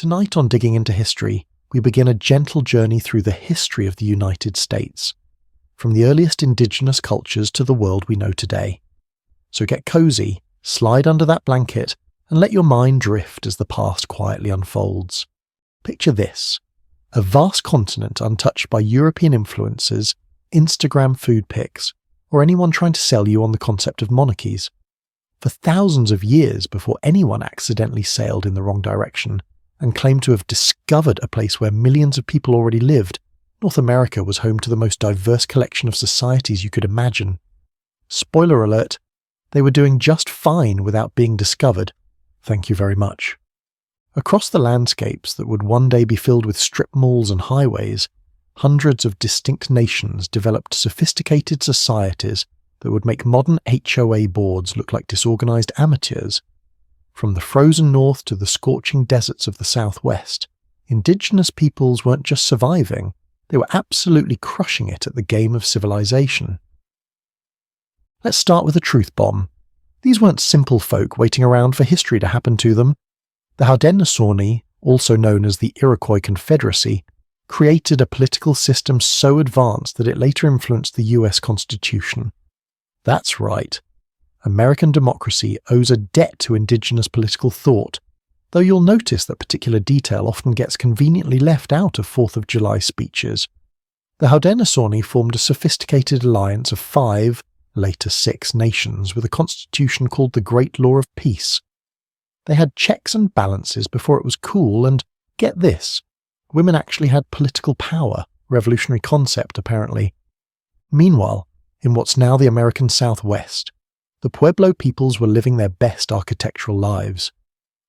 Tonight on Digging into History, we begin a gentle journey through the history of the United States, from the earliest indigenous cultures to the world we know today. So get cozy, slide under that blanket, and let your mind drift as the past quietly unfolds. Picture this: a vast continent untouched by European influences, Instagram food pics, or anyone trying to sell you on the concept of monarchies. For thousands of years before anyone accidentally sailed in the wrong direction and claimed to have discovered a place where millions of people already lived, North America was home to the most diverse collection of societies you could imagine. Spoiler alert, they were doing just fine without being discovered. Thank you very much. Across the landscapes that would one day be filled with strip malls and highways, hundreds of distinct nations developed sophisticated societies that would make modern HOA boards look like disorganized amateurs. From the frozen north to the scorching deserts of the southwest, indigenous peoples weren't just surviving, they were absolutely crushing it at the game of civilization. Let's start with a truth bomb. These weren't simple folk waiting around for history to happen to them. The Haudenosaunee, also known as the Iroquois Confederacy, created a political system so advanced that it later influenced the US Constitution. That's right. American democracy owes a debt to indigenous political thought, though you'll notice that particular detail often gets conveniently left out of 4th of July speeches. The Haudenosaunee formed a sophisticated alliance of 5, later 6 nations with a constitution called the Great Law of Peace. They had checks and balances before it was cool, and get this, women actually had political power, revolutionary concept apparently. Meanwhile, in what's now the American Southwest, the Pueblo peoples were living their best architectural lives.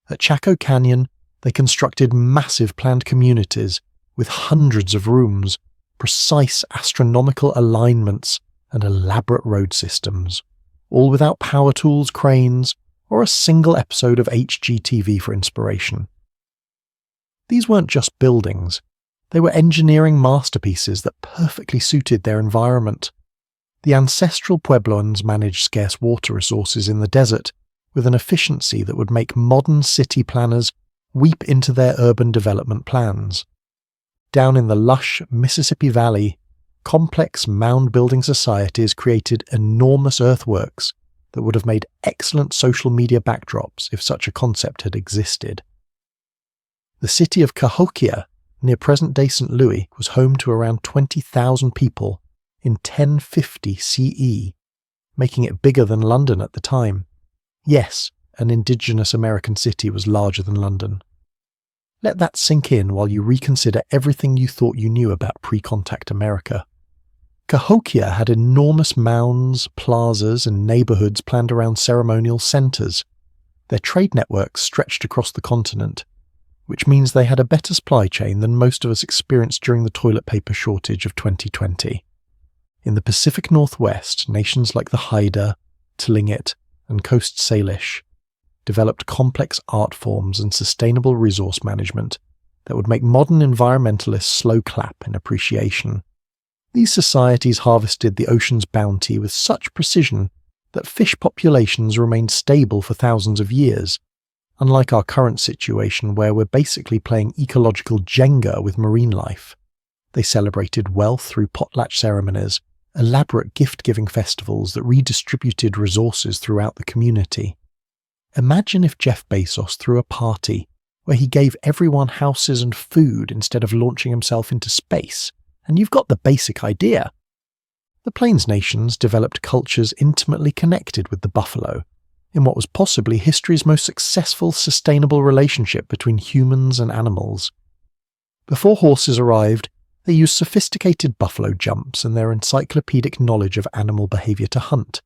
At Chaco Canyon, they constructed massive planned communities with hundreds of rooms, precise astronomical alignments, and elaborate road systems, all without power tools, cranes, or a single episode of HGTV for inspiration. These weren't just buildings, they were engineering masterpieces that perfectly suited their environment. The ancestral Puebloans managed scarce water resources in the desert with an efficiency that would make modern city planners weep into their urban development plans. Down in the lush Mississippi Valley, complex mound-building societies created enormous earthworks that would have made excellent social media backdrops if such a concept had existed. The city of Cahokia, near present-day St. Louis, was home to around 20,000 people in 1050 CE, making it bigger than London at the time. Yes, an indigenous American city was larger than London. Let that sink in while you reconsider everything you thought you knew about pre-contact America. Cahokia had enormous mounds, plazas, and neighborhoods planned around ceremonial centers. Their trade networks stretched across the continent, which means they had a better supply chain than most of us experienced during the toilet paper shortage of 2020. In the Pacific Northwest, nations like the Haida, Tlingit, and Coast Salish developed complex art forms and sustainable resource management that would make modern environmentalists slow clap in appreciation. These societies harvested the ocean's bounty with such precision that fish populations remained stable for thousands of years, unlike our current situation where we're basically playing ecological Jenga with marine life. They celebrated wealth through potlatch ceremonies, elaborate gift-giving festivals that redistributed resources throughout the community. Imagine if Jeff Bezos threw a party where he gave everyone houses and food instead of launching himself into space, and you've got the basic idea. The Plains nations developed cultures intimately connected with the buffalo, in what was possibly history's most successful sustainable relationship between humans and animals. Before horses arrived, they used sophisticated buffalo jumps and their encyclopedic knowledge of animal behavior to hunt.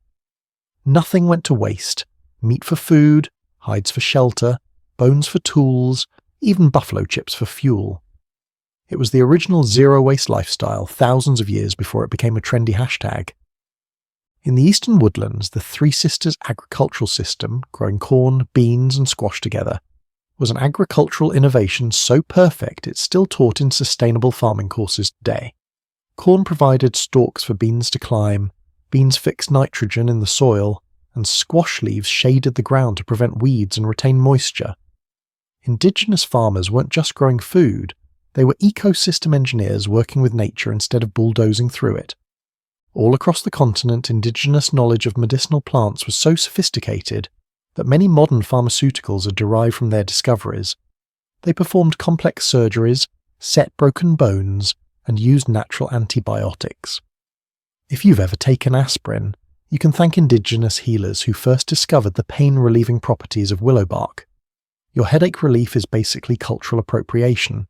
Nothing went to waste: meat for food, hides for shelter, bones for tools, even buffalo chips for fuel. It was the original zero-waste lifestyle thousands of years before it became a trendy hashtag. In the eastern woodlands, the Three Sisters agricultural system, growing corn, beans and squash together, was an agricultural innovation so perfect it's still taught in sustainable farming courses today. Corn provided stalks for beans to climb, beans fixed nitrogen in the soil, and squash leaves shaded the ground to prevent weeds and retain moisture. Indigenous farmers weren't just growing food, they were ecosystem engineers working with nature instead of bulldozing through it. All across the continent, indigenous knowledge of medicinal plants was so sophisticated that many modern pharmaceuticals are derived from their discoveries. They performed complex surgeries, set broken bones, and used natural antibiotics. If you've ever taken aspirin, you can thank indigenous healers who first discovered the pain-relieving properties of willow bark. Your headache relief is basically cultural appropriation.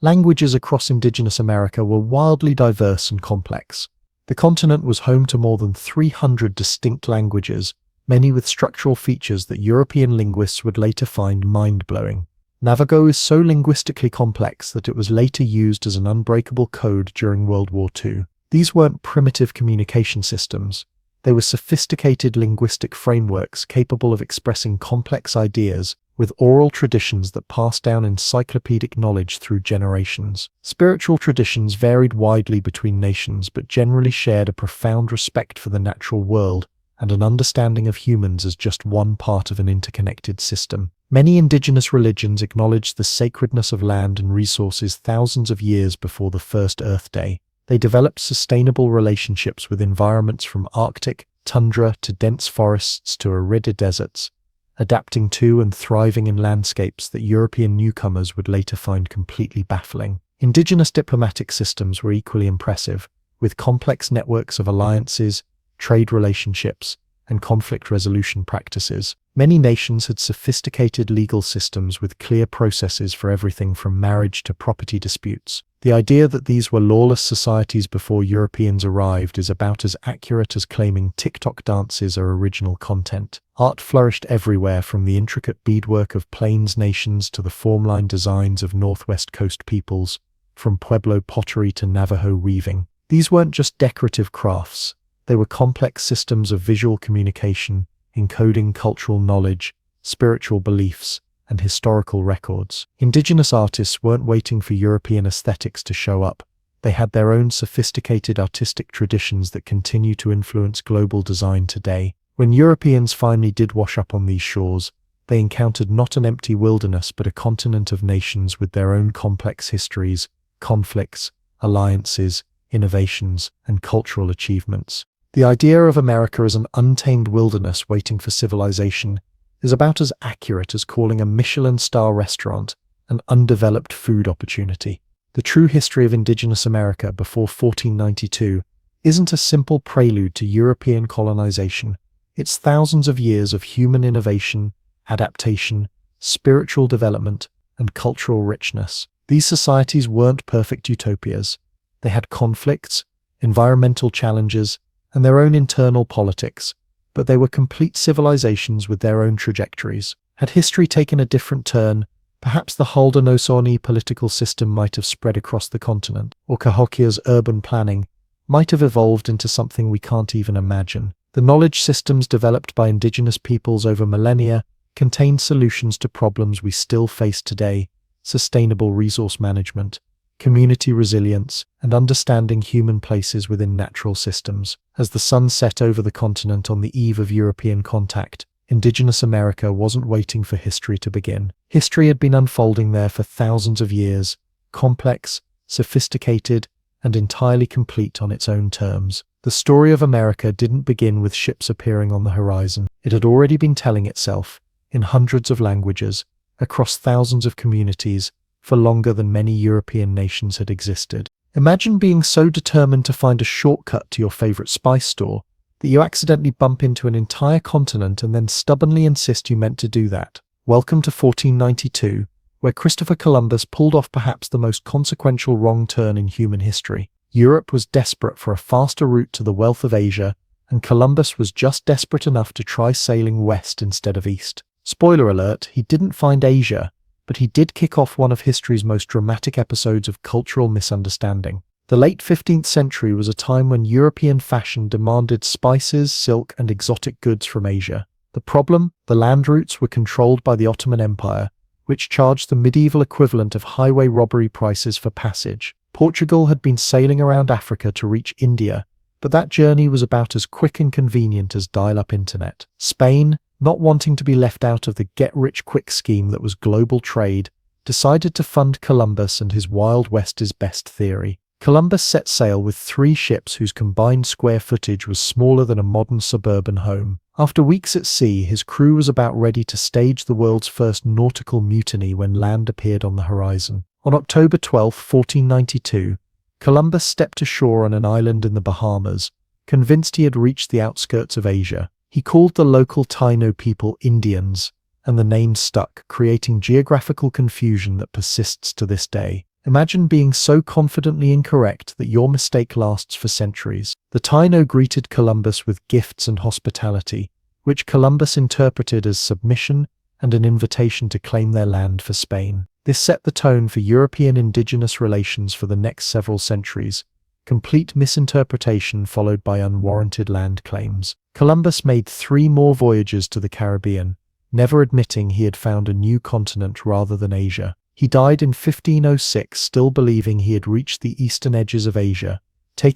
Languages across indigenous America were wildly diverse and complex. The continent was home to more than 300 distinct languages, many with structural features that European linguists would later find mind-blowing. Navajo is so linguistically complex that it was later used as an unbreakable code during World War II. These weren't primitive communication systems. They were sophisticated linguistic frameworks capable of expressing complex ideas with oral traditions that passed down encyclopedic knowledge through generations. Spiritual traditions varied widely between nations but generally shared a profound respect for the natural world and an understanding of humans as just one part of an interconnected system. Many indigenous religions acknowledged the sacredness of land and resources thousands of years before the first Earth Day. They developed sustainable relationships with environments from Arctic tundra to dense forests to arid deserts, adapting to and thriving in landscapes that European newcomers would later find completely baffling. Indigenous diplomatic systems were equally impressive, with complex networks of alliances, trade relationships, and conflict resolution practices. Many nations had sophisticated legal systems with clear processes for everything from marriage to property disputes. The idea that these were lawless societies before Europeans arrived is about as accurate as claiming TikTok dances are original content. Art flourished everywhere, from the intricate beadwork of Plains nations to the formline designs of Northwest Coast peoples, from Pueblo pottery to Navajo weaving. These weren't just decorative crafts. They were complex systems of visual communication, encoding cultural knowledge, spiritual beliefs, and historical records. Indigenous artists weren't waiting for European aesthetics to show up. They had their own sophisticated artistic traditions that continue to influence global design today. When Europeans finally did wash up on these shores, they encountered not an empty wilderness but a continent of nations with their own complex histories, conflicts, alliances, innovations, and cultural achievements. The idea of America as an untamed wilderness waiting for civilization is about as accurate as calling a Michelin star restaurant an undeveloped food opportunity. The true history of indigenous America before 1492 isn't a simple prelude to European colonization. It's thousands of years of human innovation, adaptation, spiritual development, and cultural richness. These societies weren't perfect utopias. They had conflicts, environmental challenges, and their own internal politics, but they were complete civilizations with their own trajectories. Had history taken a different turn, perhaps the Haudenosaunee political system might have spread across the continent, or Cahokia's urban planning might have evolved into something we can't even imagine. The knowledge systems developed by indigenous peoples over millennia contained solutions to problems we still face today: sustainable resource management, community resilience, and understanding human places within natural systems. As the sun set over the continent on the eve of European contact, indigenous America wasn't waiting for history to begin. History had been unfolding there for thousands of years, complex, sophisticated, and entirely complete on its own terms. The story of America didn't begin with ships appearing on the horizon. It had already been telling itself, in hundreds of languages, across thousands of communities, for longer than many European nations had existed. Imagine being so determined to find a shortcut to your favorite spice store that you accidentally bump into an entire continent and then stubbornly insist you meant to do that. Welcome to 1492, where Christopher Columbus pulled off perhaps the most consequential wrong turn in human history. Europe was desperate for a faster route to the wealth of Asia, and Columbus was just desperate enough to try sailing west instead of east. Spoiler alert, he didn't find Asia, but he did kick off one of history's most dramatic episodes of cultural misunderstanding. The late 15th century was a time when European fashion demanded spices, silk, and exotic goods from Asia. The problem? The land routes were controlled by the Ottoman Empire, which charged the medieval equivalent of highway robbery prices for passage. Portugal had been sailing around Africa to reach India, but that journey was about as quick and convenient as dial-up internet. Spain, not wanting to be left out of the get-rich-quick scheme that was global trade, decided to fund Columbus and his Wild West is best theory. Columbus set sail with 3 ships whose combined square footage was smaller than a modern suburban home. After weeks at sea, his crew was about ready to stage the world's first nautical mutiny when land appeared on the horizon. On October 12, 1492, Columbus stepped ashore on an island in the Bahamas, convinced he had reached the outskirts of Asia. He called the local Taino people Indians, and the name stuck, creating geographical confusion that persists to this day. Imagine being so confidently incorrect that your mistake lasts for centuries. The Taino greeted Columbus with gifts and hospitality, which Columbus interpreted as submission and an invitation to claim their land for Spain. This set the tone for European indigenous relations for the next several centuries. Complete misinterpretation followed by unwarranted land claims. Columbus made 3 more voyages to the Caribbean, never admitting he had found a new continent rather than Asia. He died in 1506 still believing he had reached the eastern edges of Asia,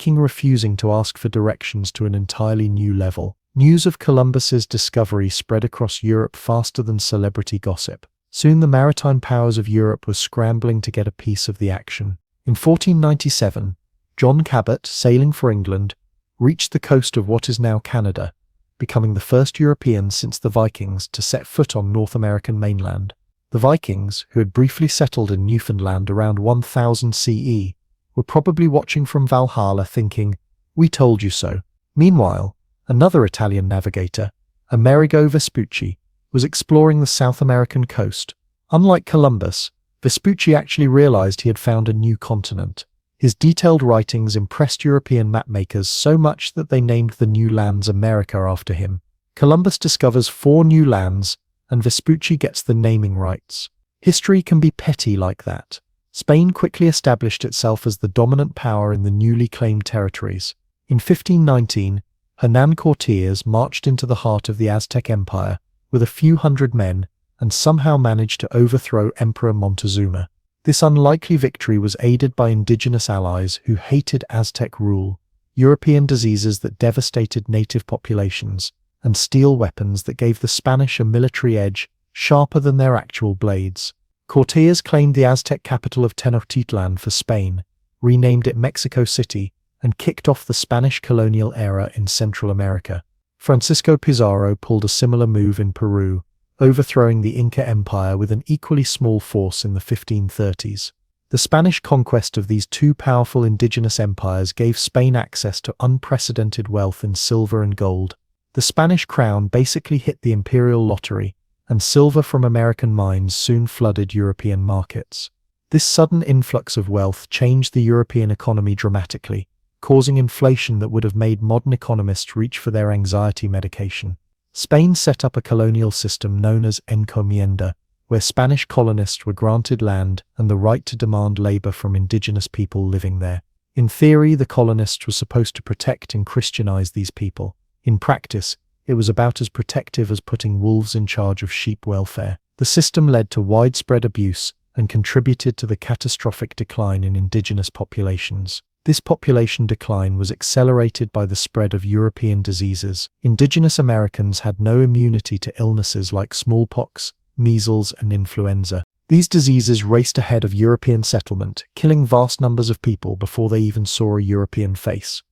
refusing to ask for directions to an entirely new level. News of Columbus's discovery spread across Europe faster than celebrity gossip. Soon the maritime powers of Europe were scrambling to get a piece of the action. In 1497, John Cabot, sailing for England, reached the coast of what is now Canada, becoming the first European since the Vikings to set foot on North American mainland. The Vikings, who had briefly settled in Newfoundland around 1000 CE, were probably watching from Valhalla thinking, "We told you so." Meanwhile, another Italian navigator, Amerigo Vespucci, was exploring the South American coast. Unlike Columbus, Vespucci actually realized he had found a new continent. His detailed writings impressed European mapmakers so much that they named the new lands America after him. Columbus discovers 4 new lands, and Vespucci gets the naming rights. History can be petty like that. Spain quickly established itself as the dominant power in the newly claimed territories. In 1519, Hernán Cortés marched into the heart of the Aztec Empire with a few hundred men and somehow managed to overthrow Emperor Montezuma. This unlikely victory was aided by indigenous allies who hated Aztec rule, European diseases that devastated native populations, and steel weapons that gave the Spanish a military edge sharper than their actual blades. Cortés claimed the Aztec capital of Tenochtitlan for Spain, renamed it Mexico City, and kicked off the Spanish colonial era in Central America. Francisco Pizarro pulled a similar move in Peru, overthrowing the Inca Empire with an equally small force in the 1530s. The Spanish conquest of these 2 powerful indigenous empires gave Spain access to unprecedented wealth in silver and gold. The Spanish crown basically hit the imperial lottery, and silver from American mines soon flooded European markets. This sudden influx of wealth changed the European economy dramatically, causing inflation that would have made modern economists reach for their anxiety medication. Spain set up a colonial system known as encomienda, where Spanish colonists were granted land and the right to demand labor from indigenous people living there. In theory, the colonists were supposed to protect and Christianize these people. In practice, it was about as protective as putting wolves in charge of sheep welfare. The system led to widespread abuse and contributed to the catastrophic decline in indigenous populations. This population decline was accelerated by the spread of European diseases. Indigenous Americans had no immunity to illnesses like smallpox, measles, and influenza. These diseases raced ahead of European settlement, killing vast numbers of people before they even saw a European face.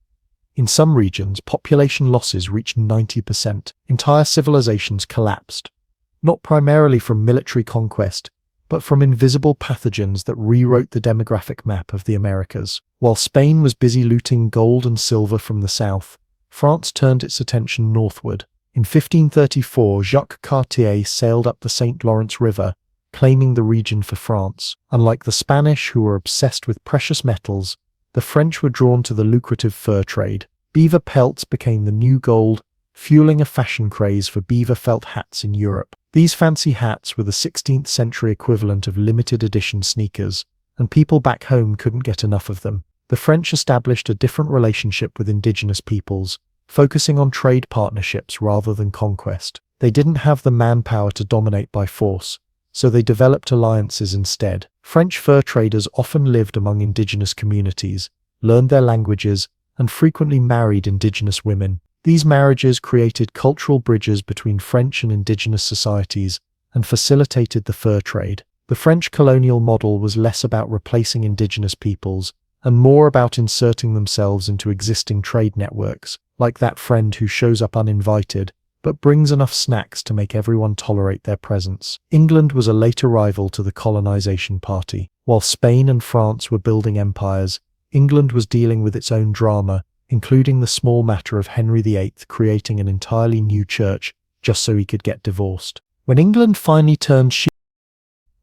In some regions, population losses reached 90%. Entire civilizations collapsed, not primarily from military conquest, but from invisible pathogens that rewrote the demographic map of the Americas. While Spain was busy looting gold and silver from the south, France turned its attention northward. In 1534, Jacques Cartier sailed up the St. Lawrence River, claiming the region for France. Unlike the Spanish, who were obsessed with precious metals, the French were drawn to the lucrative fur trade. Beaver pelts became the new gold, fueling a fashion craze for beaver felt hats in Europe. These fancy hats were the 16th century equivalent of limited edition sneakers, and people back home couldn't get enough of them. The French established a different relationship with indigenous peoples, focusing on trade partnerships rather than conquest. They didn't have the manpower to dominate by force, so they developed alliances instead. French fur traders often lived among indigenous communities, learned their languages, and frequently married indigenous women. These marriages created cultural bridges between French and indigenous societies and facilitated the fur trade. The French colonial model was less about replacing indigenous peoples and more about inserting themselves into existing trade networks, like that friend who shows up uninvited but brings enough snacks to make everyone tolerate their presence. England was a late arrival to the colonization party. While Spain and France were building empires, England was dealing with its own drama, including the small matter of Henry VIII creating an entirely new church just so he could get divorced. When England finally turned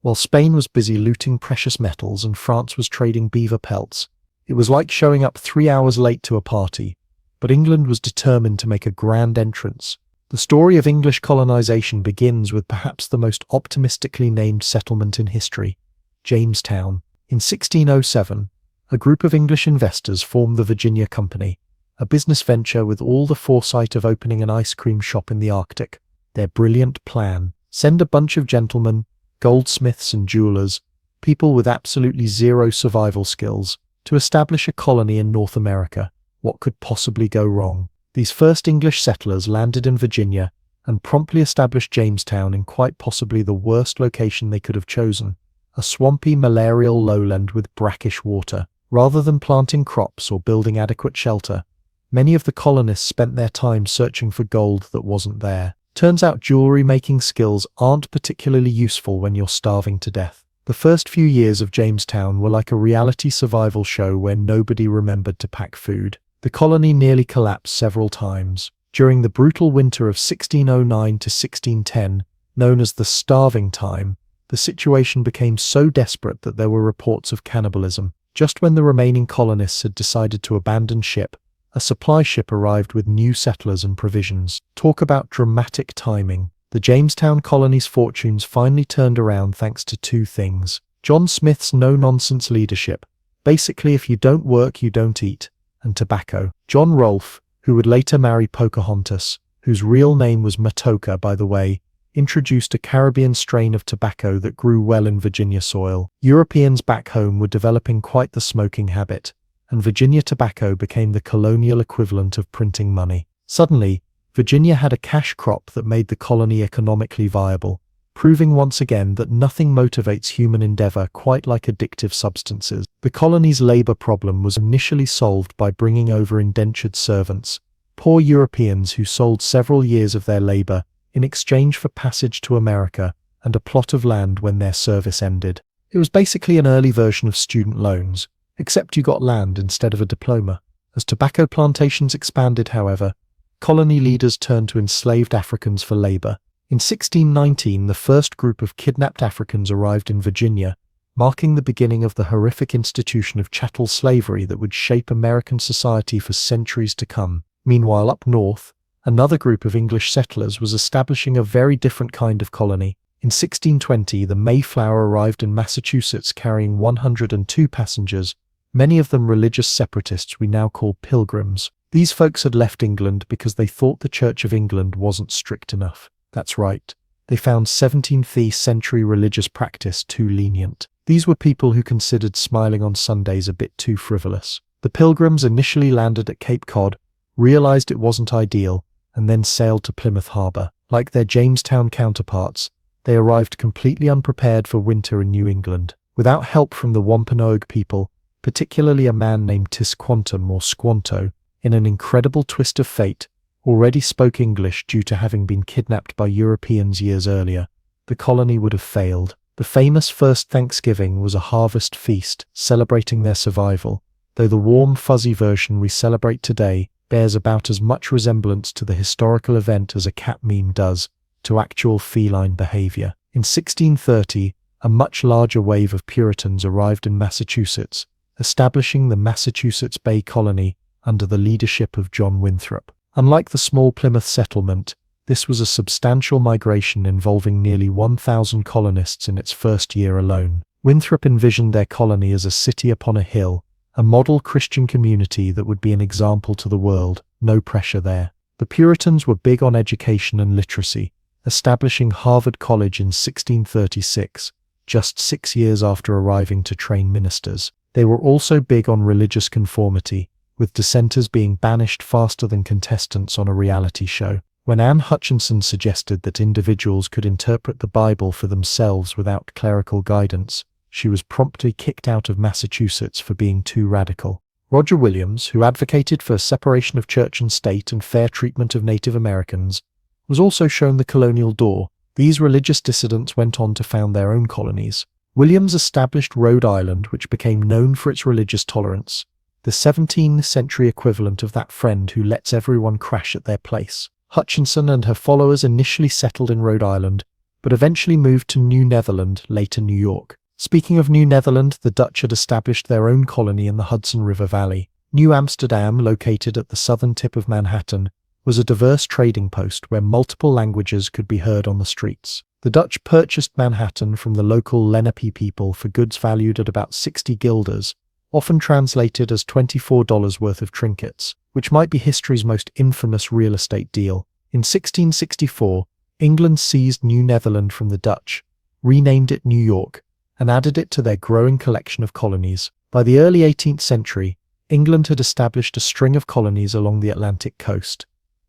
while Spain was busy looting precious metals and France was trading beaver pelts, it was like showing up 3 hours late to a party, but England was determined to make a grand entrance. The story of English colonization begins with perhaps the most optimistically named settlement in history, Jamestown. In 1607, a group of English investors formed the Virginia Company, a business venture with all the foresight of opening an ice cream shop in the Arctic. Their brilliant plan: send a bunch of gentlemen, goldsmiths and jewelers, people with absolutely zero survival skills, to establish a colony in North America. What could possibly go wrong? These first English settlers landed in Virginia and promptly established Jamestown in quite possibly the worst location they could have chosen, a swampy, malarial lowland with brackish water. Rather than planting crops or building adequate shelter, many of the colonists spent their time searching for gold that wasn't there. Turns out jewelry-making skills aren't particularly useful when you're starving to death. The first few years of Jamestown were like a reality survival show where nobody remembered to pack food. The colony nearly collapsed several times. During the brutal winter of 1609 to 1610, known as the Starving Time, the situation became so desperate that there were reports of cannibalism. Just when the remaining colonists had decided to abandon ship, a supply ship arrived with new settlers and provisions. Talk about dramatic timing. The Jamestown colony's fortunes finally turned around thanks to two things: John Smith's no-nonsense leadership, basically if you don't work you don't eat, and tobacco. John Rolfe, who would later marry Pocahontas, whose real name was Matoka by the way, introduced a Caribbean strain of tobacco that grew well in Virginia soil. Europeans back home were developing quite the smoking habit, and Virginia tobacco became the colonial equivalent of printing money. Suddenly, Virginia had a cash crop that made the colony economically viable, proving once again that nothing motivates human endeavor quite like addictive substances. The colony's labor problem was initially solved by bringing over indentured servants, poor Europeans who sold several years of their labor in exchange for passage to America and a plot of land when their service ended. It was basically an early version of student loans, except you got land instead of a diploma. As tobacco plantations expanded, however, colony leaders turned to enslaved Africans for labor. In 1619, the first group of kidnapped Africans arrived in Virginia, marking the beginning of the horrific institution of chattel slavery that would shape American society for centuries to come. Meanwhile, up north, another group of English settlers was establishing a very different kind of colony. In 1620, the Mayflower arrived in Massachusetts carrying 102 passengers, many of them religious separatists we now call pilgrims. These folks had left England because they thought the Church of England wasn't strict enough. That's right. They found 17th century religious practice too lenient. These were people who considered smiling on Sundays a bit too frivolous. The pilgrims initially landed at Cape Cod, realized it wasn't ideal, and then sailed to Plymouth Harbor. Like their Jamestown counterparts, they arrived completely unprepared for winter in New England. Without help from the Wampanoag people, particularly a man named Tisquantum or Squanto, in an incredible twist of fate, already spoke English due to having been kidnapped by Europeans years earlier, the colony would have failed. The famous first Thanksgiving was a harvest feast celebrating their survival, though the warm, fuzzy version we celebrate today bears about as much resemblance to the historical event as a cat meme does to actual feline behavior. In 1630, a much larger wave of Puritans arrived in Massachusetts, establishing the Massachusetts Bay Colony under the leadership of John Winthrop. Unlike the small Plymouth settlement, this was a substantial migration involving nearly 1,000 colonists in its first year alone. Winthrop envisioned their colony as a city upon a hill, a model Christian community that would be an example to the world. No pressure there. The Puritans were big on education and literacy, establishing Harvard College in 1636, just 6 years after arriving to train ministers. They were also big on religious conformity, with dissenters being banished faster than contestants on a reality show. When Anne Hutchinson suggested that individuals could interpret the Bible for themselves without clerical guidance, she was promptly kicked out of Massachusetts for being too radical. Roger Williams, who advocated for separation of church and state and fair treatment of Native Americans, was also shown the colonial door. These religious dissidents went on to found their own colonies. Williams established Rhode Island, which became known for its religious tolerance, the 17th century equivalent of that friend who lets everyone crash at their place. Hutchinson and her followers initially settled in Rhode Island, but eventually moved to New Netherland, later New York. Speaking of New Netherland, the Dutch had established their own colony in the Hudson River Valley. New Amsterdam, located at the southern tip of Manhattan, was a diverse trading post where multiple languages could be heard on the streets. The Dutch purchased Manhattan from the local Lenape people for goods valued at about 60 guilders, often translated as $24 worth of trinkets, which might be history's most infamous real estate deal. In 1664, England seized New Netherland from the Dutch, renamed it New York, and added it to their growing collection of colonies. By the early 18th century, England had established a string of colonies along the Atlantic coast.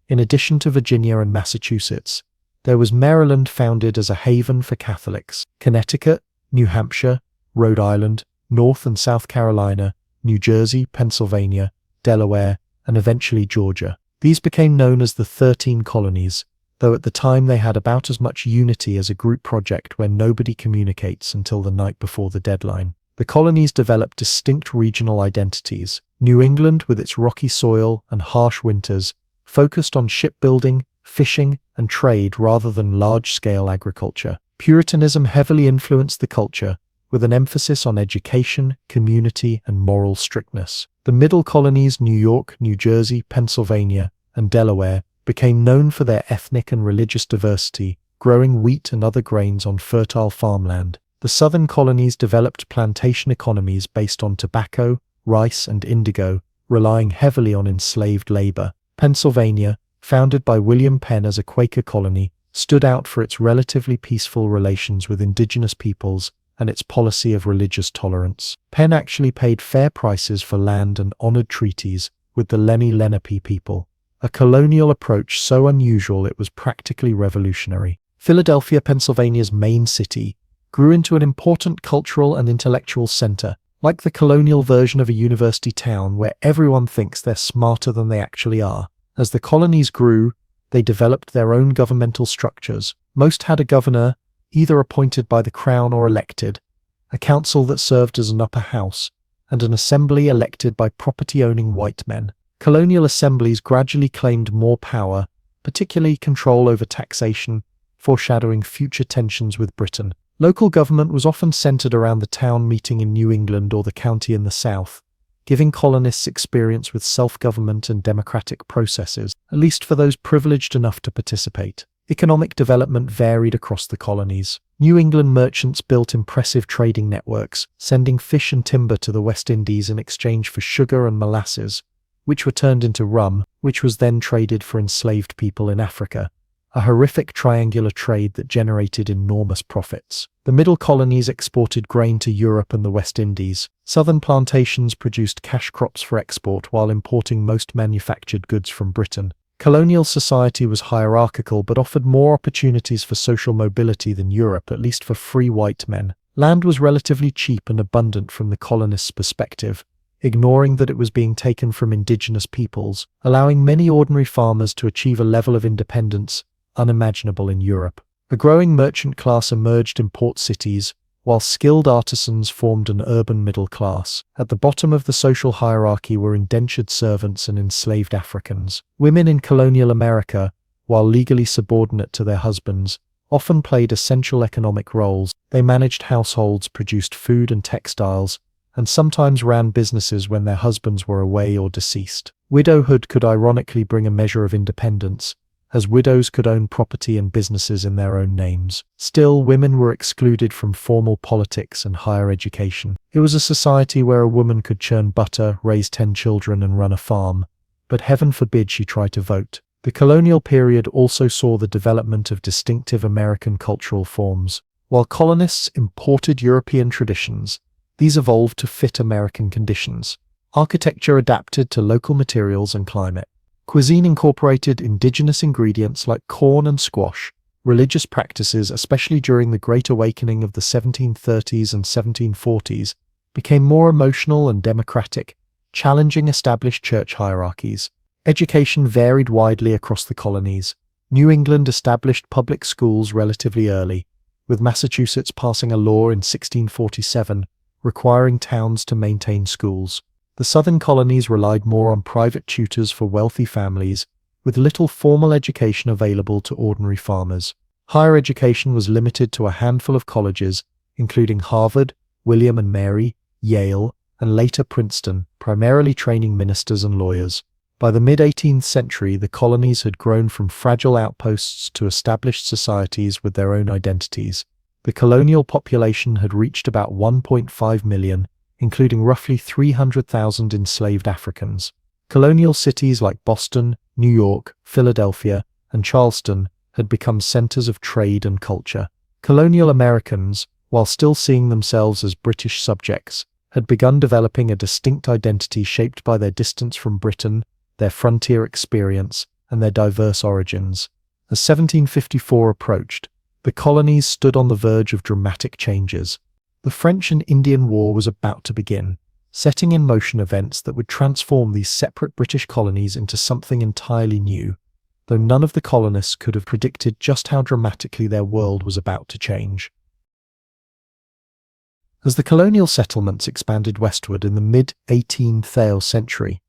In addition to Virginia and Massachusetts, there was Maryland, founded as a haven for Catholics, Connecticut, New Hampshire, Rhode Island, North and South Carolina, New Jersey, Pennsylvania, Delaware, and eventually Georgia. These became known as the 13 Colonies, though at the time they had about as much unity as a group project where nobody communicates until the night before the deadline. The colonies developed distinct regional identities. New England, with its rocky soil and harsh winters, focused on shipbuilding, fishing, and trade rather than large-scale agriculture. Puritanism heavily influenced the culture, with an emphasis on education, community, and moral strictness. The middle colonies, New York, New Jersey, Pennsylvania, and Delaware, became known for their ethnic and religious diversity, growing wheat and other grains on fertile farmland. The southern colonies developed plantation economies based on tobacco, rice, and indigo, relying heavily on enslaved labor. Pennsylvania, founded by William Penn as a Quaker colony, stood out for its relatively peaceful relations with indigenous peoples and its policy of religious tolerance. Penn actually paid fair prices for land and honored treaties with the Lenape people, a colonial approach so unusual it was practically revolutionary. Philadelphia, Pennsylvania's main city, grew into an important cultural and intellectual center, like the colonial version of a university town where everyone thinks they're smarter than they actually are. As the colonies grew, they developed their own governmental structures. Most had a governor, either appointed by the crown or elected, a council that served as an upper house, and an assembly elected by property-owning white men. Colonial assemblies gradually claimed more power, particularly control over taxation, foreshadowing future tensions with Britain. Local government was often centered around the town meeting in New England or the county in the South, giving colonists experience with self-government and democratic processes, at least for those privileged enough to participate. Economic development varied across the colonies. New England merchants built impressive trading networks, sending fish and timber to the West Indies in exchange for sugar and molasses, which were turned into rum, which was then traded for enslaved people in Africa, a horrific triangular trade that generated enormous profits. The middle colonies exported grain to Europe and the West Indies. Southern plantations produced cash crops for export while importing most manufactured goods from Britain. Colonial society was hierarchical but offered more opportunities for social mobility than Europe, at least for free white men. Land was relatively cheap and abundant from the colonists' perspective, ignoring that it was being taken from indigenous peoples, allowing many ordinary farmers to achieve a level of independence unimaginable in Europe. A growing merchant class emerged in port cities, while skilled artisans formed an urban middle class. At the bottom of the social hierarchy were indentured servants and enslaved Africans. Women in colonial America, while legally subordinate to their husbands, often played essential economic roles. They managed households, produced food and textiles, and sometimes ran businesses when their husbands were away or deceased. Widowhood could ironically bring a measure of independence, as widows could own property and businesses in their own names. Still, women were excluded from formal politics and higher education. It was a society where a woman could churn butter, raise 10 children, and run a farm, but heaven forbid she try to vote. The colonial period also saw the development of distinctive American cultural forms. While colonists imported European traditions, these evolved to fit American conditions. Architecture adapted to local materials and climate. Cuisine incorporated indigenous ingredients like corn and squash. Religious practices, especially during the Great Awakening of the 1730s and 1740s, became more emotional and democratic, challenging established church hierarchies. Education varied widely across the colonies. New England established public schools relatively early, with Massachusetts passing a law in 1647 requiring towns to maintain schools. The southern colonies relied more on private tutors for wealthy families, with little formal education available to ordinary farmers. Higher education was limited to a handful of colleges, including Harvard, William and Mary, Yale, and later Princeton, primarily training ministers and lawyers. By the mid-18th century, the colonies had grown from fragile outposts to established societies with their own identities. The colonial population had reached about 1.5 million, including roughly 300,000 enslaved Africans. Colonial cities like Boston, New York, Philadelphia, and Charleston had become centers of trade and culture. Colonial Americans, while still seeing themselves as British subjects, had begun developing a distinct identity shaped by their distance from Britain, their frontier experience, and their diverse origins. As 1754 approached, the colonies stood on the verge of dramatic changes. The French and Indian War was about to begin, setting in motion events that would transform these separate British colonies into something entirely new, though none of the colonists could have predicted just how dramatically their world was about to change. As the colonial settlements expanded westward in the mid-18th century,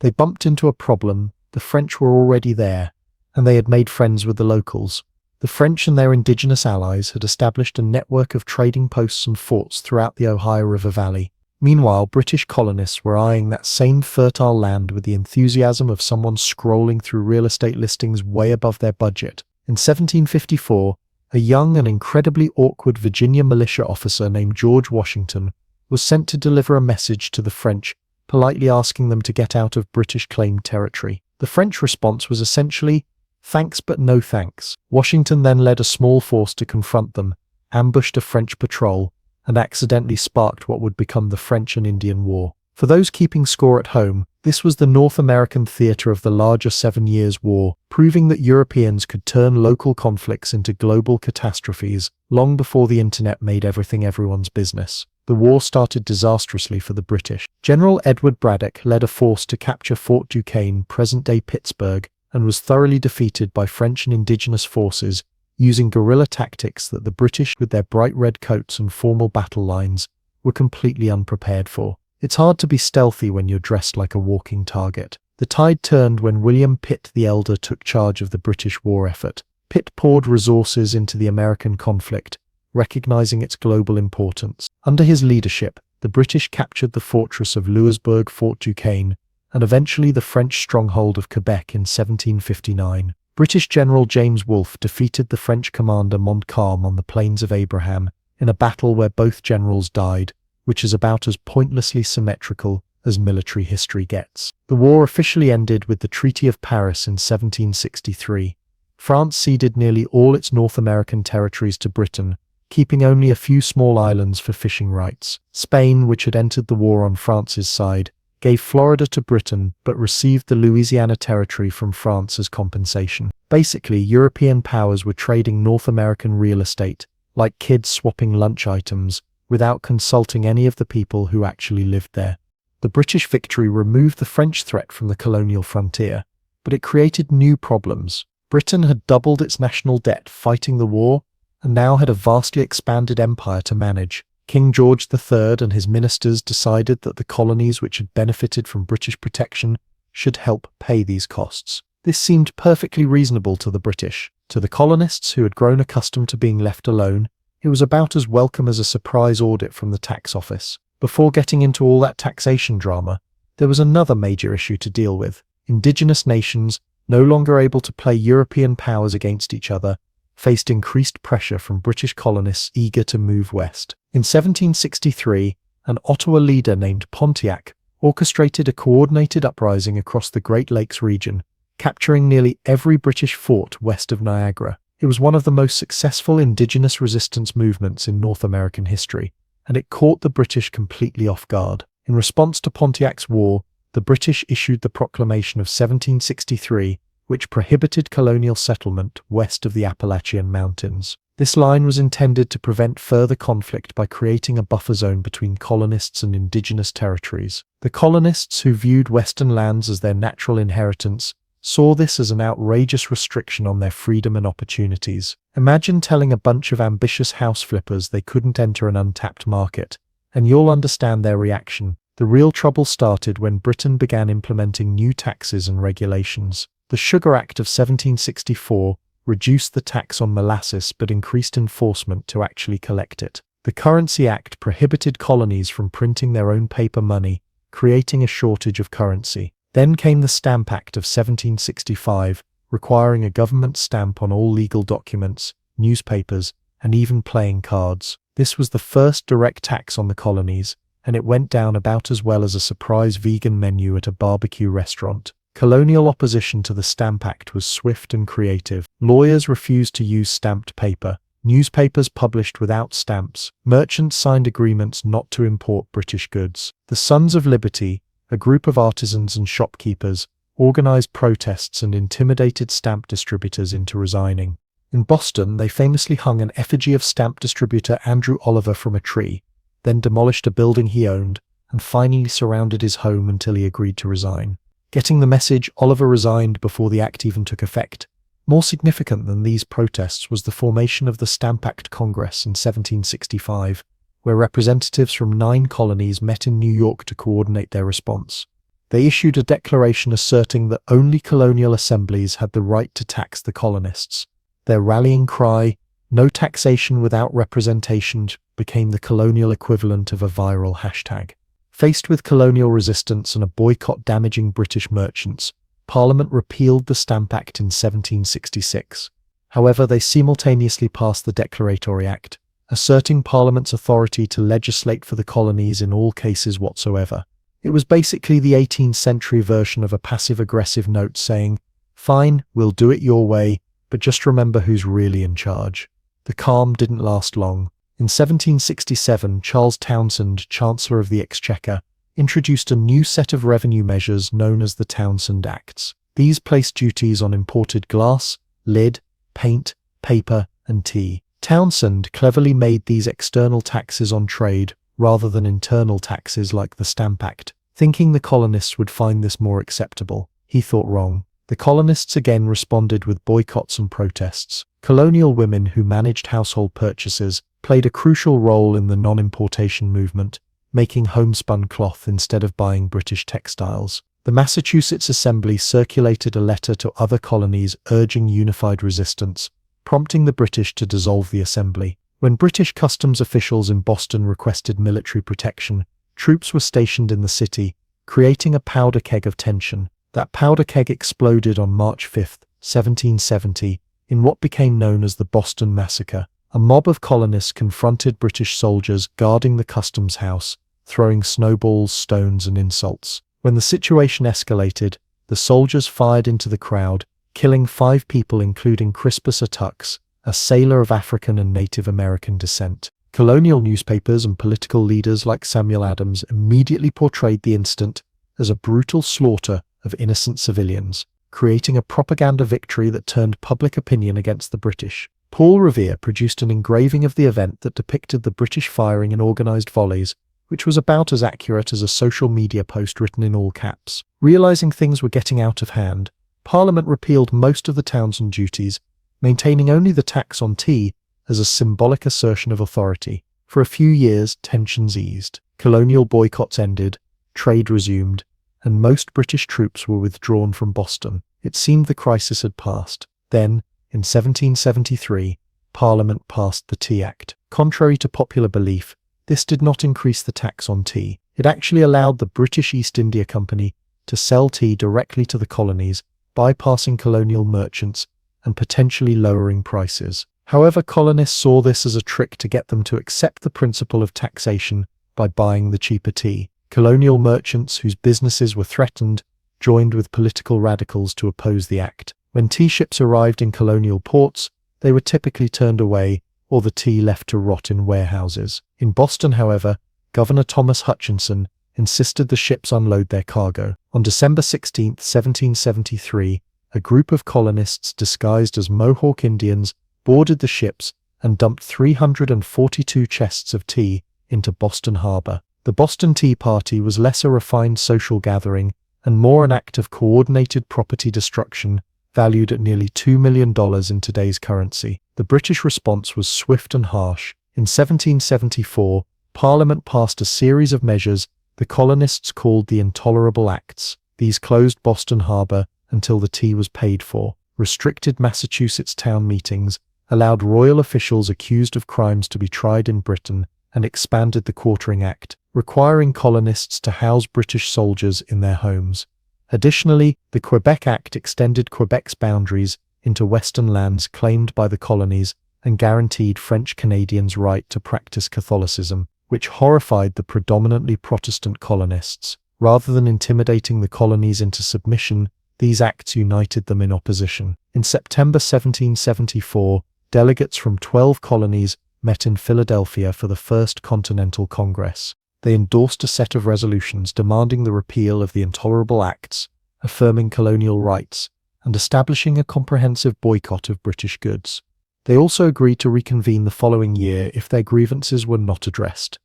they bumped into a problem. The French were already there, and they had made friends with the locals. The French and their indigenous allies had established a network of trading posts and forts throughout the Ohio River Valley. Meanwhile, British colonists were eyeing that same fertile land with the enthusiasm of someone scrolling through real estate listings way above their budget. In 1754, a young and incredibly awkward Virginia militia officer named George Washington was sent to deliver a message to the French, politely asking them to get out of British-claimed territory. The French response was essentially, "Thanks but no thanks." Washington then led a small force to confront them, ambushed a French patrol, and accidentally sparked what would become the French and Indian War. For those keeping score at home, this was the North American theater of the larger 7 Years' War, proving that Europeans could turn local conflicts into global catastrophes long before the internet made everything everyone's business. The war started disastrously for the British. General Edward Braddock led a force to capture Fort Duquesne, present-day Pittsburgh, and was thoroughly defeated by French and indigenous forces, using guerrilla tactics that the British, with their bright red coats and formal battle lines, were completely unprepared for. It's hard to be stealthy when you're dressed like a walking target. The tide turned when William Pitt the Elder took charge of the British war effort. Pitt poured resources into the American conflict, recognizing its global importance. Under his leadership, the British captured the fortress of Louisbourg, Fort Duquesne, and eventually the French stronghold of Quebec in 1759. British General James Wolfe defeated the French commander Montcalm on the Plains of Abraham in a battle where both generals died, which is about as pointlessly symmetrical as military history gets. The war officially ended with the Treaty of Paris in 1763. France ceded nearly all its North American territories to Britain, keeping only a few small islands for fishing rights. Spain, which had entered the war on France's side, gave Florida to Britain but received the Louisiana Territory from France as compensation. Basically, European powers were trading North American real estate, like kids swapping lunch items, without consulting any of the people who actually lived there. The British victory removed the French threat from the colonial frontier, but it created new problems. Britain had doubled its national debt fighting the war, and now had a vastly expanded empire to manage. King George III and his ministers decided that the colonies which had benefited from British protection should help pay these costs. This seemed perfectly reasonable to the British. To the colonists who had grown accustomed to being left alone, it was about as welcome as a surprise audit from the tax office. Before getting into all that taxation drama, there was another major issue to deal with. Indigenous nations, no longer able to play European powers against each other, faced increased pressure from British colonists eager to move west. In 1763, an Ottawa leader named Pontiac orchestrated a coordinated uprising across the Great Lakes region, capturing nearly every British fort west of Niagara. It was one of the most successful indigenous resistance movements in North American history, and it caught the British completely off guard. In response to Pontiac's war, the British issued the Proclamation of 1763, which prohibited colonial settlement west of the Appalachian Mountains. This line was intended to prevent further conflict by creating a buffer zone between colonists and indigenous territories. The colonists, who viewed Western lands as their natural inheritance, saw this as an outrageous restriction on their freedom and opportunities. Imagine telling a bunch of ambitious house flippers they couldn't enter an untapped market, and you'll understand their reaction. The real trouble started when Britain began implementing new taxes and regulations. The Sugar Act of 1764 reduced the tax on molasses but increased enforcement to actually collect it. The Currency Act prohibited colonies from printing their own paper money, creating a shortage of currency. Then came the Stamp Act of 1765, requiring a government stamp on all legal documents, newspapers, and even playing cards. This was the first direct tax on the colonies, and it went down about as well as a surprise vegan menu at a barbecue restaurant. Colonial opposition to the Stamp Act was swift and creative. Lawyers refused to use stamped paper. Newspapers published without stamps. Merchants signed agreements not to import British goods. The Sons of Liberty, a group of artisans and shopkeepers, organized protests and intimidated stamp distributors into resigning. In Boston, they famously hung an effigy of stamp distributor Andrew Oliver from a tree, then demolished a building he owned, and finally surrounded his home until he agreed to resign. Getting the message, Oliver resigned before the act even took effect. More significant than these protests was the formation of the Stamp Act Congress in 1765, where representatives from 9 colonies met in New York to coordinate their response. They issued a declaration asserting that only colonial assemblies had the right to tax the colonists. Their rallying cry, "No taxation without representation," became the colonial equivalent of a viral hashtag. Faced with colonial resistance and a boycott damaging British merchants, Parliament repealed the Stamp Act in 1766. However, they simultaneously passed the Declaratory Act, asserting Parliament's authority to legislate for the colonies in all cases whatsoever. It was basically the 18th century version of a passive-aggressive note saying, "Fine, we'll do it your way, but just remember who's really in charge." The calm didn't last long. In 1767, Charles Townshend, Chancellor of the Exchequer, introduced a new set of revenue measures known as the Townshend Acts. These placed duties on imported glass, lead, paint, paper, and tea. Townshend cleverly made these external taxes on trade rather than internal taxes like the Stamp Act, thinking the colonists would find this more acceptable. He thought wrong. The colonists again responded with boycotts and protests. Colonial women who managed household purchases played a crucial role in the non-importation movement, making homespun cloth instead of buying British textiles. The Massachusetts Assembly circulated a letter to other colonies urging unified resistance, prompting the British to dissolve the Assembly. When British customs officials in Boston requested military protection, troops were stationed in the city, creating a powder keg of tension. That powder keg exploded on March 5, 1770, in what became known as the Boston Massacre. A mob of colonists confronted British soldiers guarding the customs house, throwing snowballs, stones, and insults. When the situation escalated, the soldiers fired into the crowd, killing 5 people including Crispus Attucks, a sailor of African and Native American descent. Colonial newspapers and political leaders like Samuel Adams immediately portrayed the incident as a brutal slaughter of innocent civilians, creating a propaganda victory that turned public opinion against the British. Paul Revere produced an engraving of the event that depicted the British firing in organized volleys, which was about as accurate as a social media post written in all caps. Realizing things were getting out of hand, Parliament repealed most of the Townshend duties, maintaining only the tax on tea as a symbolic assertion of authority. For a few years, tensions eased. Colonial boycotts ended, trade resumed, and most British troops were withdrawn from Boston. It seemed the crisis had passed. Then, in 1773, Parliament passed the Tea Act. Contrary to popular belief, this did not increase the tax on tea. It actually allowed the British East India Company to sell tea directly to the colonies, bypassing colonial merchants and potentially lowering prices. However, colonists saw this as a trick to get them to accept the principle of taxation by buying the cheaper tea. Colonial merchants whose businesses were threatened joined with political radicals to oppose the act. When tea ships arrived in colonial ports, they were typically turned away or the tea left to rot in warehouses. In Boston, however, Governor Thomas Hutchinson insisted the ships unload their cargo. On December 16, 1773, a group of colonists disguised as Mohawk Indians boarded the ships and dumped 342 chests of tea into Boston Harbor. The Boston Tea Party was less a refined social gathering and more an act of coordinated property destruction valued at nearly $2 million in today's currency. The British response was swift and harsh. In 1774, Parliament passed a series of measures the colonists called the Intolerable Acts. These closed Boston Harbor until the tea was paid for, restricted Massachusetts town meetings, allowed royal officials accused of crimes to be tried in Britain, and expanded the Quartering Act, requiring colonists to house British soldiers in their homes. Additionally, the Quebec Act extended Quebec's boundaries into western lands claimed by the colonies and guaranteed French Canadians' right to practice Catholicism, which horrified the predominantly Protestant colonists. Rather than intimidating the colonies into submission, these acts united them in opposition. In September 1774, delegates from 12 colonies met in Philadelphia for the First Continental Congress. They endorsed a set of resolutions demanding the repeal of the Intolerable Acts, affirming colonial rights, and establishing a comprehensive boycott of British goods. They also agreed to reconvene the following year if their grievances were not addressed.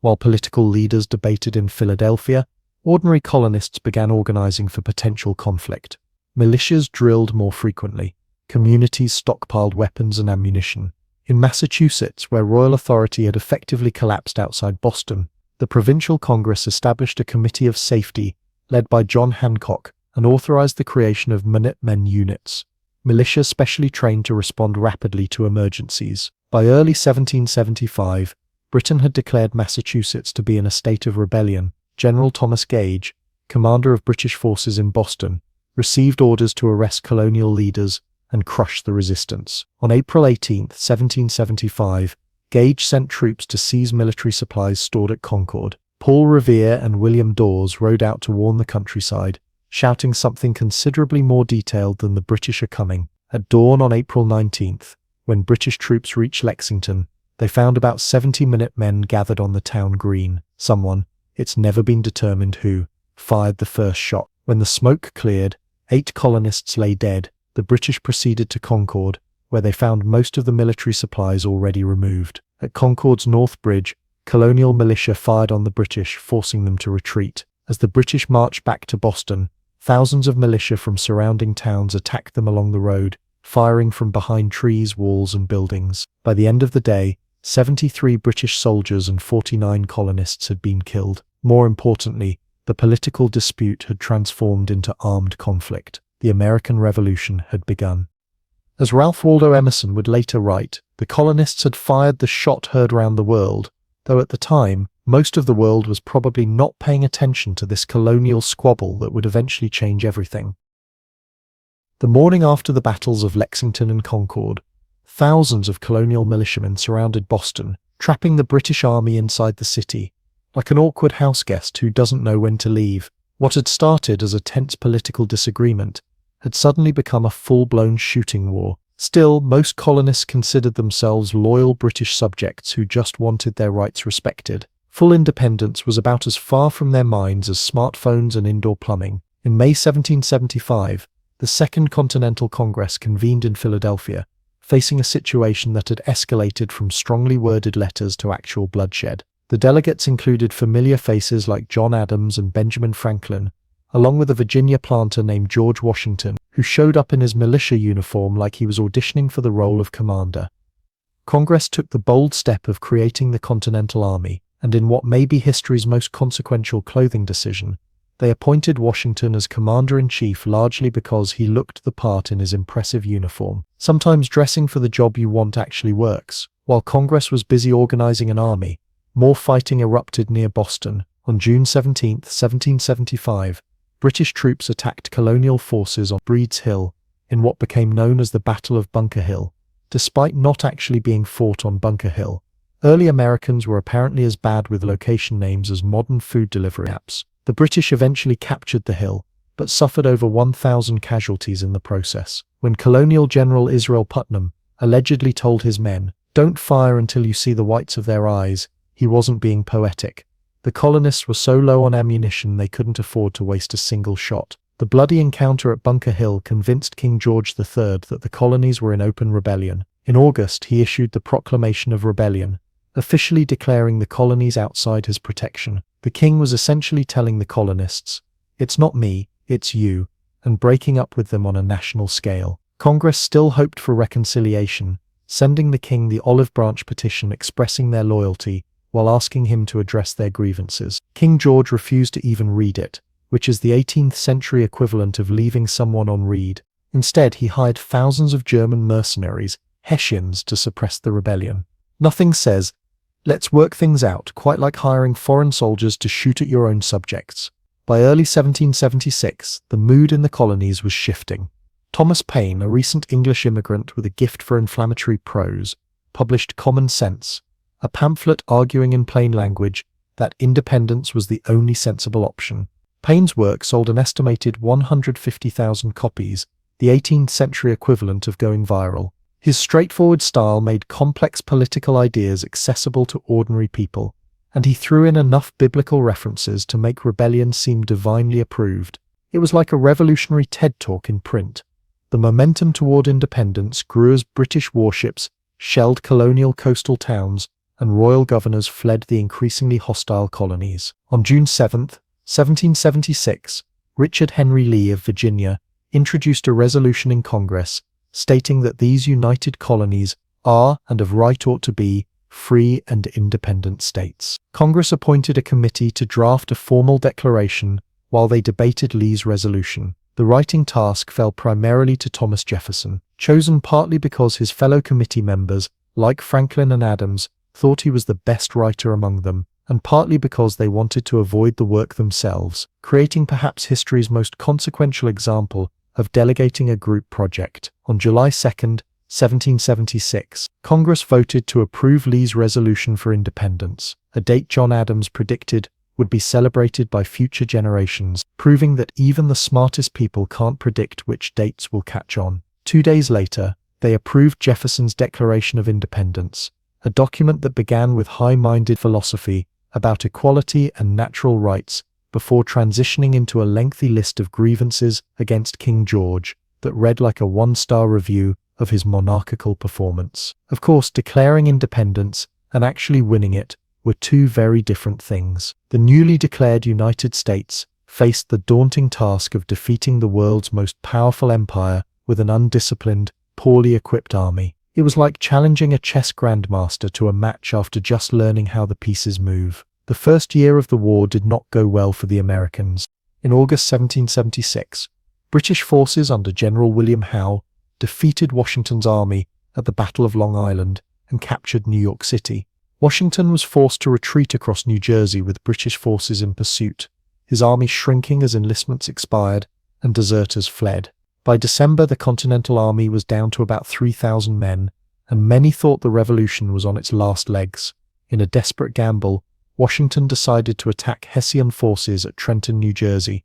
While political leaders debated in Philadelphia, ordinary colonists began organizing for potential conflict. Militias drilled more frequently. Communities stockpiled weapons and ammunition. In Massachusetts, where royal authority had effectively collapsed outside Boston, the Provincial Congress established a Committee of Safety led by John Hancock and authorized the creation of Minutemen units, militia specially trained to respond rapidly to emergencies. By early 1775, Britain had declared Massachusetts to be in a state of rebellion. General Thomas Gage, commander of British forces in Boston, received orders to arrest colonial leaders and crush the resistance. On April 18, 1775, Gage sent troops to seize military supplies stored at Concord. Paul Revere and William Dawes rode out to warn the countryside, shouting something considerably more detailed than "the British are coming." At dawn on April 19th, when British troops reached Lexington, they found about 70 Minutemen gathered on the town green. Someone, it's never been determined who, fired the first shot. When the smoke cleared, 8 colonists lay dead. The British proceeded to Concord, where they found most of the military supplies already removed. At Concord's North Bridge, colonial militia fired on the British, forcing them to retreat. As the British marched back to Boston, thousands of militia from surrounding towns attacked them along the road, firing from behind trees, walls, and buildings. By the end of the day, 73 British soldiers and 49 colonists had been killed. More importantly, the political dispute had transformed into armed conflict. The American Revolution had begun. As Ralph Waldo Emerson would later write, the colonists had fired the shot heard round the world, though at the time, most of the world was probably not paying attention to this colonial squabble that would eventually change everything. The morning after the battles of Lexington and Concord, thousands of colonial militiamen surrounded Boston, trapping the British Army inside the city, like an awkward houseguest who doesn't know when to leave. What had started as a tense political disagreement had suddenly become a full-blown shooting war. Still, most colonists considered themselves loyal British subjects who just wanted their rights respected. Full independence was about as far from their minds as smartphones and indoor plumbing. In May 1775, the Second Continental Congress convened in Philadelphia, facing a situation that had escalated from strongly worded letters to actual bloodshed. The delegates included familiar faces like John Adams and Benjamin Franklin, along with a Virginia planter named George Washington, who showed up in his militia uniform like he was auditioning for the role of commander. Congress took the bold step of creating the Continental Army, and in what may be history's most consequential clothing decision, they appointed Washington as commander-in-chief largely because he looked the part in his impressive uniform. Sometimes dressing for the job you want actually works. While Congress was busy organizing an army, more fighting erupted near Boston. On June 17, 1775, British troops attacked colonial forces on Breed's Hill, in what became known as the Battle of Bunker Hill, despite not actually being fought on Bunker Hill. Early Americans were apparently as bad with location names as modern food delivery apps. The British eventually captured the hill, but suffered over 1,000 casualties in the process. When Colonial General Israel Putnam allegedly told his men, "Don't fire until you see the whites of their eyes," he wasn't being poetic. The colonists were so low on ammunition they couldn't afford to waste a single shot. The bloody encounter at Bunker Hill convinced King George III that the colonies were in open rebellion. In August, he issued the Proclamation of Rebellion, officially declaring the colonies outside his protection. The king was essentially telling the colonists, "It's not me, it's you," and breaking up with them on a national scale. Congress still hoped for reconciliation, sending the king the olive branch petition expressing their loyalty while asking him to address their grievances. King George refused to even read it, which is the 18th century equivalent of leaving someone on read. Instead, he hired thousands of German mercenaries, Hessians, to suppress the rebellion. Nothing says, "Let's work things out," quite like hiring foreign soldiers to shoot at your own subjects. By early 1776, the mood in the colonies was shifting. Thomas Paine, a recent English immigrant with a gift for inflammatory prose, published Common Sense, a pamphlet arguing in plain language that independence was the only sensible option. Paine's work sold an estimated 150,000 copies, the 18th century equivalent of going viral. His straightforward style made complex political ideas accessible to ordinary people, and he threw in enough biblical references to make rebellion seem divinely approved. It was like a revolutionary TED Talk in print. The momentum toward independence grew as British warships shelled colonial coastal towns and royal governors fled the increasingly hostile colonies. On June 7, 1776, Richard Henry Lee of Virginia introduced a resolution in Congress stating that these united colonies are, and of right ought to be, free and independent states. Congress appointed a committee to draft a formal declaration while they debated Lee's resolution. The writing task fell primarily to Thomas Jefferson, chosen partly because his fellow committee members, like Franklin and Adams, thought he was the best writer among them, and partly because they wanted to avoid the work themselves, creating perhaps history's most consequential example of delegating a group project. On July 2, 1776, Congress voted to approve Lee's resolution for independence, a date John Adams predicted would be celebrated by future generations, proving that even the smartest people can't predict which dates will catch on. 2 days later, they approved Jefferson's Declaration of Independence, a document that began with high-minded philosophy about equality and natural rights before transitioning into a lengthy list of grievances against King George that read like a one-star review of his monarchical performance. Of course, declaring independence and actually winning it were two very different things. The newly declared United States faced the daunting task of defeating the world's most powerful empire with an undisciplined, poorly equipped army. It was like challenging a chess grandmaster to a match after just learning how the pieces move. The first year of the war did not go well for the Americans. In August 1776, British forces under General William Howe defeated Washington's army at the Battle of Long Island and captured New York City. Washington was forced to retreat across New Jersey with British forces in pursuit, his army shrinking as enlistments expired and deserters fled. By December, the Continental Army was down to about 3,000 men, and many thought the revolution was on its last legs. In a desperate gamble, Washington decided to attack Hessian forces at Trenton, New Jersey.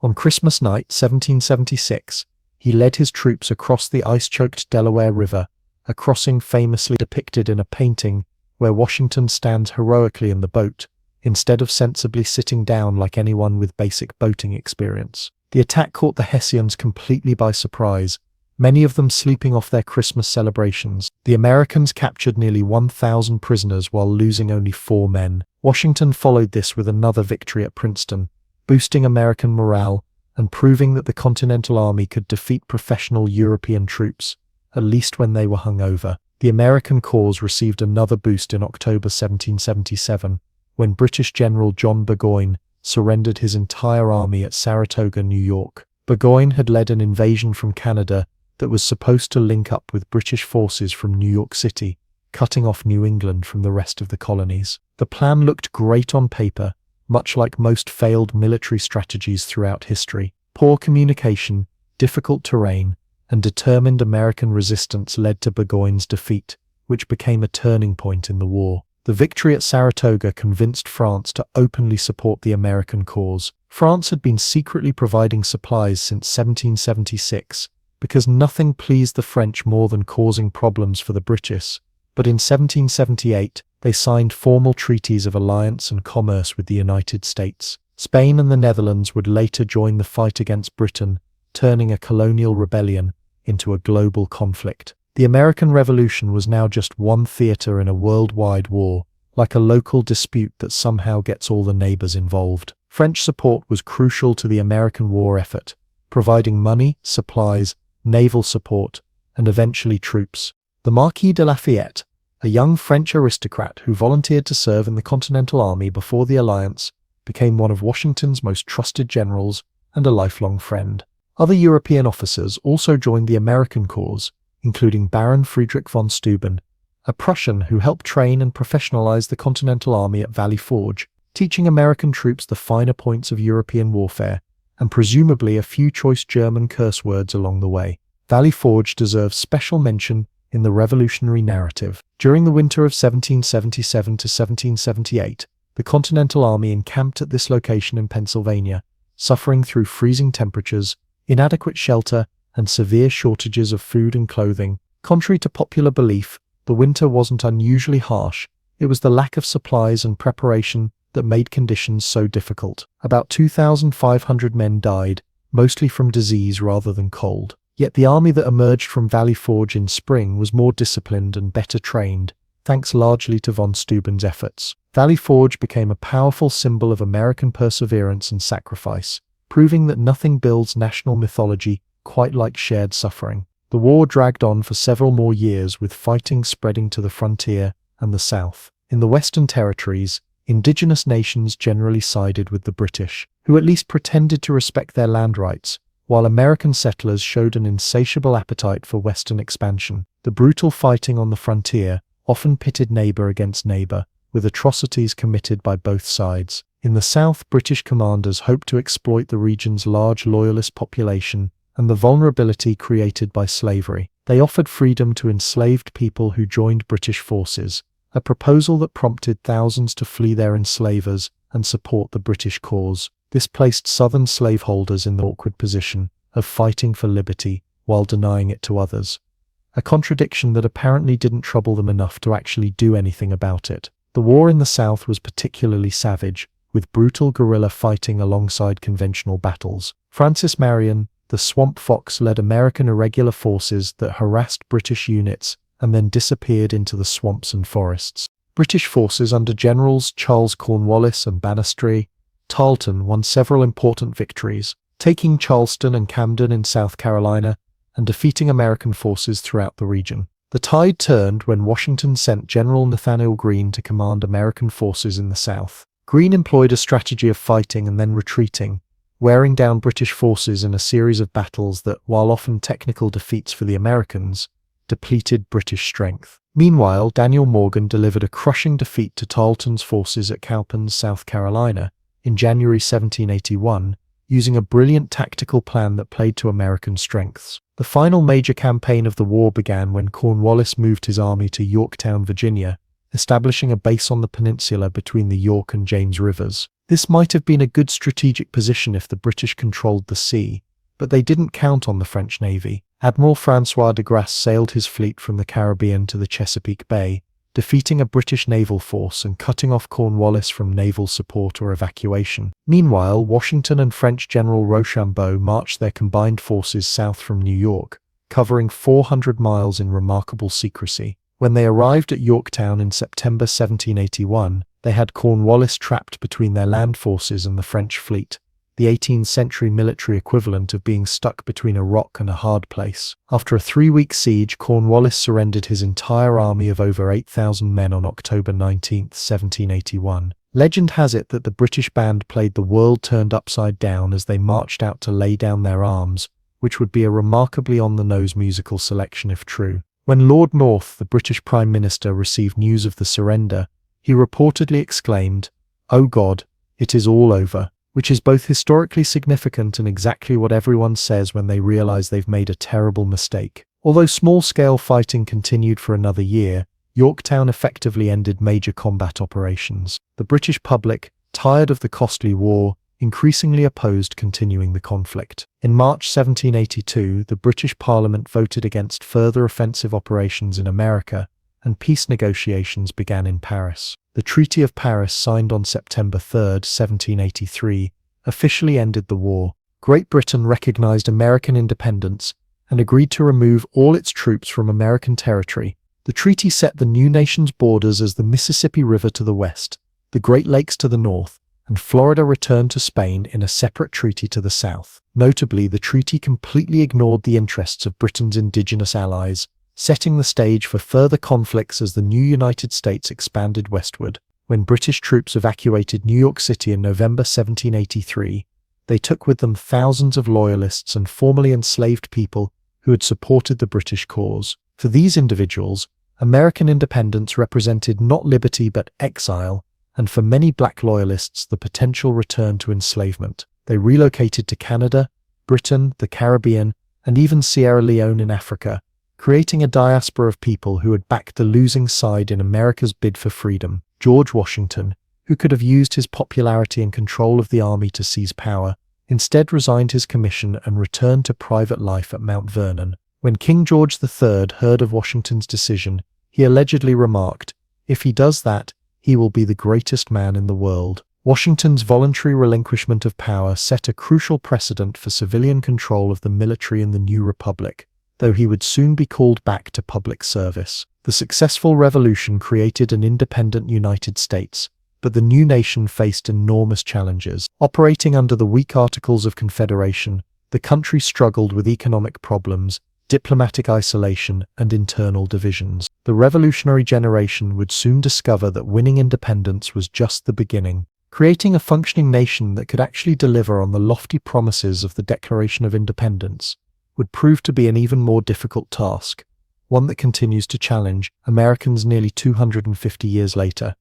On Christmas night, 1776, he led his troops across the ice-choked Delaware River, a crossing famously depicted in a painting where Washington stands heroically in the boat, instead of sensibly sitting down like anyone with basic boating experience. The attack caught the Hessians completely by surprise, many of them sleeping off their Christmas celebrations. The Americans captured nearly 1,000 prisoners while losing only 4 men. Washington followed this with another victory at Princeton, boosting American morale and proving that the Continental Army could defeat professional European troops, at least when they were hungover. The American cause received another boost in October 1777, when British General John Burgoyne surrendered his entire army at Saratoga, New York. Burgoyne had led an invasion from Canada that was supposed to link up with British forces from New York City, cutting off New England from the rest of the colonies. The plan looked great on paper, much like most failed military strategies throughout history. Poor communication, difficult terrain, and determined American resistance led to Burgoyne's defeat, which became a turning point in the war. The victory at Saratoga convinced France to openly support the American cause. France had been secretly providing supplies since 1776, because nothing pleased the French more than causing problems for the British. But in 1778, they signed formal treaties of alliance and commerce with the United States. Spain and the Netherlands would later join the fight against Britain, turning a colonial rebellion into a global conflict. The American Revolution was now just one theater in a worldwide war, like a local dispute that somehow gets all the neighbors involved. French support was crucial to the American war effort, providing money, supplies, naval support, and eventually troops. The Marquis de Lafayette, a young French aristocrat who volunteered to serve in the Continental Army before the alliance, became one of Washington's most trusted generals and a lifelong friend. Other European officers also joined the American cause, including Baron Friedrich von Steuben, a Prussian who helped train and professionalize the Continental Army at Valley Forge, teaching American troops the finer points of European warfare, and presumably a few choice German curse words along the way. Valley Forge deserves special mention in the revolutionary narrative. During the winter of 1777 to 1778, the Continental Army encamped at this location in Pennsylvania, suffering through freezing temperatures, inadequate shelter, and severe shortages of food and clothing. Contrary to popular belief, the winter wasn't unusually harsh. It was the lack of supplies and preparation that made conditions so difficult. About 2,500 men died, mostly from disease rather than cold. Yet the army that emerged from Valley Forge in spring was more disciplined and better trained, thanks largely to von Steuben's efforts. Valley Forge became a powerful symbol of American perseverance and sacrifice, proving that nothing builds national mythology quite like shared suffering. The war dragged on for several more years, with fighting spreading to the frontier and the south. In the Western Territories, indigenous nations generally sided with the British, who at least pretended to respect their land rights, while American settlers showed an insatiable appetite for Western expansion. The brutal fighting on the frontier often pitted neighbor against neighbor, with atrocities committed by both sides. In the South, British commanders hoped to exploit the region's large loyalist population and the vulnerability created by slavery. They offered freedom to enslaved people who joined British forces, a proposal that prompted thousands to flee their enslavers and support the British cause. This placed Southern slaveholders in the awkward position of fighting for liberty while denying it to others, a contradiction that apparently didn't trouble them enough to actually do anything about it. The war in the South was particularly savage, with brutal guerrilla fighting alongside conventional battles. Francis Marion, the Swamp Fox, led American irregular forces that harassed British units and then disappeared into the swamps and forests. British forces under Generals Charles Cornwallis and Banastre Tarleton won several important victories, taking Charleston and Camden in South Carolina and defeating American forces throughout the region. The tide turned when Washington sent General Nathanael Greene to command American forces in the South. Greene employed a strategy of fighting and then retreating, wearing down British forces in a series of battles that, while often technical defeats for the Americans, depleted British strength. Meanwhile, Daniel Morgan delivered a crushing defeat to Tarleton's forces at Cowpens, South Carolina, in January 1781, using a brilliant tactical plan that played to American strengths. The final major campaign of the war began when Cornwallis moved his army to Yorktown, Virginia, establishing a base on the peninsula between the York and James rivers. This might have been a good strategic position if the British controlled the sea, but they didn't count on the French Navy. Admiral François de Grasse sailed his fleet from the Caribbean to the Chesapeake Bay, defeating a British naval force and cutting off Cornwallis from naval support or evacuation. Meanwhile, Washington and French General Rochambeau marched their combined forces south from New York, covering 400 miles in remarkable secrecy. When they arrived at Yorktown in September 1781, they had Cornwallis trapped between their land forces and the French fleet, the 18th century military equivalent of being stuck between a rock and a hard place. After a 3-week siege, Cornwallis surrendered his entire army of over 8,000 men on October 19, 1781. Legend has it that the British band played "The World Turned Upside Down" as they marched out to lay down their arms, which would be a remarkably on-the-nose musical selection if true. When Lord North, the British Prime Minister, received news of the surrender, he reportedly exclaimed, "Oh God, it is all over," which is both historically significant and exactly what everyone says when they realize they've made a terrible mistake. Although small-scale fighting continued for another year, Yorktown effectively ended major combat operations. The British public, tired of the costly war, increasingly opposed continuing the conflict. In March 1782, the British Parliament voted against further offensive operations in America, and peace negotiations began in Paris. The Treaty of Paris, signed on September 3, 1783, officially ended the war. Great Britain recognized American independence and agreed to remove all its troops from American territory. The treaty set the new nation's borders as the Mississippi River to the west, the Great Lakes to the north, and Florida returned to Spain in a separate treaty to the south. Notably, the treaty completely ignored the interests of Britain's indigenous allies, setting the stage for further conflicts as the new United States expanded westward. When British troops evacuated New York City in November 1783, they took with them thousands of loyalists and formerly enslaved people who had supported the British cause. For these individuals, American independence represented not liberty but exile, and for many black loyalists, the potential return to enslavement. They relocated to Canada, Britain, the Caribbean, and even Sierra Leone in Africa, creating a diaspora of people who had backed the losing side in America's bid for freedom. George Washington, who could have used his popularity and control of the army to seize power, instead resigned his commission and returned to private life at Mount Vernon. When King George III heard of Washington's decision, he allegedly remarked, "If he does that, he will be the greatest man in the world." Washington's voluntary relinquishment of power set a crucial precedent for civilian control of the military in the new republic, though he would soon be called back to public service. The successful revolution created an independent United States, but the new nation faced enormous challenges. Operating under the weak Articles of Confederation, the country struggled with economic problems, diplomatic isolation, and internal divisions. The revolutionary generation would soon discover that winning independence was just the beginning. Creating a functioning nation that could actually deliver on the lofty promises of the Declaration of Independence would prove to be an even more difficult task, one that continues to challenge Americans nearly 250 years later.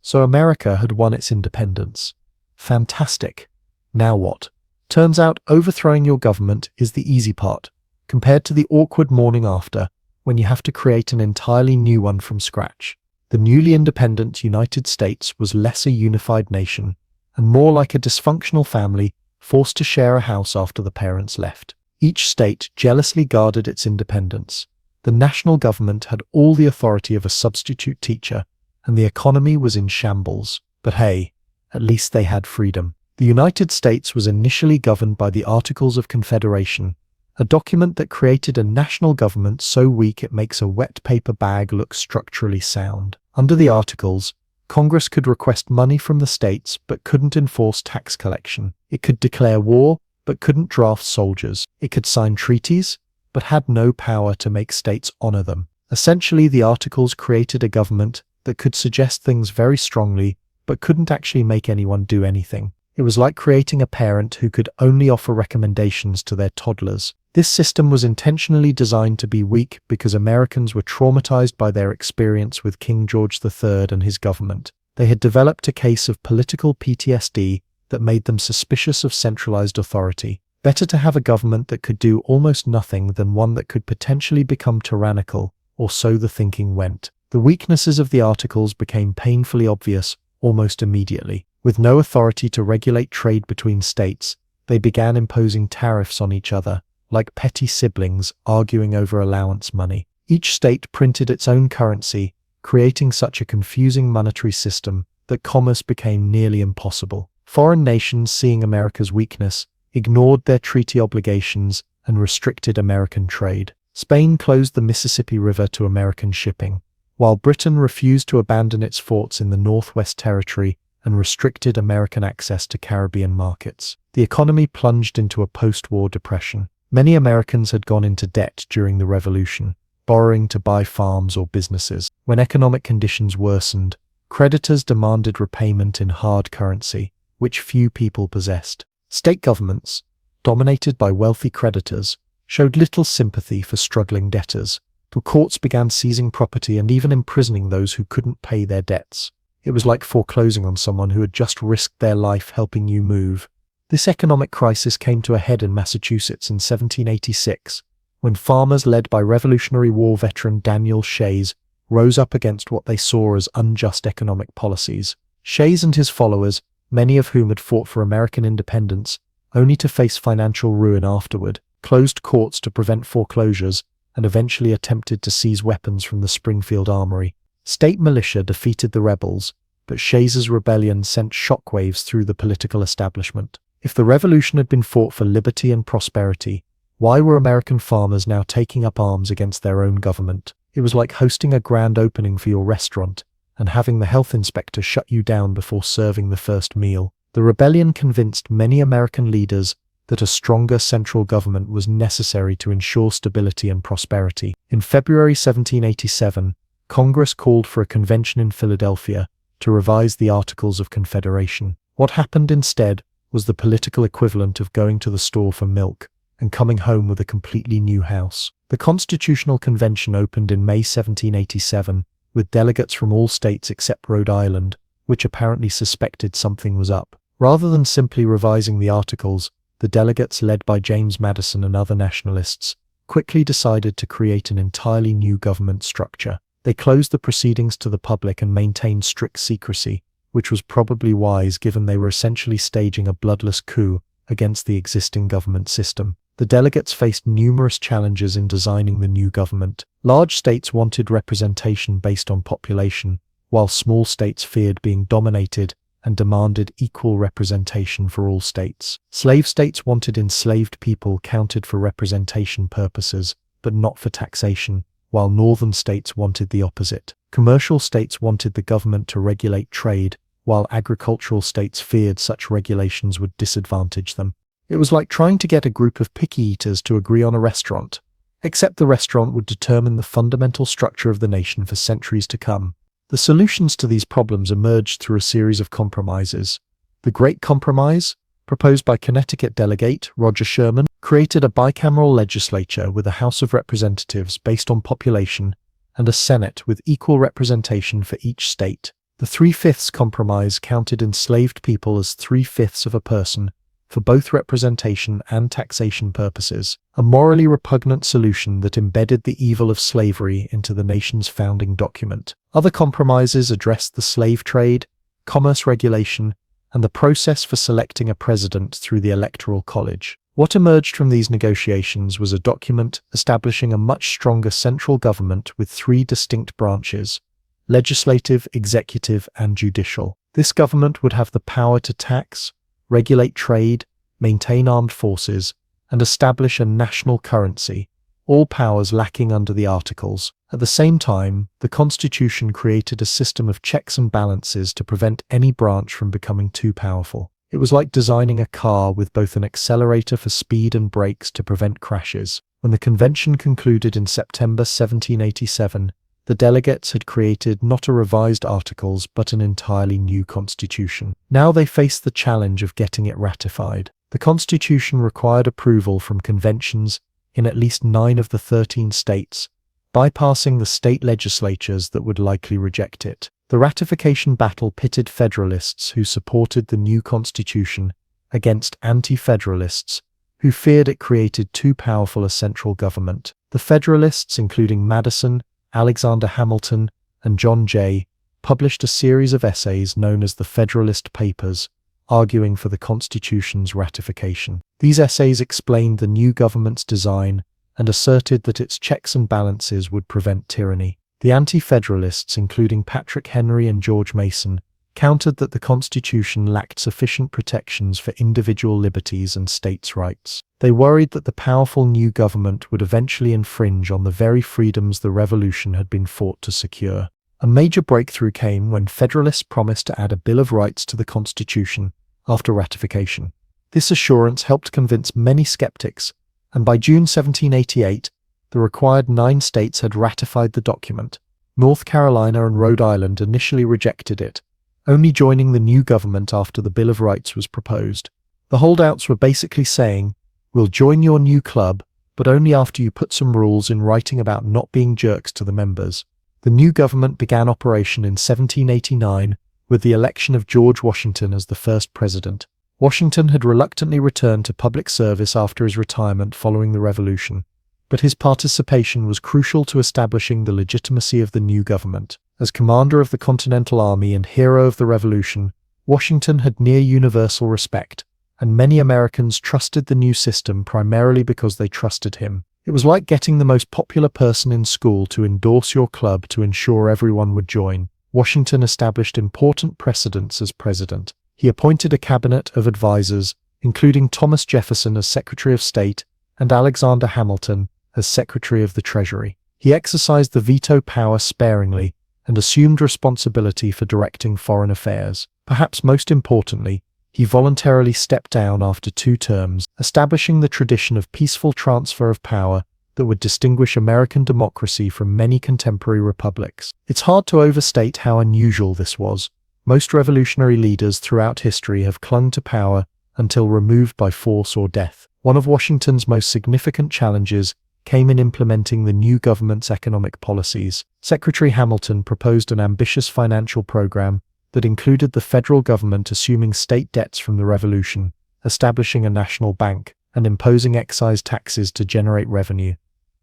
So America had won its independence. Fantastic. Now what? Turns out overthrowing your government is the easy part, compared to the awkward morning after, when you have to create an entirely new one from scratch. The newly independent United States was less a unified nation, and more like a dysfunctional family forced to share a house after the parents left. Each state jealously guarded its independence. The national government had all the authority of a substitute teacher, and the economy was in shambles. But hey, at least they had freedom. The United States was initially governed by the Articles of Confederation, a document that created a national government so weak it makes a wet paper bag look structurally sound. Under the Articles, Congress could request money from the states but couldn't enforce tax collection. It could declare war but couldn't draft soldiers. It could sign treaties but had no power to make states honor them. Essentially, the Articles created a government that could suggest things very strongly but couldn't actually make anyone do anything. It was like creating a parent who could only offer recommendations to their toddlers. This system was intentionally designed to be weak because Americans were traumatized by their experience with King George III and his government. They had developed a case of political PTSD that made them suspicious of centralized authority. Better to have a government that could do almost nothing than one that could potentially become tyrannical, or so the thinking went. The weaknesses of the Articles became painfully obvious almost immediately. With no authority to regulate trade between states, they began imposing tariffs on each other, like petty siblings arguing over allowance money. Each state printed its own currency, creating such a confusing monetary system that commerce became nearly impossible. Foreign nations, seeing America's weakness, ignored their treaty obligations and restricted American trade. Spain closed the Mississippi River to American shipping, while Britain refused to abandon its forts in the Northwest Territory and restricted American access to Caribbean markets. The economy plunged into a post-war depression. Many Americans had gone into debt during the Revolution, borrowing to buy farms or businesses. When economic conditions worsened, creditors demanded repayment in hard currency, which few people possessed. State governments, dominated by wealthy creditors, showed little sympathy for struggling debtors. The courts began seizing property and even imprisoning those who couldn't pay their debts. It was like foreclosing on someone who had just risked their life helping you move. This economic crisis came to a head in Massachusetts in 1786, when farmers led by Revolutionary War veteran Daniel Shays rose up against what they saw as unjust economic policies. Shays and his followers, many of whom had fought for American independence, only to face financial ruin afterward, closed courts to prevent foreclosures and eventually attempted to seize weapons from the Springfield Armory. State militia defeated the rebels, but Shays's rebellion sent shockwaves through the political establishment. If the revolution had been fought for liberty and prosperity, why were American farmers now taking up arms against their own government? It was like hosting a grand opening for your restaurant and having the health inspector shut you down before serving the first meal. The rebellion convinced many American leaders that a stronger central government was necessary to ensure stability and prosperity. In February 1787, Congress called for a convention in Philadelphia to revise the Articles of Confederation. What happened instead was the political equivalent of going to the store for milk and coming home with a completely new house. The Constitutional Convention opened in May 1787 with delegates from all states except Rhode Island, which apparently suspected something was up. Rather than simply revising the articles, the delegates, led by James Madison and other nationalists, quickly decided to create an entirely new government structure. They closed the proceedings to the public and maintained strict secrecy, which was probably wise given they were essentially staging a bloodless coup against the existing government system. The delegates faced numerous challenges in designing the new government. Large states wanted representation based on population, while small states feared being dominated and demanded equal representation for all states. Slave states wanted enslaved people counted for representation purposes, but not for taxation, while northern states wanted the opposite. Commercial states wanted the government to regulate trade, while agricultural states feared such regulations would disadvantage them. It was like trying to get a group of picky eaters to agree on a restaurant, except the restaurant would determine the fundamental structure of the nation for centuries to come. The solutions to these problems emerged through a series of compromises. The Great Compromise, proposed by Connecticut delegate Roger Sherman, created a bicameral legislature with a House of Representatives based on population and a Senate with equal representation for each state. The 3/5 Compromise counted enslaved people as 3/5 of a person for both representation and taxation purposes, a morally repugnant solution that embedded the evil of slavery into the nation's founding document. Other compromises addressed the slave trade, commerce regulation, and the process for selecting a president through the Electoral College. What emerged from these negotiations was a document establishing a much stronger central government with 3 distinct branches: legislative, executive, and judicial. This government would have the power to tax, regulate trade, maintain armed forces, and establish a national currency, all powers lacking under the Articles. At the same time, the Constitution created a system of checks and balances to prevent any branch from becoming too powerful. It was like designing a car with both an accelerator for speed and brakes to prevent crashes. When the convention concluded in September 1787, the delegates had created not a revised Articles but an entirely new constitution. Now they faced the challenge of getting it ratified. The Constitution required approval from conventions in at least 9 of the 13 states, bypassing the state legislatures that would likely reject it. The ratification battle pitted Federalists who supported the new Constitution against anti-Federalists who feared it created too powerful a central government. The Federalists, including Madison, Alexander Hamilton, and John Jay, published a series of essays known as the Federalist Papers, arguing for the Constitution's ratification. These essays explained the new government's design and asserted that its checks and balances would prevent tyranny. The anti-Federalists, including Patrick Henry and George Mason, countered that the Constitution lacked sufficient protections for individual liberties and states' rights. They worried that the powerful new government would eventually infringe on the very freedoms the Revolution had been fought to secure. A major breakthrough came when Federalists promised to add a Bill of Rights to the Constitution after ratification. This assurance helped convince many skeptics, and by June 1788, the required 9 states had ratified the document. North Carolina and Rhode Island initially rejected it, only joining the new government after the Bill of Rights was proposed. The holdouts were basically saying, "We'll join your new club, but only after you put some rules in writing about not being jerks to the members." The new government began operation in 1789 with the election of George Washington as the first president. Washington had reluctantly returned to public service after his retirement following the Revolution, but his participation was crucial to establishing the legitimacy of the new government. As commander of the Continental Army and hero of the Revolution, Washington had near universal respect, and many Americans trusted the new system primarily because they trusted him. It was like getting the most popular person in school to endorse your club to ensure everyone would join. Washington established important precedents as president. He appointed a cabinet of advisors, including Thomas Jefferson as Secretary of State and Alexander Hamilton as Secretary of the Treasury. He exercised the veto power sparingly and assumed responsibility for directing foreign affairs. Perhaps most importantly, he voluntarily stepped down after 2 terms, establishing the tradition of peaceful transfer of power that would distinguish American democracy from many contemporary republics. It's hard to overstate how unusual this was. Most revolutionary leaders throughout history have clung to power until removed by force or death. One of Washington's most significant challenges came in implementing the new government's economic policies. Secretary Hamilton proposed an ambitious financial program that included the federal government assuming state debts from the Revolution, establishing a national bank, and imposing excise taxes to generate revenue.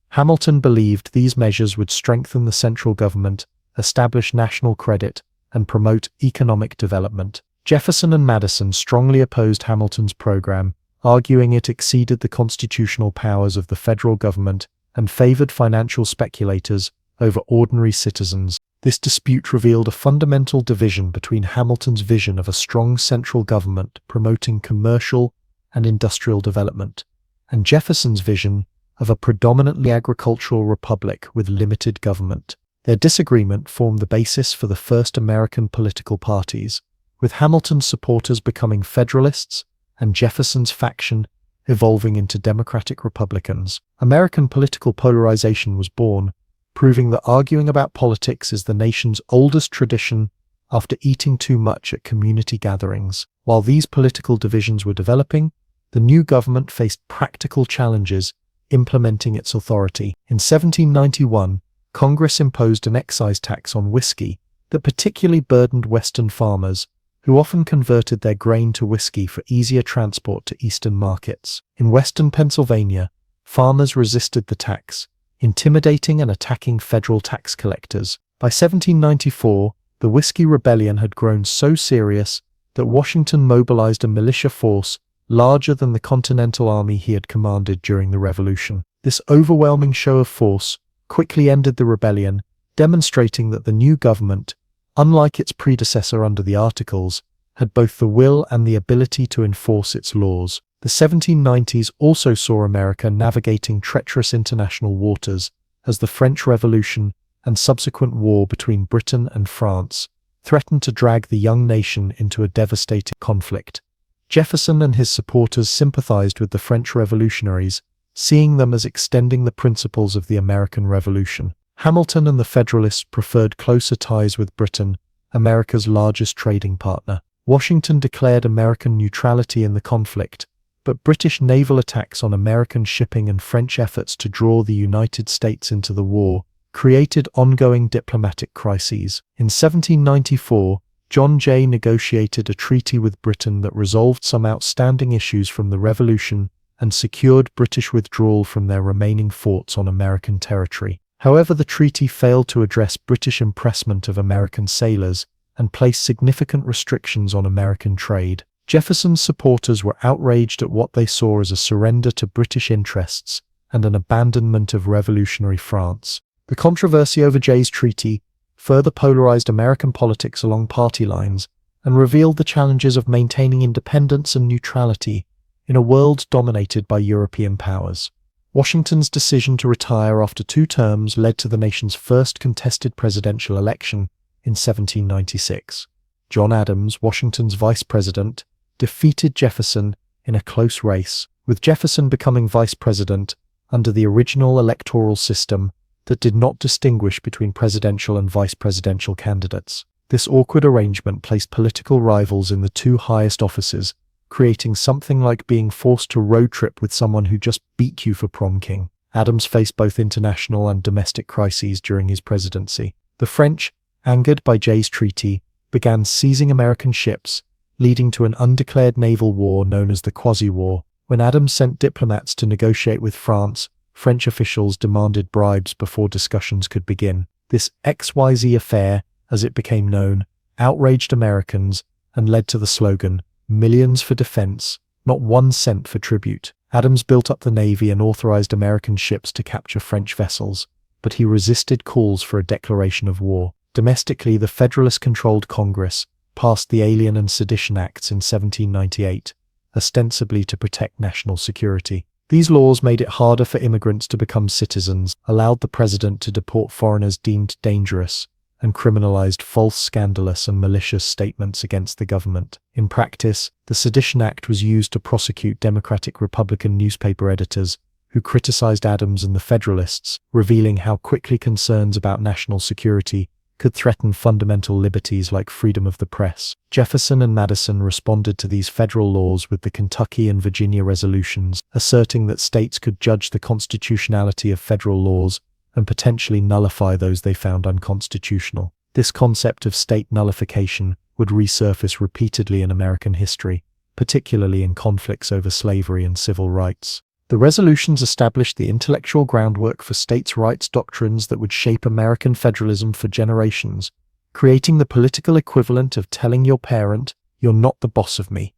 Hamilton believed these measures would strengthen the central government, establish national credit, and promote economic development. Jefferson and Madison strongly opposed Hamilton's program, arguing it exceeded the constitutional powers of the federal government and favored financial speculators over ordinary citizens. This dispute revealed a fundamental division between Hamilton's vision of a strong central government promoting commercial and industrial development, and Jefferson's vision of a predominantly agricultural republic with limited government. Their disagreement formed the basis for the first American political parties, with Hamilton's supporters becoming Federalists and Jefferson's faction evolving into Democratic Republicans. American political polarization was born, proving that arguing about politics is the nation's oldest tradition after eating too much at community gatherings. While these political divisions were developing, the new government faced practical challenges implementing its authority. In 1791, Congress imposed an excise tax on whiskey that particularly burdened Western farmers, who often converted their grain to whiskey for easier transport to eastern markets. In western Pennsylvania, farmers resisted the tax, intimidating and attacking federal tax collectors. By 1794, the Whiskey Rebellion had grown so serious that Washington mobilized a militia force larger than the Continental Army he had commanded during the Revolution. This overwhelming show of force quickly ended the rebellion, demonstrating that the new government, unlike its predecessor under the Articles, had both the will and the ability to enforce its laws. The 1790s also saw America navigating treacherous international waters as the French Revolution and subsequent war between Britain and France threatened to drag the young nation into a devastating conflict. Jefferson and his supporters sympathized with the French revolutionaries, seeing them as extending the principles of the American Revolution. Hamilton and the Federalists preferred closer ties with Britain, America's largest trading partner. Washington declared American neutrality in the conflict, but British naval attacks on American shipping and French efforts to draw the United States into the war created ongoing diplomatic crises. In 1794, John Jay negotiated a treaty with Britain that resolved some outstanding issues from the Revolution and secured British withdrawal from their remaining forts on American territory. However, the treaty failed to address British impressment of American sailors and placed significant restrictions on American trade. Jefferson's supporters were outraged at what they saw as a surrender to British interests and an abandonment of revolutionary France. The controversy over Jay's treaty further polarized American politics along party lines and revealed the challenges of maintaining independence and neutrality in a world dominated by European powers. Washington's decision to retire after 2 terms led to the nation's first contested presidential election in 1796. John Adams, Washington's vice president, defeated Jefferson in a close race, with Jefferson becoming vice president under the original electoral system that did not distinguish between presidential and vice presidential candidates. This awkward arrangement placed political rivals in the 2 highest offices, creating something like being forced to road trip with someone who just beat you for prom king. Adams faced both international and domestic crises during his presidency. The French, angered by Jay's treaty, began seizing American ships, leading to an undeclared naval war known as the Quasi-War. When Adams sent diplomats to negotiate with France, French officials demanded bribes before discussions could begin. This XYZ affair, as it became known, outraged Americans and led to the slogan, "Millions for defense, not 1 cent for tribute." Adams built up the Navy and authorized American ships to capture French vessels, but he resisted calls for a declaration of war. Domestically, the Federalist-controlled Congress passed the Alien and Sedition Acts in 1798, ostensibly to protect national security. These laws made it harder for immigrants to become citizens, allowed the president to deport foreigners deemed dangerous, and criminalized false, scandalous, and malicious statements against the government. In practice, the Sedition Act was used to prosecute Democratic-Republican newspaper editors who criticized Adams and the Federalists, revealing how quickly concerns about national security could threaten fundamental liberties like freedom of the press. Jefferson and Madison responded to these federal laws with the Kentucky and Virginia resolutions, asserting that states could judge the constitutionality of federal laws and potentially nullify those they found unconstitutional. This concept of state nullification would resurface repeatedly in American history, particularly in conflicts over slavery and civil rights. The resolutions established the intellectual groundwork for states' rights doctrines that would shape American federalism for generations, creating the political equivalent of telling your parent, "You're not the boss of me."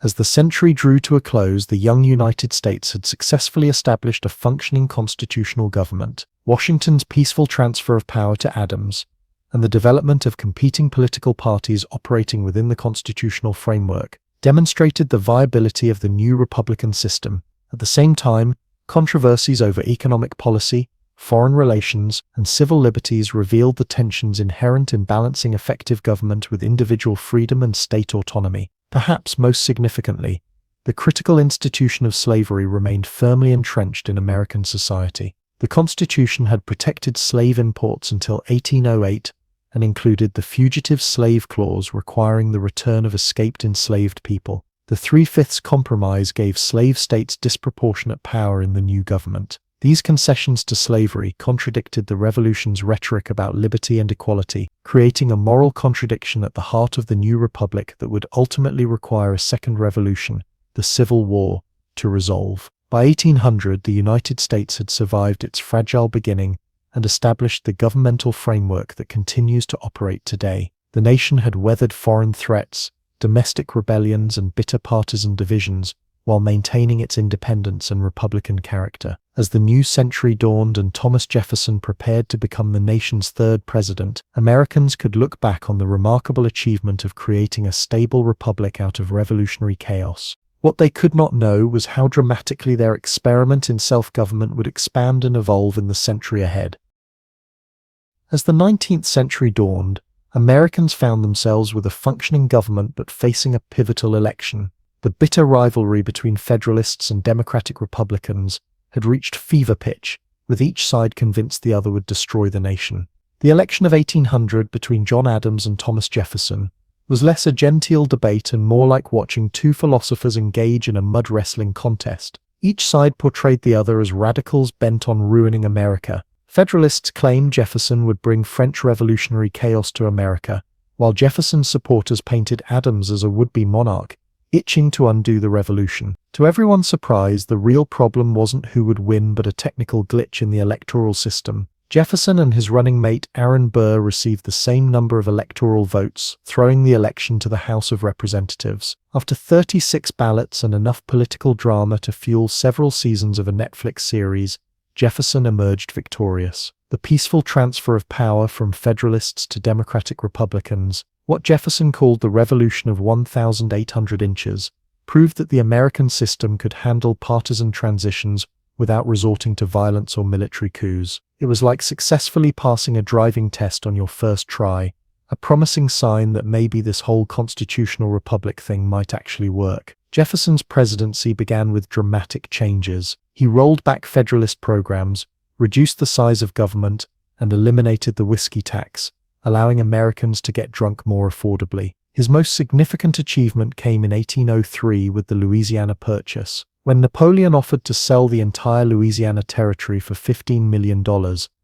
As the century drew to a close, the young United States had successfully established a functioning constitutional government. Washington's peaceful transfer of power to Adams, and the development of competing political parties operating within the constitutional framework, demonstrated the viability of the new Republican system. At the same time, controversies over economic policy, foreign relations, and civil liberties revealed the tensions inherent in balancing effective government with individual freedom and state autonomy. Perhaps most significantly, the critical institution of slavery remained firmly entrenched in American society. The Constitution had protected slave imports until 1808 and included the Fugitive Slave Clause requiring the return of escaped enslaved people. The Three-Fifths Compromise gave slave states disproportionate power in the new government. These concessions to slavery contradicted the Revolution's rhetoric about liberty and equality, creating a moral contradiction at the heart of the new republic that would ultimately require a second revolution, the Civil War, to resolve. By 1800, the United States had survived its fragile beginning and established the governmental framework that continues to operate today. The nation had weathered foreign threats, domestic rebellions, and bitter partisan divisions, while maintaining its independence and Republican character. As the new century dawned and Thomas Jefferson prepared to become the nation's third president, Americans could look back on the remarkable achievement of creating a stable republic out of revolutionary chaos. What they could not know was how dramatically their experiment in self-government would expand and evolve in the century ahead. As the 19th century dawned, Americans found themselves with a functioning government but facing a pivotal election. The bitter rivalry between Federalists and Democratic Republicans had reached fever pitch, with each side convinced the other would destroy the nation. The election of 1800 between John Adams and Thomas Jefferson was less a genteel debate and more like watching two philosophers engage in a mud-wrestling contest. Each side portrayed the other as radicals bent on ruining America. Federalists claimed Jefferson would bring French revolutionary chaos to America, while Jefferson's supporters painted Adams as a would-be monarch, itching to undo the revolution. To everyone's surprise, the real problem wasn't who would win but a technical glitch in the electoral system. Jefferson and his running mate Aaron Burr received the same number of electoral votes, throwing the election to the House of Representatives. After 36 ballots and enough political drama to fuel several seasons of a Netflix series, Jefferson emerged victorious. The peaceful transfer of power from Federalists to Democratic Republicans, what Jefferson called the Revolution of 1,800 inches, proved that the American system could handle partisan transitions without resorting to violence or military coups. It was like successfully passing a driving test on your first try, a promising sign that maybe this whole constitutional republic thing might actually work. Jefferson's presidency began with dramatic changes. He rolled back Federalist programs, reduced the size of government, and eliminated the whiskey tax, allowing Americans to get drunk more affordably. His most significant achievement came in 1803 with the Louisiana Purchase. When Napoleon offered to sell the entire Louisiana Territory for $15 million,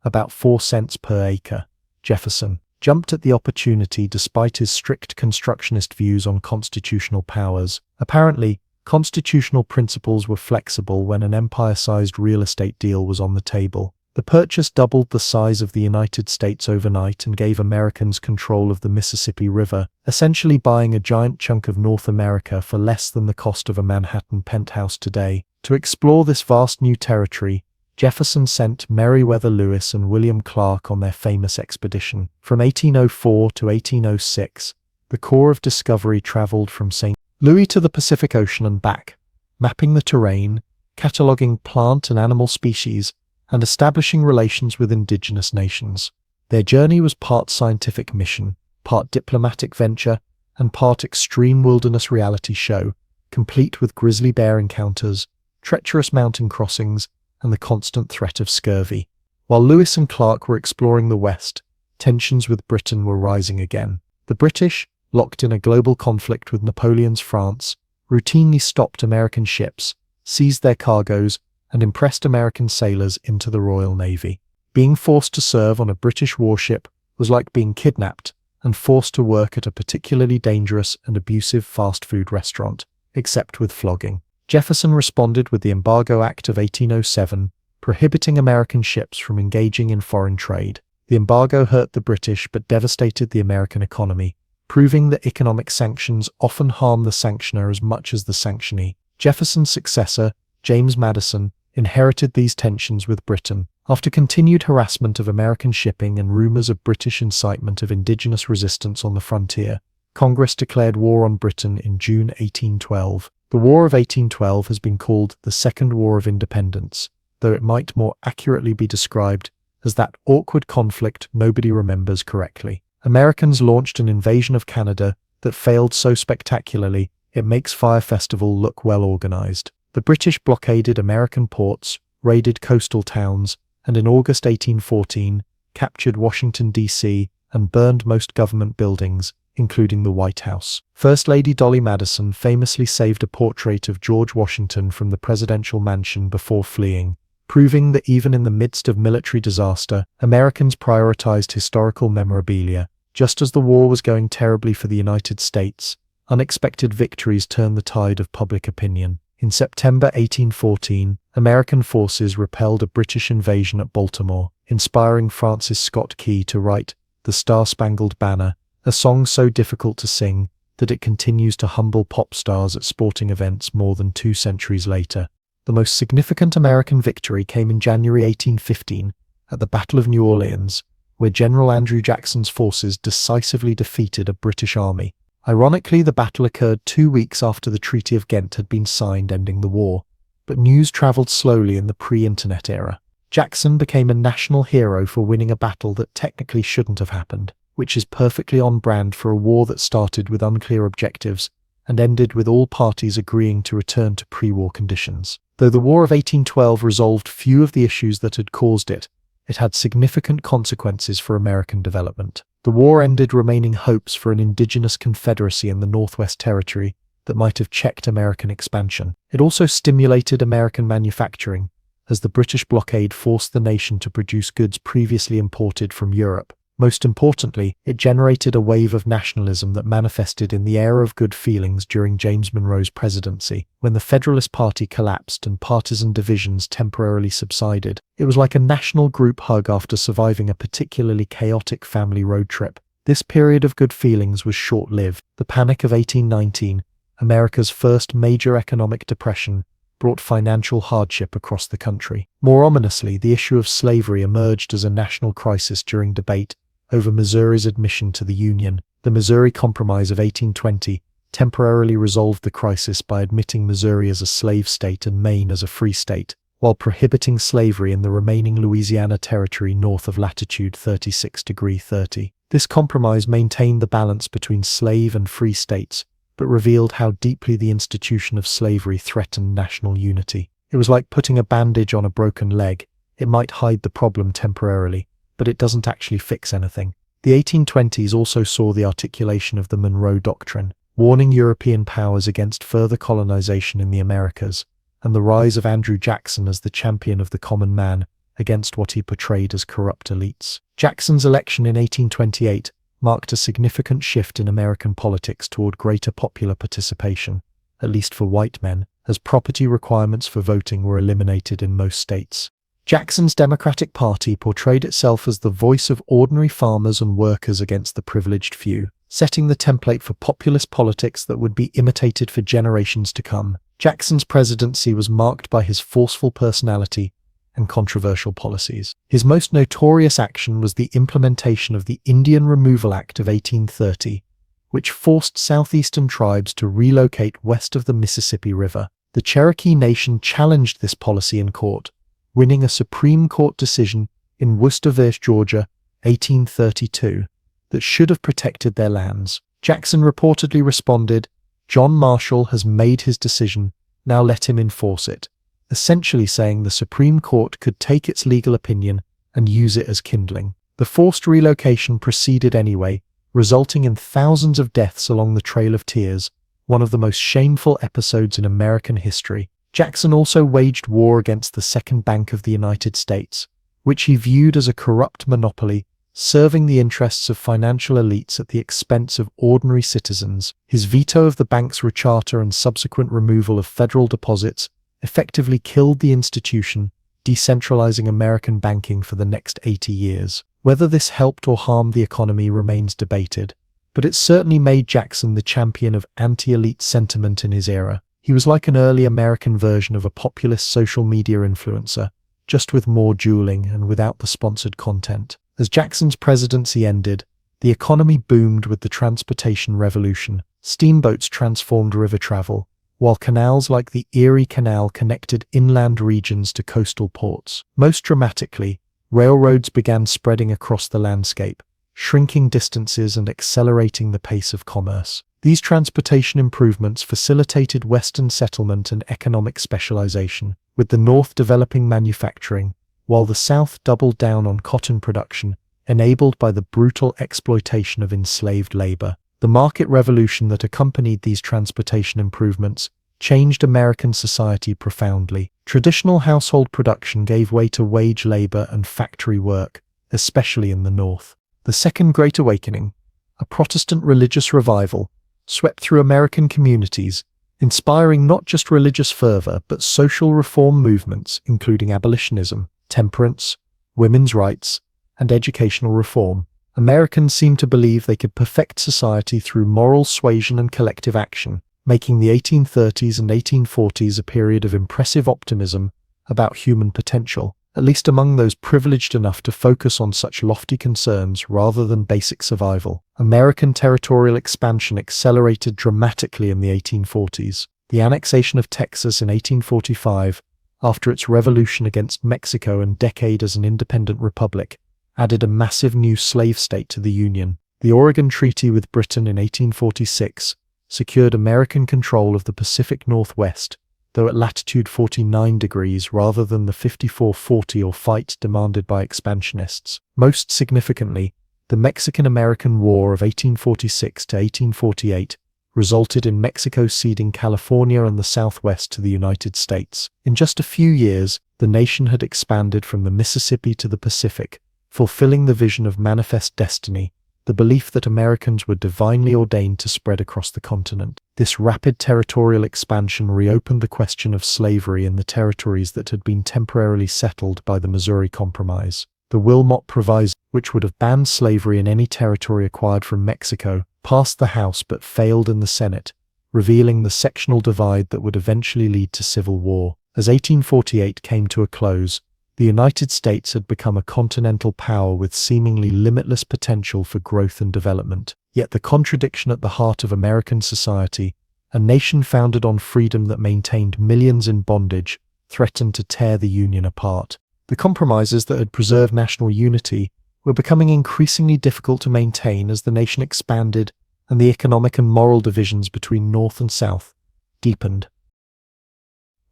about 4 cents per acre, Jefferson jumped at the opportunity despite his strict constructionist views on constitutional powers. Apparently, constitutional principles were flexible when an empire-sized real estate deal was on the table. The purchase doubled the size of the United States overnight and gave Americans control of the Mississippi River, essentially buying a giant chunk of North America for less than the cost of a Manhattan penthouse today. To explore this vast new territory, Jefferson sent Meriwether Lewis and William Clark on their famous expedition. From 1804 to 1806, the Corps of Discovery traveled from St. Louis to the Pacific Ocean and back, mapping the terrain, cataloging plant and animal species, and establishing relations with indigenous nations. Their journey was part scientific mission, part diplomatic venture, and part extreme wilderness reality show, complete with grizzly bear encounters, treacherous mountain crossings, and the constant threat of scurvy. While Lewis and Clark were exploring the West, tensions with Britain were rising again. The British, locked in a global conflict with Napoleon's France, routinely stopped American ships, seized their cargoes, and impressed American sailors into the Royal Navy. Being forced to serve on a British warship was like being kidnapped and forced to work at a particularly dangerous and abusive fast food restaurant, except with flogging. Jefferson responded with the Embargo Act of 1807, prohibiting American ships from engaging in foreign trade. The embargo hurt the British but devastated the American economy, proving that economic sanctions often harm the sanctioner as much as the sanctionee. Jefferson's successor, James Madison, inherited these tensions with Britain. After continued harassment of American shipping and rumors of British incitement of indigenous resistance on the frontier, Congress declared war on Britain in June 1812. The War of 1812 has been called the Second War of Independence, though it might more accurately be described as that awkward conflict nobody remembers correctly. Americans launched an invasion of Canada that failed so spectacularly it makes Fire Festival look well organized. The British blockaded American ports, raided coastal towns, and in August 1814, captured Washington, D.C., and burned most government buildings, including the White House. First Lady Dolly Madison famously saved a portrait of George Washington from the presidential mansion before fleeing, proving that even in the midst of military disaster, Americans prioritized historical memorabilia. Just as the war was going terribly for the United States, unexpected victories turned the tide of public opinion. In September 1814, American forces repelled a British invasion at Baltimore, inspiring Francis Scott Key to write The Star-Spangled Banner, a song so difficult to sing that it continues to humble pop stars at sporting events more than 2 centuries later. The most significant American victory came in January 1815 at the Battle of New Orleans, where General Andrew Jackson's forces decisively defeated a British army. Ironically, the battle occurred 2 weeks after the Treaty of Ghent had been signed ending the war, but news traveled slowly in the pre-internet era. Jackson became a national hero for winning a battle that technically shouldn't have happened, which is perfectly on brand for a war that started with unclear objectives and ended with all parties agreeing to return to pre-war conditions. Though the War of 1812 resolved few of the issues that had caused it, it had significant consequences for American development. The war ended remaining hopes for an indigenous confederacy in the Northwest Territory that might have checked American expansion. It also stimulated American manufacturing, as the British blockade forced the nation to produce goods previously imported from Europe. Most importantly, it generated a wave of nationalism that manifested in the era of good feelings during James Monroe's presidency. When the Federalist Party collapsed and partisan divisions temporarily subsided, it was like a national group hug after surviving a particularly chaotic family road trip. This period of good feelings was short-lived. The Panic of 1819, America's first major economic depression, brought financial hardship across the country. More ominously, the issue of slavery emerged as a national crisis during debate over Missouri's admission to the Union. The Missouri Compromise of 1820 temporarily resolved the crisis by admitting Missouri as a slave state and Maine as a free state, while prohibiting slavery in the remaining Louisiana Territory north of latitude 36°30. This compromise maintained the balance between slave and free states, but revealed how deeply the institution of slavery threatened national unity. It was like putting a bandage on a broken leg. It might hide the problem temporarily, but it doesn't actually fix anything. The 1820s also saw the articulation of the Monroe Doctrine, warning European powers against further colonization in the Americas, and the rise of Andrew Jackson as the champion of the common man against what he portrayed as corrupt elites. Jackson's election in 1828 marked a significant shift in American politics toward greater popular participation, at least for white men, as property requirements for voting were eliminated in most states. Jackson's Democratic Party portrayed itself as the voice of ordinary farmers and workers against the privileged few, setting the template for populist politics that would be imitated for generations to come. Jackson's presidency was marked by his forceful personality and controversial policies. His most notorious action was the implementation of the Indian Removal Act of 1830, which forced southeastern tribes to relocate west of the Mississippi River. The Cherokee Nation challenged this policy in court, winning a Supreme Court decision in Worcester v. Georgia, 1832, that should have protected their lands. Jackson reportedly responded, "John Marshall has made his decision, now let him enforce it," essentially saying the Supreme Court could take its legal opinion and use it as kindling. The forced relocation proceeded anyway, resulting in thousands of deaths along the Trail of Tears, one of the most shameful episodes in American history. Jackson also waged war against the Second Bank of the United States, which he viewed as a corrupt monopoly, serving the interests of financial elites at the expense of ordinary citizens. His veto of the bank's recharter and subsequent removal of federal deposits effectively killed the institution, decentralizing American banking for the next 80 years. Whether this helped or harmed the economy remains debated, but it certainly made Jackson the champion of anti-elite sentiment in his era. He was like an early American version of a populist social media influencer, just with more dueling and without the sponsored content. As Jackson's presidency ended, the economy boomed with the transportation revolution. Steamboats transformed river travel, while canals like the Erie Canal connected inland regions to coastal ports. Most dramatically, railroads began spreading across the landscape, shrinking distances and accelerating the pace of commerce. These transportation improvements facilitated Western settlement and economic specialization, with the North developing manufacturing, while the South doubled down on cotton production, enabled by the brutal exploitation of enslaved labor. The market revolution that accompanied these transportation improvements changed American society profoundly. Traditional household production gave way to wage labor and factory work, especially in the North. The Second Great Awakening, a Protestant religious revival, swept through American communities, inspiring not just religious fervor but social reform movements including abolitionism, temperance, women's rights, and educational reform. Americans seemed to believe they could perfect society through moral suasion and collective action, making the 1830s and 1840s a period of impressive optimism about human potential, at least among those privileged enough to focus on such lofty concerns rather than basic survival. American territorial expansion accelerated dramatically in the 1840s. The annexation of Texas in 1845, after its revolution against Mexico and decade as an independent republic, added a massive new slave state to the Union. The Oregon Treaty with Britain in 1846 secured American control of the Pacific Northwest, though at latitude 49 degrees rather than the 54-40 or fight demanded by expansionists. Most significantly, the Mexican-American War of 1846 to 1848 resulted in Mexico ceding California and the Southwest to the United States. In just a few years, the nation had expanded from the Mississippi to the Pacific, fulfilling the vision of manifest destiny, the belief that Americans were divinely ordained to spread across the continent. This rapid territorial expansion reopened the question of slavery in the territories that had been temporarily settled by the Missouri Compromise. The Wilmot Proviso, which would have banned slavery in any territory acquired from Mexico, passed the House but failed in the Senate, revealing the sectional divide that would eventually lead to civil war. As 1848 came to a close, the United States had become a continental power with seemingly limitless potential for growth and development. Yet the contradiction at the heart of American society, a nation founded on freedom that maintained millions in bondage, threatened to tear the Union apart. The compromises that had preserved national unity were becoming increasingly difficult to maintain as the nation expanded and the economic and moral divisions between North and South deepened.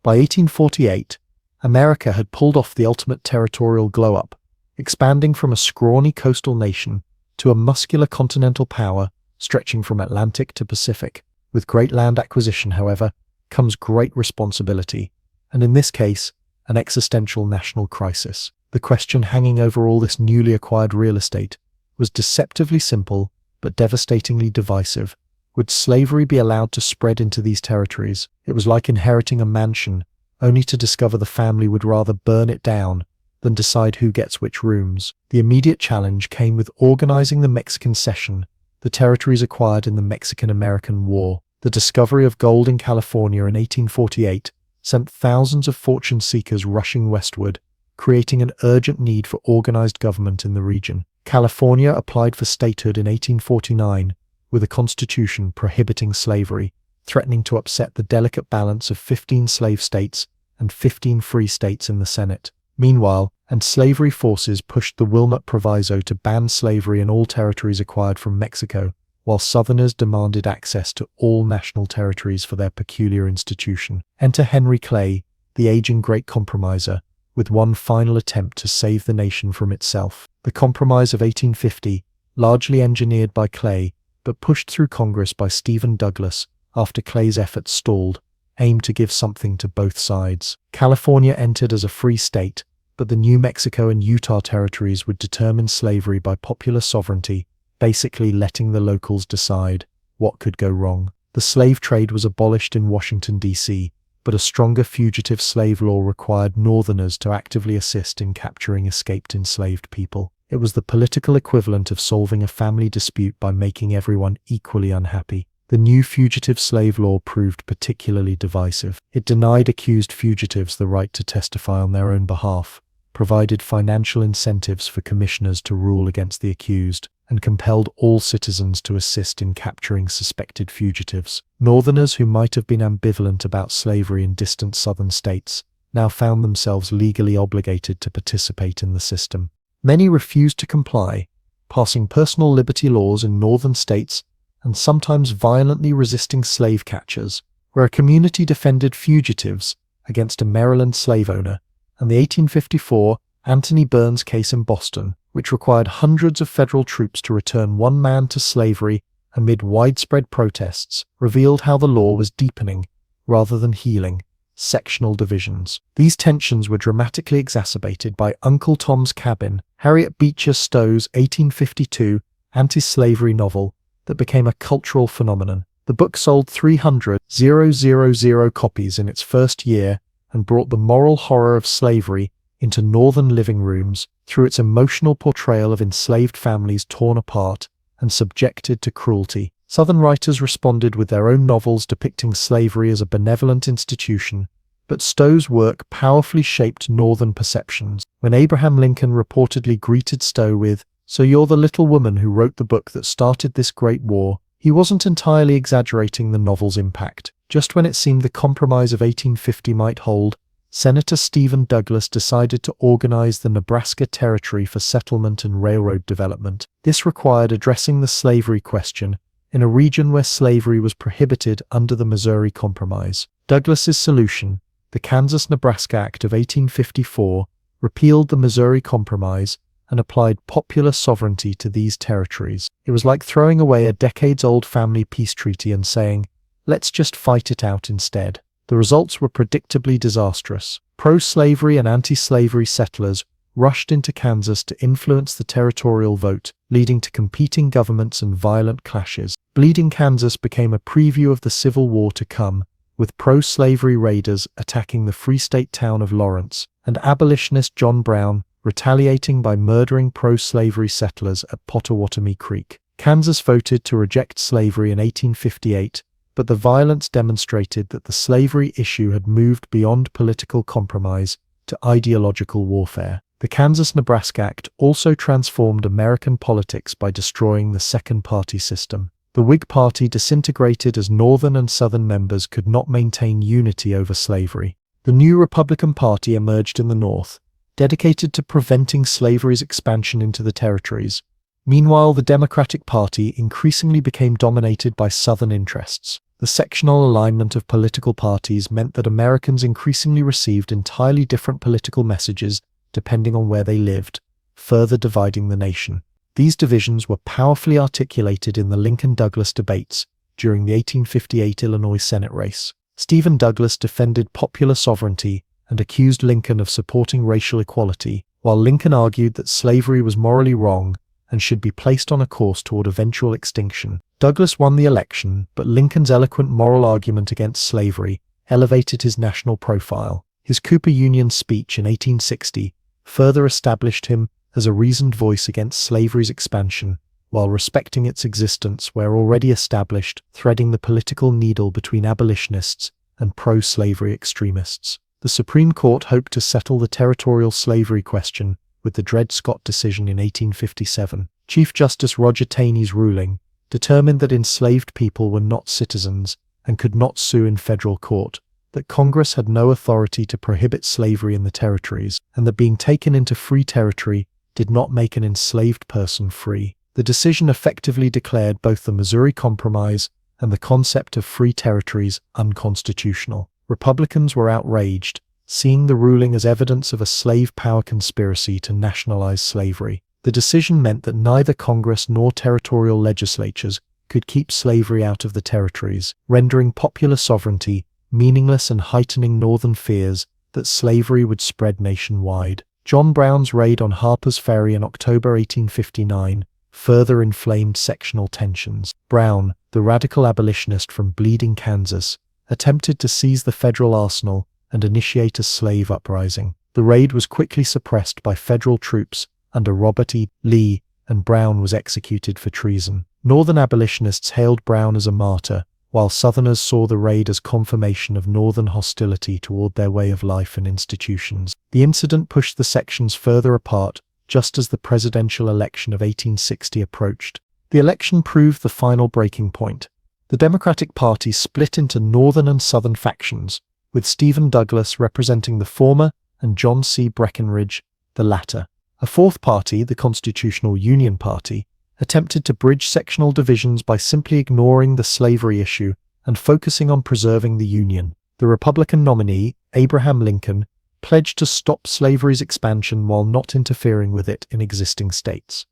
By 1848, America had pulled off the ultimate territorial glow-up, expanding from a scrawny coastal nation to a muscular continental power stretching from Atlantic to Pacific. With great land acquisition, however, comes great responsibility, and in this case, an existential national crisis. The question hanging over all this newly acquired real estate was deceptively simple but devastatingly divisive. Would slavery be allowed to spread into these territories? It was like inheriting a mansion, only to discover the family would rather burn it down than decide who gets which rooms. The immediate challenge came with organizing the Mexican Cession, the territories acquired in the Mexican-American War. The discovery of gold in California in 1848 sent thousands of fortune seekers rushing westward, creating an urgent need for organized government in the region. California applied for statehood in 1849 with a constitution prohibiting slavery, threatening to upset the delicate balance of 15 slave states and 15 free states in the Senate. Meanwhile, anti-slavery forces pushed the Wilmot Proviso to ban slavery in all territories acquired from Mexico, while Southerners demanded access to all national territories for their peculiar institution. Enter Henry Clay, the aging great compromiser, with one final attempt to save the nation from itself. The Compromise of 1850, largely engineered by Clay, but pushed through Congress by Stephen Douglas after Clay's efforts stalled, aimed to give something to both sides. California entered as a free state, but the New Mexico and Utah territories would determine slavery by popular sovereignty, basically letting the locals decide what could go wrong. The slave trade was abolished in Washington, D.C., but a stronger fugitive slave law required Northerners to actively assist in capturing escaped enslaved people. It was the political equivalent of solving a family dispute by making everyone equally unhappy. The new fugitive slave law proved particularly divisive. It denied accused fugitives the right to testify on their own behalf, provided financial incentives for commissioners to rule against the accused, and compelled all citizens to assist in capturing suspected fugitives. Northerners who might have been ambivalent about slavery in distant southern states now found themselves legally obligated to participate in the system. Many refused to comply, passing personal liberty laws in northern states and sometimes violently resisting slave catchers, where a community defended fugitives against a Maryland slave owner, and the 1854 Anthony Burns case in Boston, which required hundreds of federal troops to return one man to slavery amid widespread protests, revealed how the law was deepening, rather than healing, sectional divisions. These tensions were dramatically exacerbated by Uncle Tom's Cabin, Harriet Beecher Stowe's 1852 anti-slavery novel that became a cultural phenomenon. The book sold 300,000 copies in its first year and brought the moral horror of slavery into northern living rooms through its emotional portrayal of enslaved families torn apart and subjected to cruelty. Southern writers responded with their own novels depicting slavery as a benevolent institution, but Stowe's work powerfully shaped northern perceptions. When Abraham Lincoln reportedly greeted Stowe with, "So you're the little woman who wrote the book that started this great war," he wasn't entirely exaggerating the novel's impact. Just when it seemed the Compromise of 1850 might hold, Senator Stephen Douglas decided to organize the Nebraska Territory for settlement and railroad development. This required addressing the slavery question in a region where slavery was prohibited under the Missouri Compromise. Douglas's solution, the Kansas-Nebraska Act of 1854, repealed the Missouri Compromise and applied popular sovereignty to these territories. It was like throwing away a decades-old family peace treaty and saying, "Let's just fight it out instead." The results were predictably disastrous. Pro-slavery and anti-slavery settlers rushed into Kansas to influence the territorial vote, leading to competing governments and violent clashes. Bleeding Kansas became a preview of the Civil War to come, with pro-slavery raiders attacking the Free State town of Lawrence, and abolitionist John Brown retaliating by murdering pro-slavery settlers at Pottawatomie Creek. Kansas voted to reject slavery in 1858, but the violence demonstrated that the slavery issue had moved beyond political compromise to ideological warfare. The Kansas-Nebraska Act also transformed American politics by destroying the second-party system. The Whig Party disintegrated as Northern and Southern members could not maintain unity over slavery. The new Republican Party emerged in the North, dedicated to preventing slavery's expansion into the territories. Meanwhile, the Democratic Party increasingly became dominated by Southern interests. The sectional alignment of political parties meant that Americans increasingly received entirely different political messages depending on where they lived, further dividing the nation. These divisions were powerfully articulated in the Lincoln-Douglas debates during the 1858 Illinois Senate race. Stephen Douglas defended popular sovereignty and accused Lincoln of supporting racial equality, while Lincoln argued that slavery was morally wrong and should be placed on a course toward eventual extinction. Douglas won the election, but Lincoln's eloquent moral argument against slavery elevated his national profile. His Cooper Union speech in 1860 further established him as a reasoned voice against slavery's expansion, while respecting its existence where already established, threading the political needle between abolitionists and pro-slavery extremists. The Supreme Court hoped to settle the territorial slavery question with the Dred Scott decision in 1857. Chief Justice Roger Taney's ruling determined that enslaved people were not citizens and could not sue in federal court, that Congress had no authority to prohibit slavery in the territories, and that being taken into free territory did not make an enslaved person free. The decision effectively declared both the Missouri Compromise and the concept of free territories unconstitutional. Republicans were outraged, seeing the ruling as evidence of a slave power conspiracy to nationalize slavery. The decision meant that neither Congress nor territorial legislatures could keep slavery out of the territories, rendering popular sovereignty meaningless and heightening Northern fears that slavery would spread nationwide. John Brown's raid on Harper's Ferry in October 1859 further inflamed sectional tensions. Brown, the radical abolitionist from Bleeding, Kansas, attempted to seize the federal arsenal and initiate a slave uprising. The raid was quickly suppressed by federal troops under Robert E. Lee, and Brown was executed for treason. Northern abolitionists hailed Brown as a martyr, while Southerners saw the raid as confirmation of Northern hostility toward their way of life and institutions. The incident pushed the sections further apart just as the presidential election of 1860 approached. The election proved the final breaking point. The Democratic Party split into Northern and Southern factions, with Stephen Douglas representing the former and John C. Breckinridge the latter. A fourth party, the Constitutional Union Party, attempted to bridge sectional divisions by simply ignoring the slavery issue and focusing on preserving the Union. The Republican nominee, Abraham Lincoln, pledged to stop slavery's expansion while not interfering with it in existing states.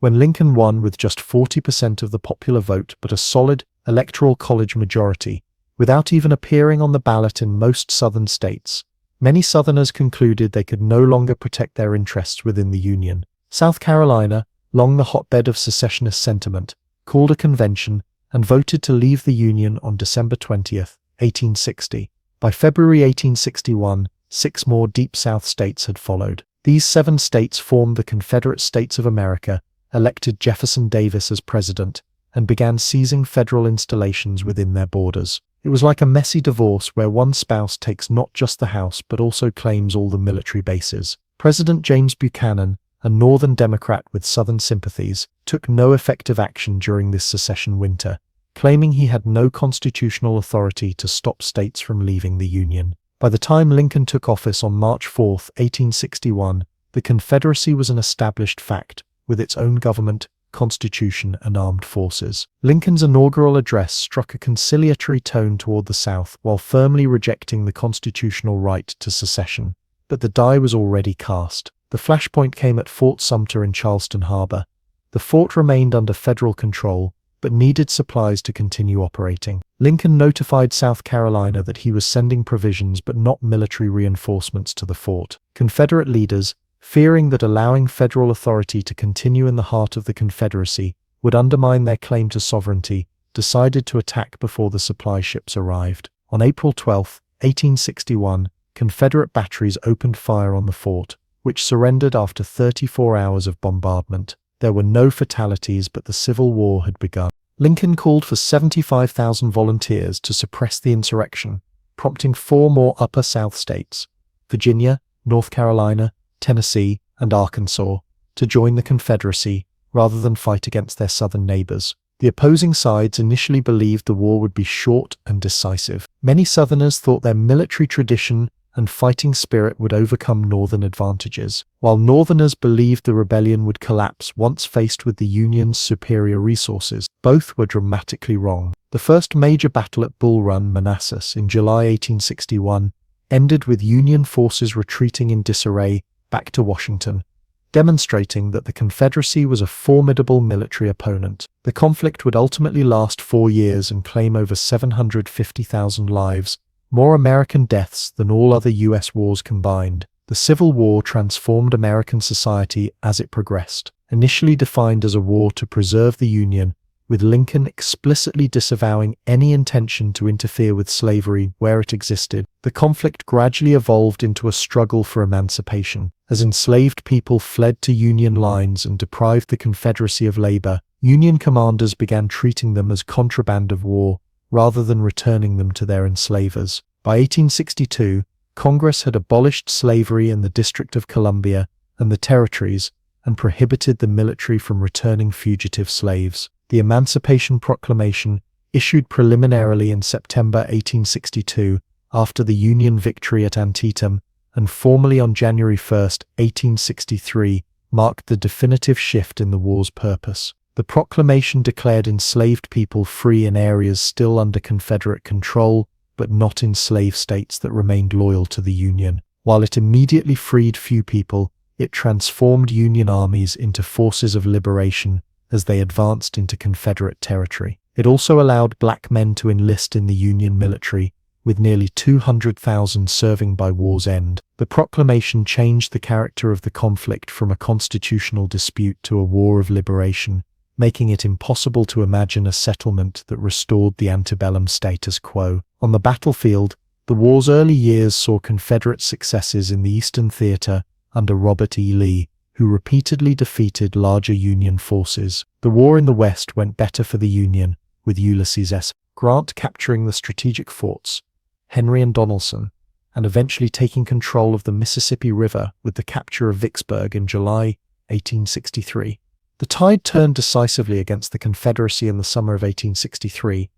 When Lincoln won with just 40% of the popular vote but a solid electoral college majority, without even appearing on the ballot in most Southern states, many Southerners concluded they could no longer protect their interests within the Union. South Carolina, long the hotbed of secessionist sentiment, called a convention and voted to leave the Union on December 20, 1860. By February 1861, 6 more Deep South states had followed. These 7 states formed the Confederate States of America, elected Jefferson Davis as president, and began seizing federal installations within their borders. It was like a messy divorce where one spouse takes not just the House but also claims all the military bases. President James Buchanan, a Northern Democrat with Southern sympathies, took no effective action during this secession winter, claiming he had no constitutional authority to stop states from leaving the Union. By the time Lincoln took office on March 4, 1861, the Confederacy was an established fact, with its own government, constitution, and armed forces. Lincoln's inaugural address struck a conciliatory tone toward the South while firmly rejecting the constitutional right to secession. But the die was already cast. The flashpoint came at Fort Sumter in Charleston Harbor. The fort remained under federal control, but needed supplies to continue operating. Lincoln notified South Carolina that he was sending provisions but not military reinforcements to the fort. Confederate leaders, fearing that allowing federal authority to continue in the heart of the Confederacy would undermine their claim to sovereignty, decided to attack before the supply ships arrived. On April 12, 1861, Confederate batteries opened fire on the fort, which surrendered after 34 hours of bombardment. There were no fatalities, but the Civil War had begun. Lincoln called for 75,000 volunteers to suppress the insurrection, prompting 4 more Upper South states, Virginia, North Carolina, Tennessee, and Arkansas, to join the Confederacy rather than fight against their Southern neighbors. The opposing sides initially believed the war would be short and decisive. Many Southerners thought their military tradition and fighting spirit would overcome Northern advantages, while Northerners believed the rebellion would collapse once faced with the Union's superior resources. Both were dramatically wrong. The first major battle at Bull Run, Manassas, in July 1861, ended with Union forces retreating in disarray back to Washington, demonstrating that the Confederacy was a formidable military opponent. The conflict would ultimately last 4 years and claim over 750,000 lives, more American deaths than all other U.S. wars combined. The Civil War transformed American society as it progressed. Initially defined as a war to preserve the Union, with Lincoln explicitly disavowing any intention to interfere with slavery where it existed. The conflict gradually evolved into a struggle for emancipation. As enslaved people fled to Union lines and deprived the Confederacy of labor, Union commanders began treating them as contraband of war rather than returning them to their enslavers. By 1862, Congress had abolished slavery in the District of Columbia and the Territories and prohibited the military from returning fugitive slaves. The Emancipation Proclamation, issued preliminarily in September 1862 after the Union victory at Antietam, and formally on January 1, 1863, marked the definitive shift in the war's purpose. The proclamation declared enslaved people free in areas still under Confederate control, but not in slave states that remained loyal to the Union. While it immediately freed few people, it transformed Union armies into forces of liberation as they advanced into Confederate territory. It also allowed black men to enlist in the Union military, with nearly 200,000 serving by war's end. The proclamation changed the character of the conflict from a constitutional dispute to a war of liberation, making it impossible to imagine a settlement that restored the antebellum status quo. On the battlefield, the war's early years saw Confederate successes in the Eastern Theater under Robert E. Lee, who repeatedly defeated larger Union forces. The war in the West went better for the Union, with Ulysses S. Grant capturing the strategic forts, Henry and Donelson, and eventually taking control of the Mississippi River with the capture of Vicksburg in July 1863. The tide turned decisively against the Confederacy in the summer of 1863,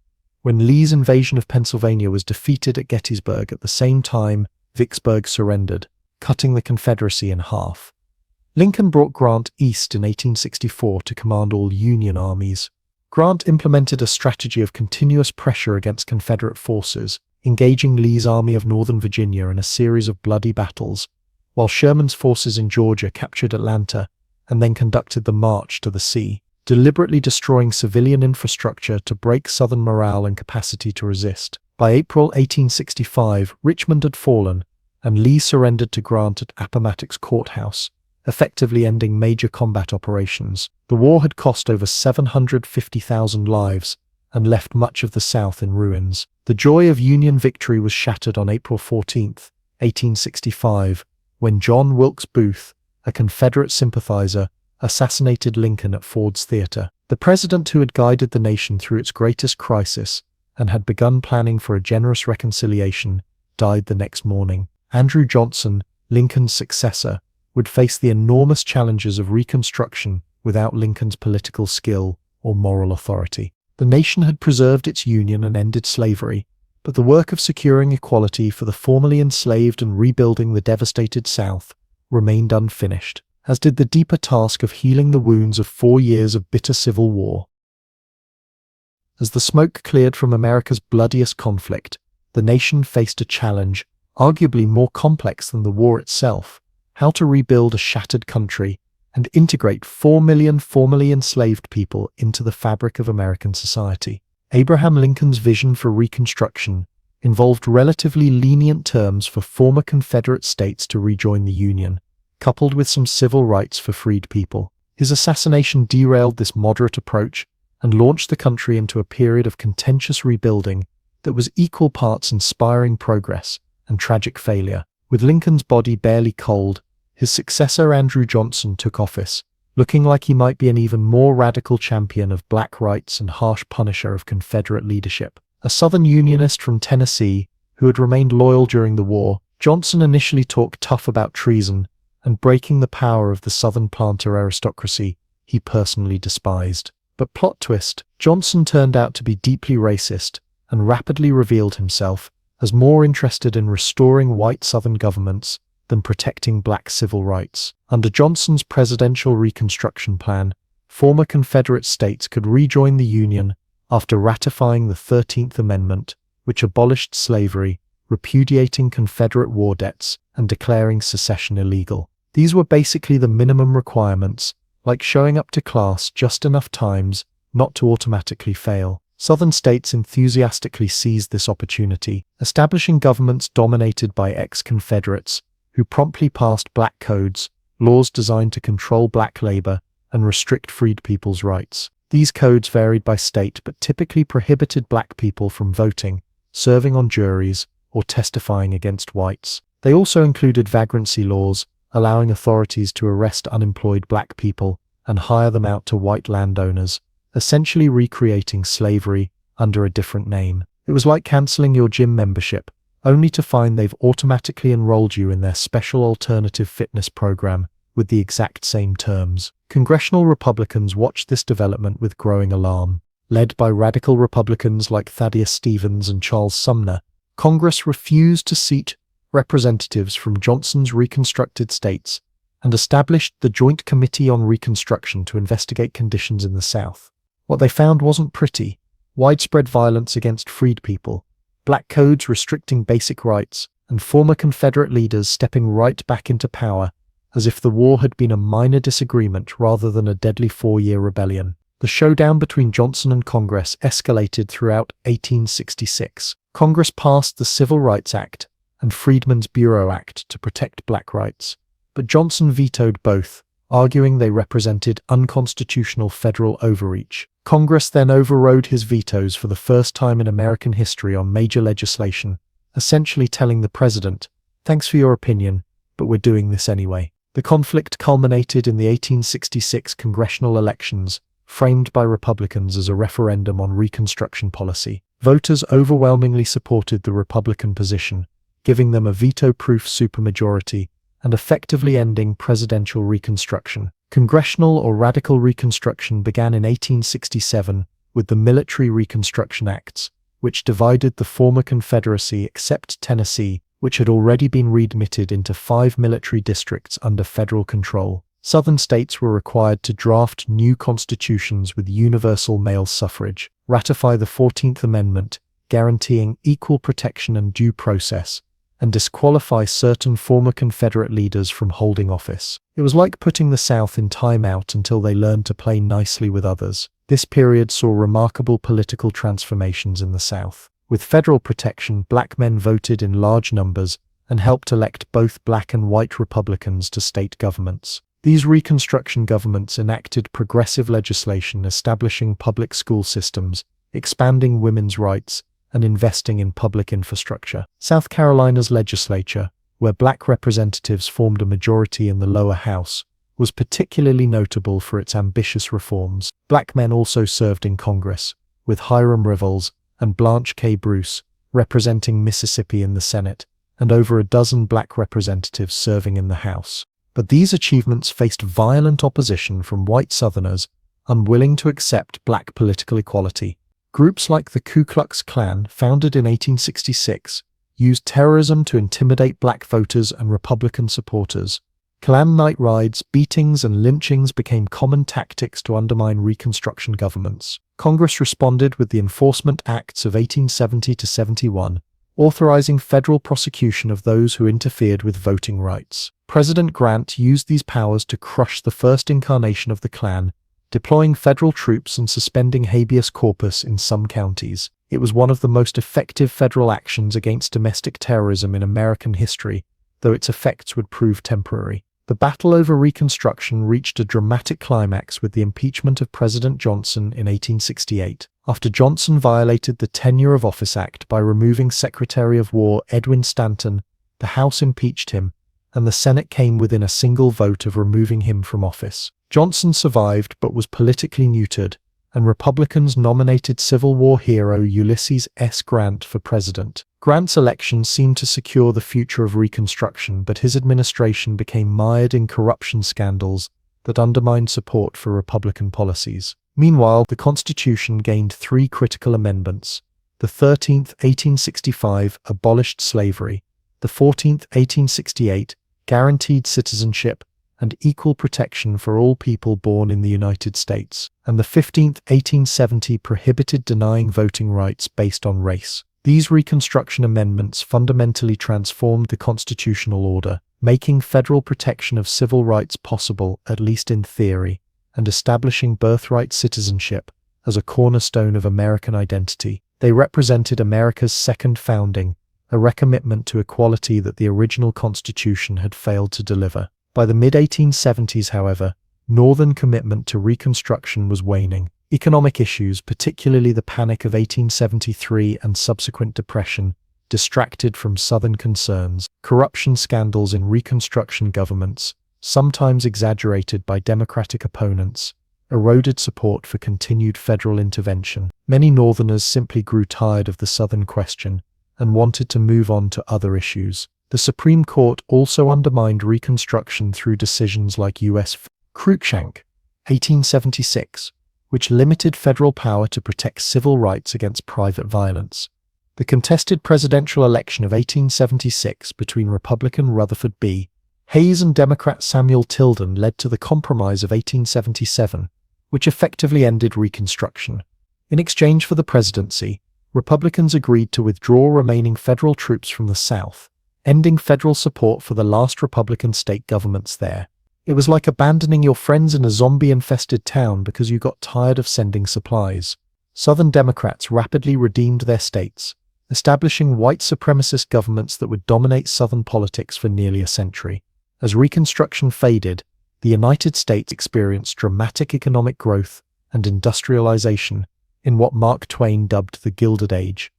when Lee's invasion of Pennsylvania was defeated at Gettysburg. At the same time, Vicksburg surrendered, cutting the Confederacy in half. Lincoln brought Grant east in 1864 to command all Union armies. Grant implemented a strategy of continuous pressure against Confederate forces, engaging Lee's Army of Northern Virginia in a series of bloody battles, while Sherman's forces in Georgia captured Atlanta and then conducted the March to the Sea, deliberately destroying civilian infrastructure to break Southern morale and capacity to resist. By April 1865, Richmond had fallen, and Lee surrendered to Grant at Appomattox Courthouse, effectively ending major combat operations. The war had cost over 750,000 lives and left much of the South in ruins. The joy of Union victory was shattered on April 14, 1865, when John Wilkes Booth, a Confederate sympathizer, assassinated Lincoln at Ford's Theater. The president who had guided the nation through its greatest crisis and had begun planning for a generous reconciliation died the next morning. Andrew Johnson, Lincoln's successor, would face the enormous challenges of Reconstruction without Lincoln's political skill or moral authority. The nation had preserved its union and ended slavery, but the work of securing equality for the formerly enslaved and rebuilding the devastated South remained unfinished, as did the deeper task of healing the wounds of 4 years of bitter civil war. As the smoke cleared from America's bloodiest conflict, the nation faced a challenge, arguably more complex than the war itself: how to rebuild a shattered country and integrate 4 million formerly enslaved people into the fabric of American society. Abraham Lincoln's vision for Reconstruction involved relatively lenient terms for former Confederate states to rejoin the Union, coupled with some civil rights for freed people. His assassination derailed this moderate approach and launched the country into a period of contentious rebuilding that was equal parts inspiring progress and tragic failure. With Lincoln's body barely cold, his successor Andrew Johnson took office, looking like he might be an even more radical champion of black rights and harsh punisher of Confederate leadership. A Southern Unionist from Tennessee who had remained loyal during the war, Johnson initially talked tough about treason and breaking the power of the Southern planter aristocracy he personally despised. But plot twist, Johnson turned out to be deeply racist and rapidly revealed himself as more interested in restoring white Southern governments than protecting black civil rights. Under Johnson's presidential Reconstruction plan, former Confederate states could rejoin the Union after ratifying the 13th Amendment, which abolished slavery, repudiating Confederate war debts, and declaring secession illegal. These were basically the minimum requirements, like showing up to class just enough times not to automatically fail. Southern states enthusiastically seized this opportunity, establishing governments dominated by ex-Confederates who promptly passed black codes, laws designed to control black labor and restrict freed people's rights. These codes varied by state but typically prohibited black people from voting, serving on juries, or testifying against whites. They also included vagrancy laws, allowing authorities to arrest unemployed black people and hire them out to white landowners, essentially recreating slavery under a different name. It was like cancelling your gym membership, only to find they've automatically enrolled you in their special alternative fitness program with the exact same terms. Congressional Republicans watched this development with growing alarm. Led by radical Republicans like Thaddeus Stevens and Charles Sumner, Congress refused to seat representatives from Johnson's reconstructed states and established the Joint Committee on Reconstruction to investigate conditions in the South. What they found wasn't pretty: widespread violence against freed people, black codes restricting basic rights, and former Confederate leaders stepping right back into power as if the war had been a minor disagreement rather than a deadly 4-year rebellion. The showdown between Johnson and Congress escalated throughout 1866. Congress passed the Civil Rights Act and Freedmen's Bureau Act to protect black rights, but Johnson vetoed both, arguing they represented unconstitutional federal overreach. Congress then overrode his vetoes for the first time in American history on major legislation, essentially telling the president, "Thanks for your opinion, but we're doing this anyway." The conflict culminated in the 1866 congressional elections, framed by Republicans as a referendum on Reconstruction policy. Voters overwhelmingly supported the Republican position, giving them a veto-proof supermajority and effectively ending presidential Reconstruction. Congressional or radical Reconstruction began in 1867 with the Military Reconstruction Acts, which divided the former Confederacy except Tennessee, which had already been readmitted into 5 military districts under federal control. Southern states were required to draft new constitutions with universal male suffrage, ratify the 14th Amendment, guaranteeing equal protection and due process, and disqualify certain former Confederate leaders from holding office. It was like putting the South in timeout until they learned to play nicely with others. This period saw remarkable political transformations in the South. With federal protection, black men voted in large numbers and helped elect both black and white Republicans to state governments. These Reconstruction governments enacted progressive legislation establishing public school systems, expanding women's rights, and investing in public infrastructure. South Carolina's legislature, where black representatives formed a majority in the lower house, was particularly notable for its ambitious reforms. Black men also served in Congress, with Hiram Rivals and Blanche K. Bruce representing Mississippi in the Senate, and over a dozen black representatives serving in the House. But these achievements faced violent opposition from white Southerners unwilling to accept black political equality. Groups like the Ku Klux Klan, founded in 1866, used terrorism to intimidate black voters and Republican supporters. Klan night raids, beatings, and lynchings became common tactics to undermine Reconstruction governments. Congress responded with the Enforcement Acts of 1870-71, authorizing federal prosecution of those who interfered with voting rights. President Grant used these powers to crush the first incarnation of the Klan, deploying federal troops and suspending habeas corpus in some counties. It was one of the most effective federal actions against domestic terrorism in American history, though its effects would prove temporary. The battle over Reconstruction reached a dramatic climax with the impeachment of President Johnson in 1868. After Johnson violated the Tenure of Office Act by removing Secretary of War Edwin Stanton, the House impeached him, and the Senate came within a single vote of removing him from office. Johnson survived but was politically neutered, and Republicans nominated Civil War hero Ulysses S. Grant for president. Grant's election seemed to secure the future of Reconstruction, but his administration became mired in corruption scandals that undermined support for Republican policies. Meanwhile, the Constitution gained 3 critical amendments. The 13th, 1865, abolished slavery. The 14th, 1868, guaranteed citizenship and equal protection for all people born in the United States. And the 15th, 1870, prohibited denying voting rights based on race. These Reconstruction amendments fundamentally transformed the constitutional order, making federal protection of civil rights possible, at least in theory, and establishing birthright citizenship as a cornerstone of American identity. They represented America's second founding, a recommitment to equality that the original Constitution had failed to deliver. By the mid-1870s, however, Northern commitment to Reconstruction was waning. Economic issues, particularly the Panic of 1873 and subsequent Depression, distracted from Southern concerns. Corruption scandals in Reconstruction governments, sometimes exaggerated by Democratic opponents, eroded support for continued federal intervention. Many Northerners simply grew tired of the Southern question and wanted to move on to other issues. The Supreme Court also undermined Reconstruction through decisions like U.S. Cruikshank, 1876, which limited federal power to protect civil rights against private violence. The contested presidential election of 1876 between Republican Rutherford B. Hayes and Democrat Samuel Tilden led to the Compromise of 1877, which effectively ended Reconstruction. In exchange for the presidency, Republicans agreed to withdraw remaining federal troops from the South, ending federal support for the last Republican state governments there. It was like abandoning your friends in a zombie-infested town because you got tired of sending supplies. Southern Democrats rapidly redeemed their states, establishing white supremacist governments that would dominate Southern politics for nearly a century. As Reconstruction faded, the United States experienced dramatic economic growth and industrialization in what Mark Twain dubbed the Gilded Age,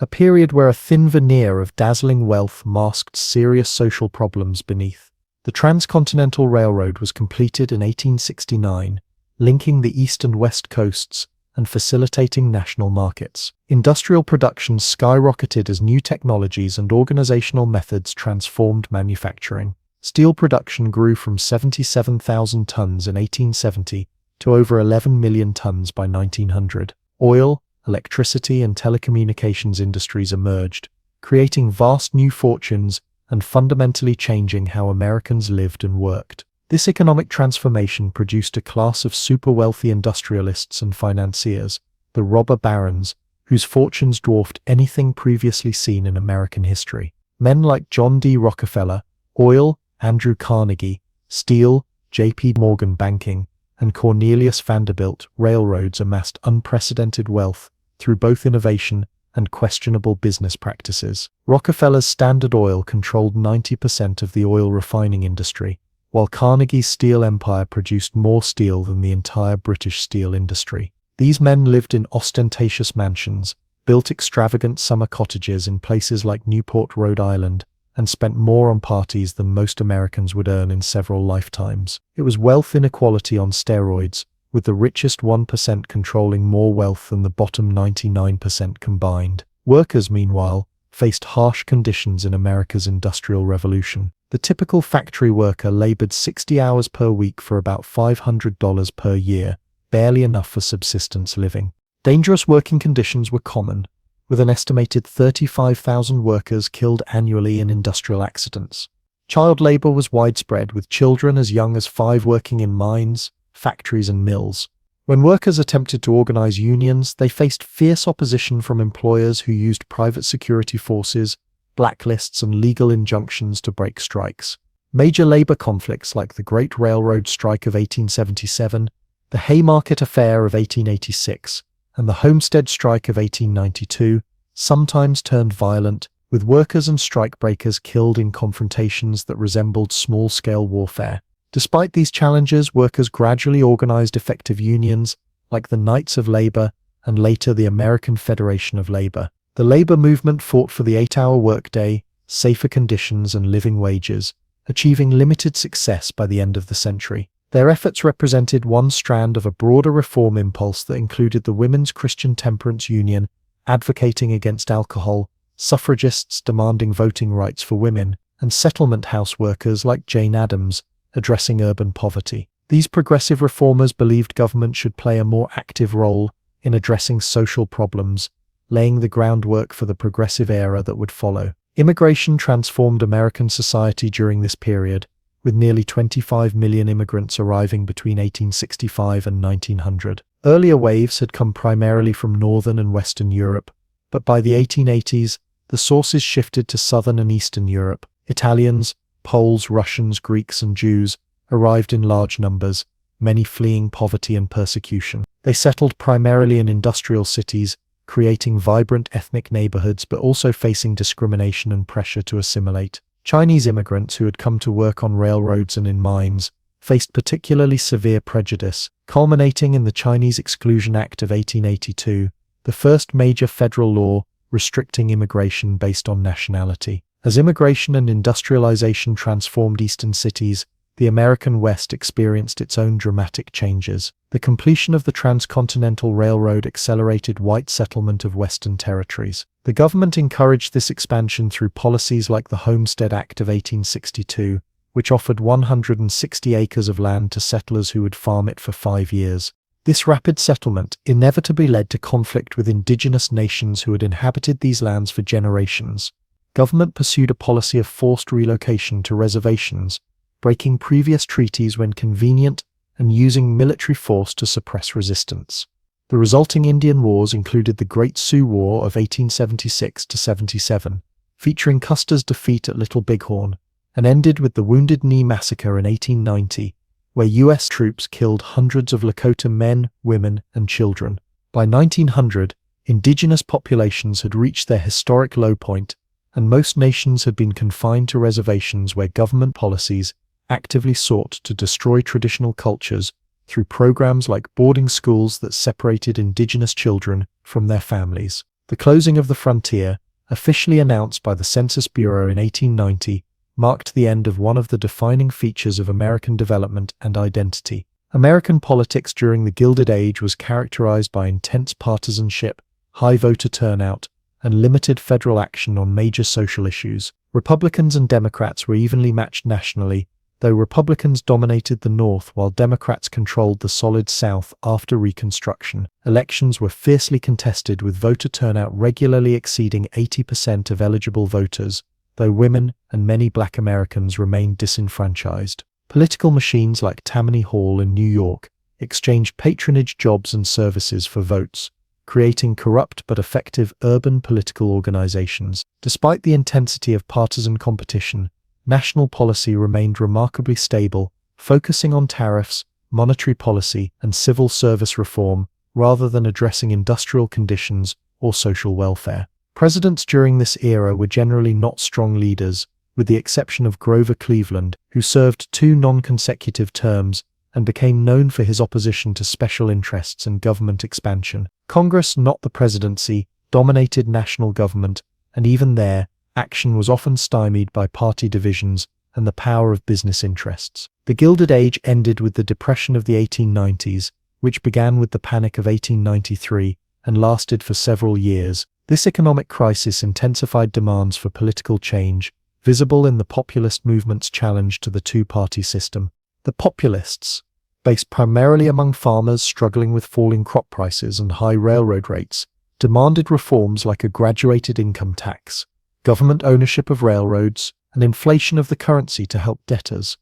a period where a thin veneer of dazzling wealth masked serious social problems beneath. The Transcontinental Railroad was completed in 1869, linking the east and west coasts and facilitating national markets. Industrial production skyrocketed as new technologies and organizational methods transformed manufacturing. Steel production grew from 77,000 tons in 1870 to over 11 million tons by 1900. Oil, electricity, and telecommunications industries emerged, creating vast new fortunes and fundamentally changing how Americans lived and worked. This economic transformation produced a class of super-wealthy industrialists and financiers, the robber barons, whose fortunes dwarfed anything previously seen in American history. Men like John D. Rockefeller, oil, Andrew Carnegie, steel, J.P. Morgan banking, and Cornelius Vanderbilt railroads amassed unprecedented wealth through both innovation and questionable business practices. Rockefeller's Standard Oil controlled 90% of the oil refining industry, while Carnegie's steel empire produced more steel than the entire British steel industry. These men lived in ostentatious mansions, built extravagant summer cottages in places like Newport, Rhode Island, and spent more on parties than most Americans would earn in several lifetimes. It was wealth inequality on steroids, with the richest 1% controlling more wealth than the bottom 99% combined. Workers, meanwhile, faced harsh conditions in America's Industrial Revolution. The typical factory worker labored 60 hours per week for about $500 per year, barely enough for subsistence living. Dangerous working conditions were common, with an estimated 35,000 workers killed annually in industrial accidents. Child labor was widespread, with children as young as 5 working in mines, factories, and mills. When workers attempted to organize unions, they faced fierce opposition from employers who used private security forces, blacklists, and legal injunctions to break strikes. Major labor conflicts like the Great Railroad Strike of 1877, the Haymarket Affair of 1886, and the Homestead Strike of 1892 sometimes turned violent, with workers and strikebreakers killed in confrontations that resembled small-scale warfare. Despite these challenges, workers gradually organized effective unions, like the Knights of Labor and later the American Federation of Labor. The labor movement fought for the 8-hour workday, safer conditions, and living wages, achieving limited success by the end of the century. Their efforts represented one strand of a broader reform impulse that included the Women's Christian Temperance Union, advocating against alcohol, suffragists demanding voting rights for women, and settlement house workers like Jane Addams, addressing urban poverty. These progressive reformers believed government should play a more active role in addressing social problems, laying the groundwork for the progressive era that would follow. Immigration transformed American society during this period, with nearly 25 million immigrants arriving between 1865 and 1900. Earlier waves had come primarily from Northern and Western Europe, but by the 1880s, the sources shifted to Southern and Eastern Europe. Italians, Poles, Russians, Greeks, and Jews arrived in large numbers, many fleeing poverty and persecution. They settled primarily in industrial cities, creating vibrant ethnic neighborhoods but also facing discrimination and pressure to assimilate. Chinese immigrants who had come to work on railroads and in mines faced particularly severe prejudice, culminating in the Chinese Exclusion Act of 1882, the first major federal law restricting immigration based on nationality. As immigration and industrialization transformed eastern cities, the American West experienced its own dramatic changes. The completion of the Transcontinental Railroad accelerated white settlement of western territories. The government encouraged this expansion through policies like the Homestead Act of 1862, which offered 160 acres of land to settlers who would farm it for 5 years. This rapid settlement inevitably led to conflict with indigenous nations who had inhabited these lands for generations. Government pursued a policy of forced relocation to reservations, breaking previous treaties when convenient and using military force to suppress resistance. The resulting Indian Wars included the Great Sioux War of 1876–77, featuring Custer's defeat at Little Bighorn, and ended with the Wounded Knee Massacre in 1890, where U.S. troops killed hundreds of Lakota men, women, and children. By 1900, indigenous populations had reached their historic low point, and most nations had been confined to reservations where government policies actively sought to destroy traditional cultures through programs like boarding schools that separated indigenous children from their families. The closing of the frontier, officially announced by the Census Bureau in 1890, marked the end of one of the defining features of American development and identity. American politics during the Gilded Age was characterized by intense partisanship, high voter turnout, and limited federal action on major social issues. Republicans and Democrats were evenly matched nationally, though Republicans dominated the North while Democrats controlled the solid South after Reconstruction. Elections were fiercely contested, with voter turnout regularly exceeding 80% of eligible voters, though women and many Black Americans remained disenfranchised. Political machines like Tammany Hall in New York exchanged patronage jobs and services for votes, creating corrupt but effective urban political organizations. Despite the intensity of partisan competition, national policy remained remarkably stable, focusing on tariffs, monetary policy, and civil service reform, rather than addressing industrial conditions or social welfare. Presidents during this era were generally not strong leaders, with the exception of Grover Cleveland, who served 2 non-consecutive terms and became known for his opposition to special interests and government expansion. Congress, not the presidency, dominated national government, and even there, action was often stymied by party divisions and the power of business interests. The Gilded Age ended with the Depression of the 1890s, which began with the Panic of 1893 and lasted for several years. This economic crisis intensified demands for political change, visible in the populist movement's challenge to the two-party system. The populists, based primarily among farmers struggling with falling crop prices and high railroad rates, demanded reforms like a graduated income tax, government ownership of railroads, and inflation of the currency to help debtors.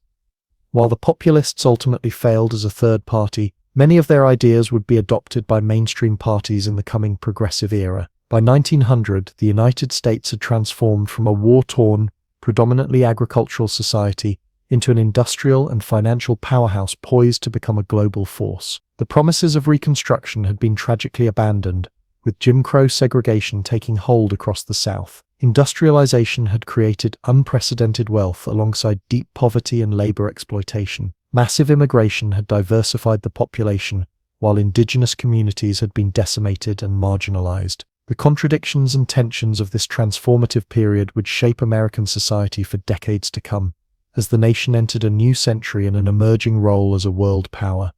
While the populists ultimately failed as a third party, many of their ideas would be adopted by mainstream parties in the coming progressive era. By 1900, the United States had transformed from a war-torn, predominantly agricultural society into an industrial and financial powerhouse poised to become a global force. The promises of Reconstruction had been tragically abandoned, with Jim Crow segregation taking hold across the South. Industrialization had created unprecedented wealth alongside deep poverty and labor exploitation. Massive immigration had diversified the population, while indigenous communities had been decimated and marginalized. The contradictions and tensions of this transformative period would shape American society for decades to come, as the nation entered a new century in an emerging role as a world power.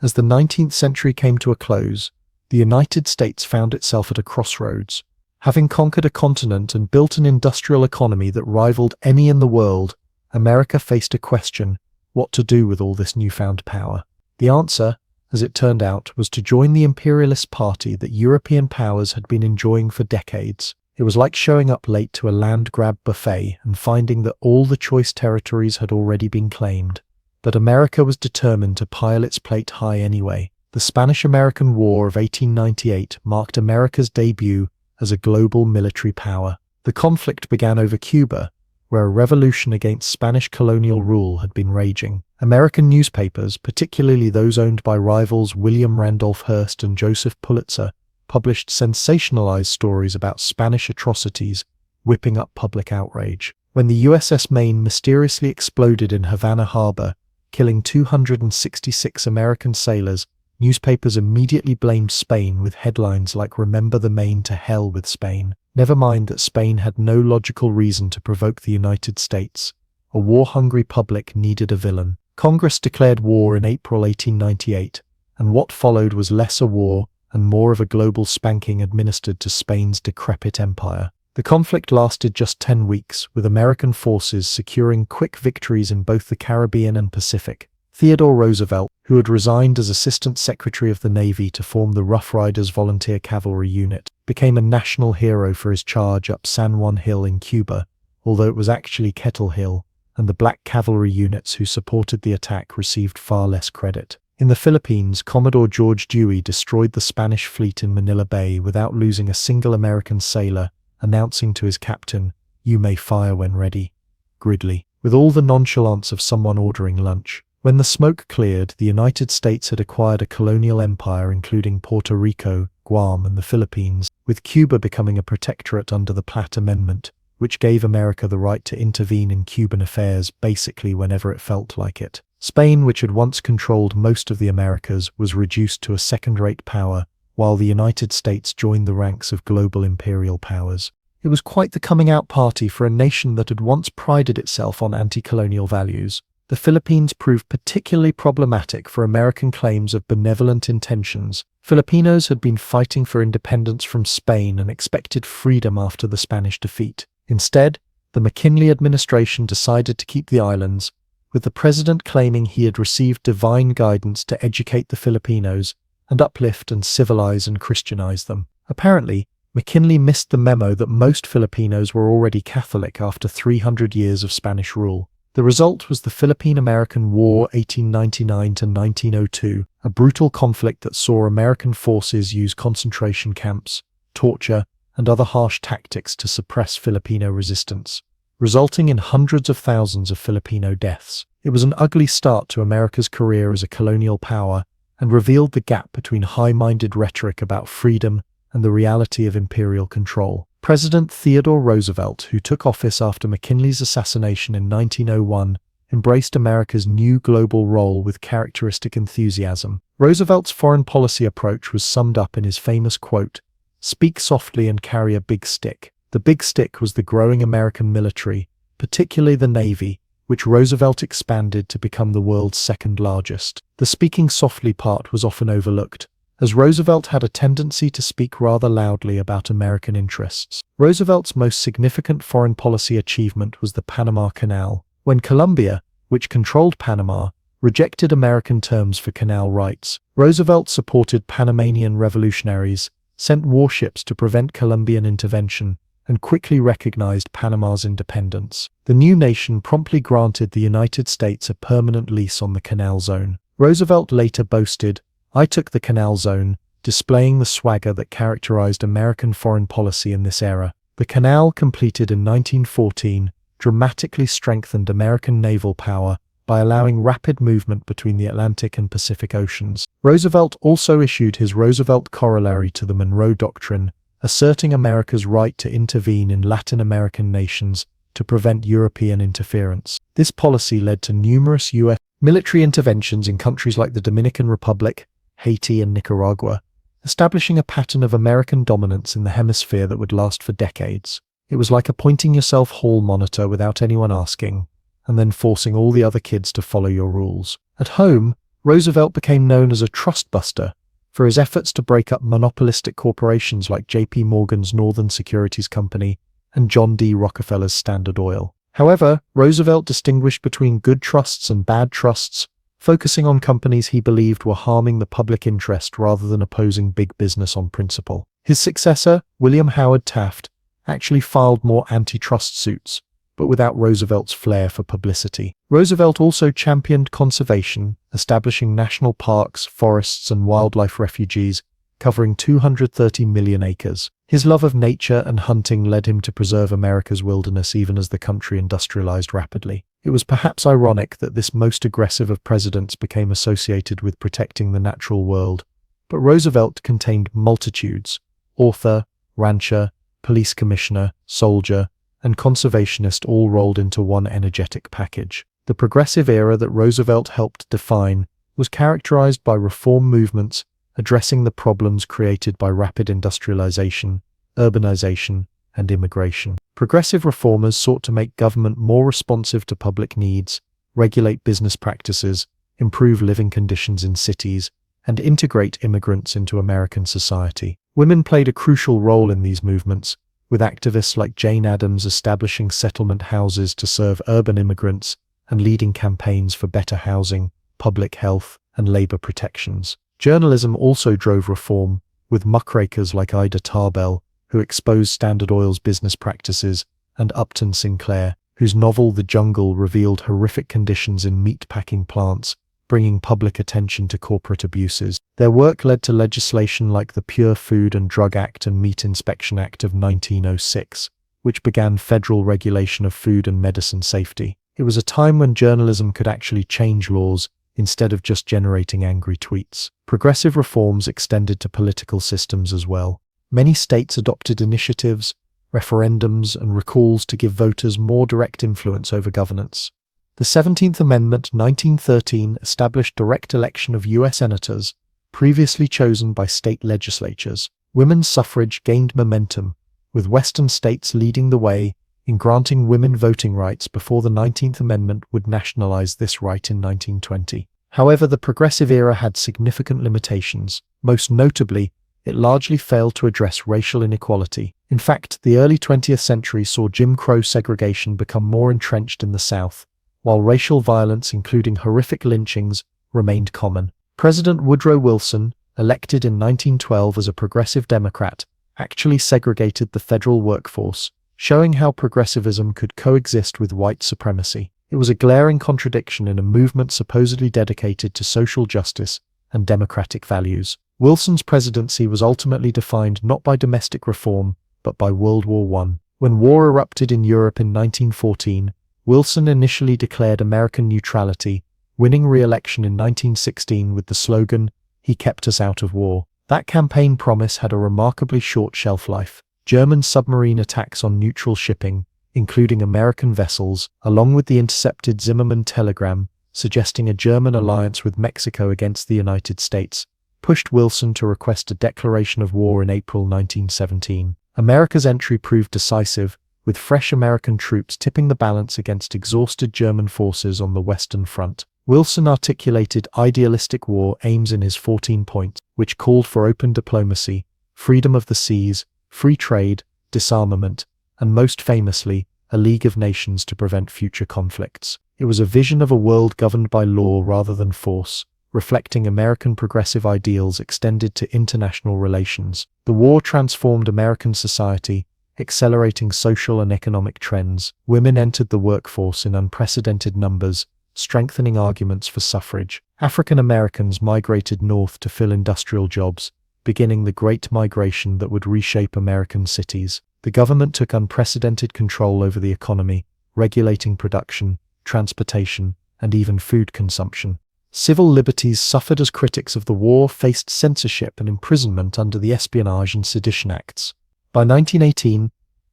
As the 19th century came to a close, the United States found itself at a crossroads. Having conquered a continent and built an industrial economy that rivaled any in the world, America faced a question: what to do with all this newfound power? The answer, as it turned out, was to join the imperialist party that European powers had been enjoying for decades. It was like showing up late to a land-grab buffet and finding that all the choice territories had already been claimed. But America was determined to pile its plate high anyway. The Spanish-American War of 1898 marked America's debut as a global military power. The conflict began over Cuba, where a revolution against Spanish colonial rule had been raging. American newspapers, particularly those owned by rivals William Randolph Hearst and Joseph Pulitzer, published sensationalized stories about Spanish atrocities, whipping up public outrage. When the USS Maine mysteriously exploded in Havana Harbor, killing 266 American sailors, newspapers immediately blamed Spain with headlines like "Remember the Maine, to hell with Spain." Never mind that Spain had no logical reason to provoke the United States. A war-hungry public needed a villain. Congress declared war in April 1898, and what followed was less a war and more of a global spanking administered to Spain's decrepit empire. The conflict lasted just 10 weeks, with American forces securing quick victories in both the Caribbean and Pacific. Theodore Roosevelt, who had resigned as Assistant Secretary of the Navy to form the Rough Riders Volunteer Cavalry Unit, became a national hero for his charge up San Juan Hill in Cuba, although it was actually Kettle Hill, and the black cavalry units who supported the attack received far less credit. In the Philippines, Commodore George Dewey destroyed the Spanish fleet in Manila Bay without losing a single American sailor, announcing to his captain, "You may fire when ready." Gridley, with all the nonchalance of someone ordering lunch. When the smoke cleared, the United States had acquired a colonial empire including Puerto Rico, Guam, and the Philippines, with Cuba becoming a protectorate under the Platt Amendment, which gave America the right to intervene in Cuban affairs basically whenever it felt like it. Spain, which had once controlled most of the Americas, was reduced to a second-rate power, while the United States joined the ranks of global imperial powers. It was quite the coming-out party for a nation that had once prided itself on anti-colonial values. The Philippines proved particularly problematic for American claims of benevolent intentions. Filipinos had been fighting for independence from Spain and expected freedom after the Spanish defeat. Instead, the McKinley administration decided to keep the islands, with the president claiming he had received divine guidance to educate the Filipinos and uplift and civilize and Christianize them. Apparently, McKinley missed the memo that most Filipinos were already Catholic after 300 years of Spanish rule. The result was the Philippine-American War 1899–1902, a brutal conflict that saw American forces use concentration camps, torture, and other harsh tactics to suppress Filipino resistance, resulting in hundreds of thousands of Filipino deaths. It was an ugly start to America's career as a colonial power and revealed the gap between high-minded rhetoric about freedom and the reality of imperial control. President Theodore Roosevelt, who took office after McKinley's assassination in 1901, embraced America's new global role with characteristic enthusiasm. Roosevelt's foreign policy approach was summed up in his famous quote, "Speak softly and carry a big stick." The big stick was the growing American military, particularly the Navy, which Roosevelt expanded to become the world's second largest. The speaking softly part was often overlooked, as Roosevelt had a tendency to speak rather loudly about American interests. Roosevelt's most significant foreign policy achievement was the Panama Canal. When Colombia, which controlled Panama, rejected American terms for canal rights, Roosevelt supported Panamanian revolutionaries, sent warships to prevent Colombian intervention, and quickly recognized Panama's independence. The new nation promptly granted the United States a permanent lease on the canal zone. Roosevelt later boasted, "I took the canal zone," displaying the swagger that characterized American foreign policy in this era. The canal, completed in 1914, dramatically strengthened American naval power by allowing rapid movement between the Atlantic and Pacific Oceans. Roosevelt also issued his Roosevelt Corollary to the Monroe Doctrine, asserting America's right to intervene in Latin American nations to prevent European interference. This policy led to numerous U.S. military interventions in countries like the Dominican Republic, Haiti, and Nicaragua, establishing a pattern of American dominance in the hemisphere that would last for decades. It was like appointing yourself hall monitor without anyone asking, and then forcing all the other kids to follow your rules. At home, Roosevelt became known as a trust buster for his efforts to break up monopolistic corporations like J.P. Morgan's Northern Securities Company and John D. Rockefeller's Standard Oil. However, Roosevelt distinguished between good trusts and bad trusts, focusing on companies he believed were harming the public interest rather than opposing big business on principle. His successor, William Howard Taft, actually filed more antitrust suits, but without Roosevelt's flair for publicity. Roosevelt also championed conservation, establishing national parks, forests, and wildlife refuges, covering 230 million acres. His love of nature and hunting led him to preserve America's wilderness even as the country industrialized rapidly. It was perhaps ironic that this most aggressive of presidents became associated with protecting the natural world, but Roosevelt contained multitudes: author, rancher, police commissioner, soldier, and conservationist all rolled into one energetic package. The progressive era that Roosevelt helped define was characterized by reform movements addressing the problems created by rapid industrialization, urbanization, and immigration. Progressive reformers sought to make government more responsive to public needs, regulate business practices, improve living conditions in cities, and integrate immigrants into American society. Women played a crucial role in these movements, with activists like Jane Addams establishing settlement houses to serve urban immigrants and leading campaigns for better housing, public health, and labor protections. Journalism also drove reform, with muckrakers like Ida Tarbell, who exposed Standard Oil's business practices, and Upton Sinclair, whose novel The Jungle revealed horrific conditions in meat-packing plants, bringing public attention to corporate abuses. Their work led to legislation like the Pure Food and Drug Act and Meat Inspection Act of 1906, which began federal regulation of food and medicine safety. It was a time when journalism could actually change laws instead of just generating angry tweets. Progressive reforms extended to political systems as well. Many states adopted initiatives, referendums, and recalls to give voters more direct influence over governance. The 17th Amendment, 1913, established direct election of U.S. senators, previously chosen by state legislatures. Women's suffrage gained momentum, with Western states leading the way in granting women voting rights before the 19th Amendment would nationalize this right in 1920. However, the progressive era had significant limitations. Most notably, it largely failed to address racial inequality. In fact, the early 20th century saw Jim Crow segregation become more entrenched in the South, while racial violence, including horrific lynchings, remained common. President Woodrow Wilson, elected in 1912 as a progressive Democrat, actually segregated the federal workforce, showing how progressivism could coexist with white supremacy. It was a glaring contradiction in a movement supposedly dedicated to social justice and democratic values. Wilson's presidency was ultimately defined not by domestic reform, but by World War I. When war erupted in Europe in 1914, Wilson initially declared American neutrality, winning re-election in 1916 with the slogan, "He kept us out of war." That campaign promise had a remarkably short shelf life. German submarine attacks on neutral shipping, including American vessels, along with the intercepted Zimmermann telegram suggesting a German alliance with Mexico against the United States, pushed Wilson to request a declaration of war in April 1917. America's entry proved decisive, with fresh American troops tipping the balance against exhausted German forces on the Western Front. Wilson articulated idealistic war aims in his 14 points, which called for open diplomacy, freedom of the seas, free trade, disarmament, and most famously, a League of Nations to prevent future conflicts. It was a vision of a world governed by law rather than force, reflecting American progressive ideals extended to international relations. The war transformed American society, accelerating social and economic trends. Women entered the workforce in unprecedented numbers, strengthening arguments for suffrage. African Americans migrated north to fill industrial jobs, beginning the Great Migration that would reshape American cities. The government took unprecedented control over the economy, regulating production, transportation, and even food consumption. Civil liberties suffered as critics of the war faced censorship and imprisonment under the Espionage and Sedition Acts. By 1918,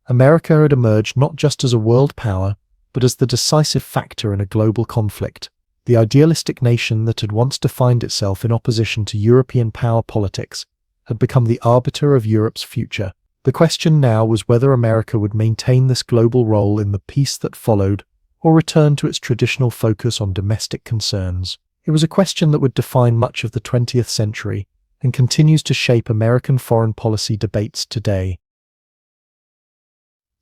America had emerged not just as a world power, but as the decisive factor in a global conflict. The idealistic nation that had once defined itself in opposition to European power politics had become the arbiter of Europe's future. The question now was whether America would maintain this global role in the peace that followed, or return to its traditional focus on domestic concerns. It was a question that would define much of the 20th century and continues to shape American foreign policy debates today.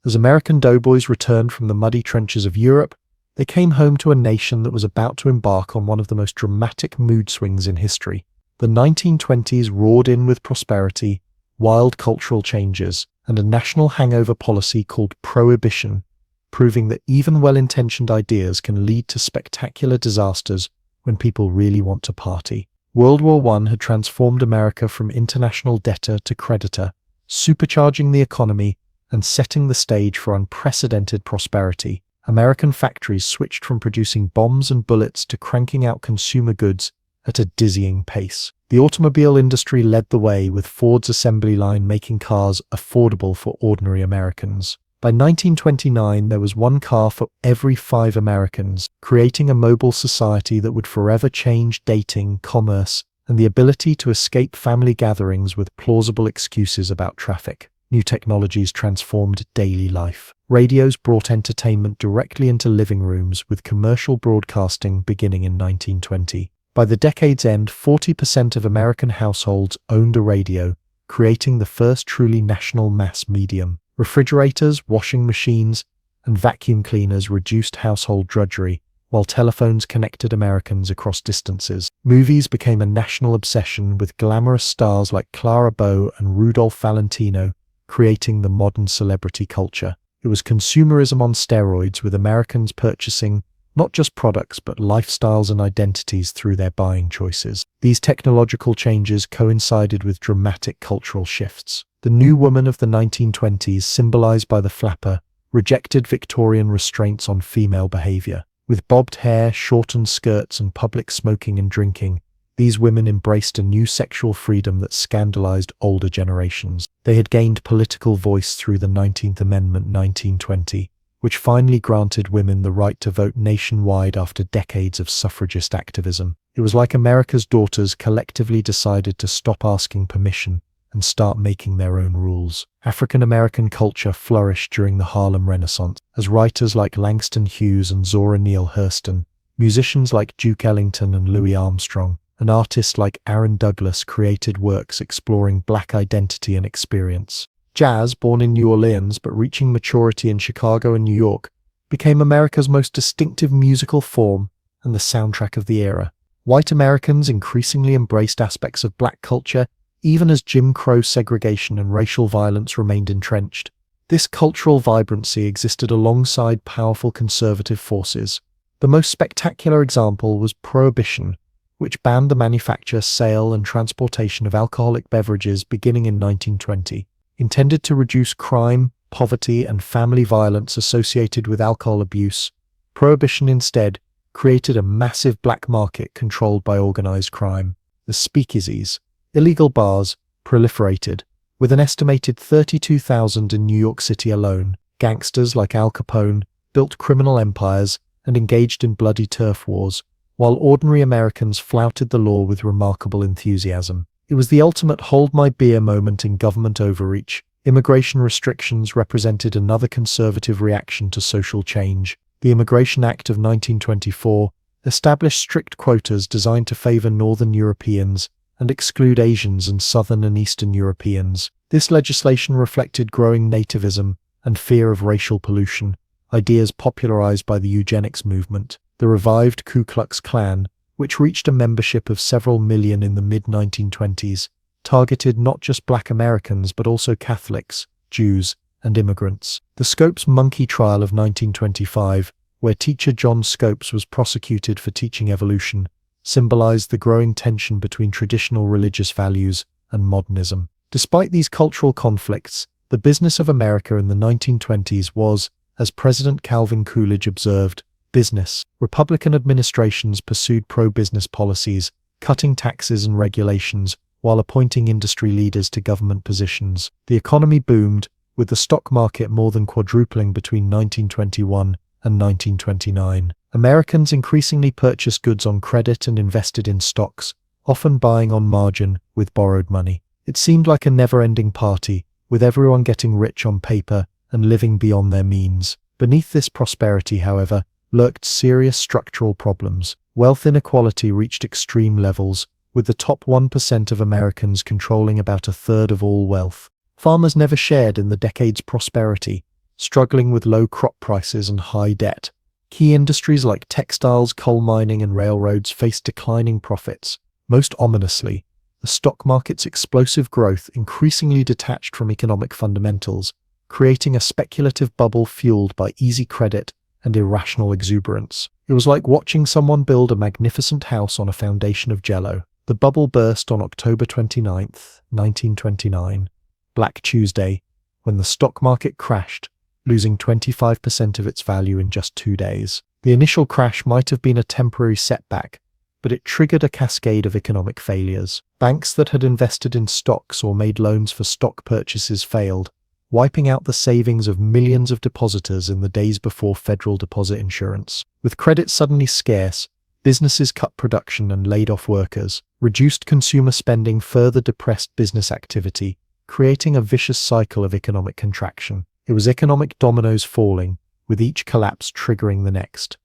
As American doughboys returned from the muddy trenches of Europe, they came home to a nation that was about to embark on one of the most dramatic mood swings in history. The 1920s roared in with prosperity, wild cultural changes, and a national hangover policy called prohibition, proving that even well-intentioned ideas can lead to spectacular disasters when people really want to party. World War I had transformed America from international debtor to creditor, supercharging the economy and setting the stage for unprecedented prosperity. American factories switched from producing bombs and bullets to cranking out consumer goods at a dizzying pace. The automobile industry led the way, with Ford's assembly line making cars affordable for ordinary Americans. By 1929, there was one car for every 5 Americans, creating a mobile society that would forever change dating, commerce, and the ability to escape family gatherings with plausible excuses about traffic. New technologies transformed daily life. Radios brought entertainment directly into living rooms, with commercial broadcasting beginning in 1920. By the decade's end, 40% of American households owned a radio, creating the first truly national mass medium. Refrigerators, washing machines, and vacuum cleaners reduced household drudgery, while telephones connected Americans across distances. Movies became a national obsession, with glamorous stars like Clara Bow and Rudolph Valentino creating the modern celebrity culture. It was consumerism on steroids, with Americans purchasing not just products but lifestyles and identities through their buying choices. These technological changes coincided with dramatic cultural shifts. The new woman of the 1920s, symbolized by the flapper, rejected Victorian restraints on female behavior. With bobbed hair, shortened skirts, and public smoking and drinking, these women embraced a new sexual freedom that scandalized older generations. They had gained political voice through the 19th Amendment 1920, which finally granted women the right to vote nationwide after decades of suffragist activism. It was like America's daughters collectively decided to stop asking permission and start making their own rules. African American culture flourished during the Harlem Renaissance, as writers like Langston Hughes and Zora Neale Hurston, musicians like Duke Ellington and Louis Armstrong, and artists like Aaron Douglas created works exploring Black identity and experience. Jazz, born in New Orleans but reaching maturity in Chicago and New York, became America's most distinctive musical form and the soundtrack of the era. White Americans increasingly embraced aspects of Black culture, even as Jim Crow segregation and racial violence remained entrenched. This cultural vibrancy existed alongside powerful conservative forces. The most spectacular example was Prohibition, which banned the manufacture, sale, and transportation of alcoholic beverages beginning in 1920. Intended to reduce crime, poverty, and family violence associated with alcohol abuse, Prohibition instead created a massive black market controlled by organized crime. The speakeasies, illegal bars, proliferated, with an estimated 32,000 in New York City alone. Gangsters like Al Capone built criminal empires and engaged in bloody turf wars, while ordinary Americans flouted the law with remarkable enthusiasm. It was the ultimate hold my beer moment in government overreach. Immigration restrictions represented another conservative reaction to social change. The Immigration Act of 1924 established strict quotas designed to favor Northern Europeans and exclude Asians and Southern and Eastern Europeans. This legislation reflected growing nativism and fear of racial pollution, ideas popularized by the eugenics movement. The revived Ku Klux Klan, which reached a membership of several million in the mid-1920s, targeted not just Black Americans but also Catholics, Jews, and immigrants. The Scopes monkey trial of 1925, where teacher John Scopes was prosecuted for teaching evolution, symbolized the growing tension between traditional religious values and modernism. Despite these cultural conflicts, the business of America in the 1920s was, as President Calvin Coolidge observed, business. Republican administrations pursued pro-business policies, cutting taxes and regulations, while appointing industry leaders to government positions. The economy boomed, with the stock market more than quadrupling between 1921 and 1929. Americans increasingly purchased goods on credit and invested in stocks, often buying on margin with borrowed money. It seemed like a never-ending party, with everyone getting rich on paper and living beyond their means. Beneath this prosperity, however, lurked serious structural problems. Wealth inequality reached extreme levels, with the top 1% of Americans controlling about a third of all wealth. Farmers never shared in the decade's prosperity, struggling with low crop prices and high debt. Key industries like textiles, coal mining, and railroads faced declining profits. Most ominously, the stock market's explosive growth increasingly detached from economic fundamentals, creating a speculative bubble fueled by easy credit and irrational exuberance. It was like watching someone build a magnificent house on a foundation of jello. The bubble burst on October 29, 1929, Black Tuesday, when the stock market crashed, losing 25% of its value in just 2 days. The initial crash might have been a temporary setback, but it triggered a cascade of economic failures. Banks that had invested in stocks or made loans for stock purchases failed, wiping out the savings of millions of depositors in the days before federal deposit insurance. With credit suddenly scarce, businesses cut production and laid off workers. Reduced consumer spending further depressed business activity, creating a vicious cycle of economic contraction. It was economic dominoes falling, with each collapse triggering the next.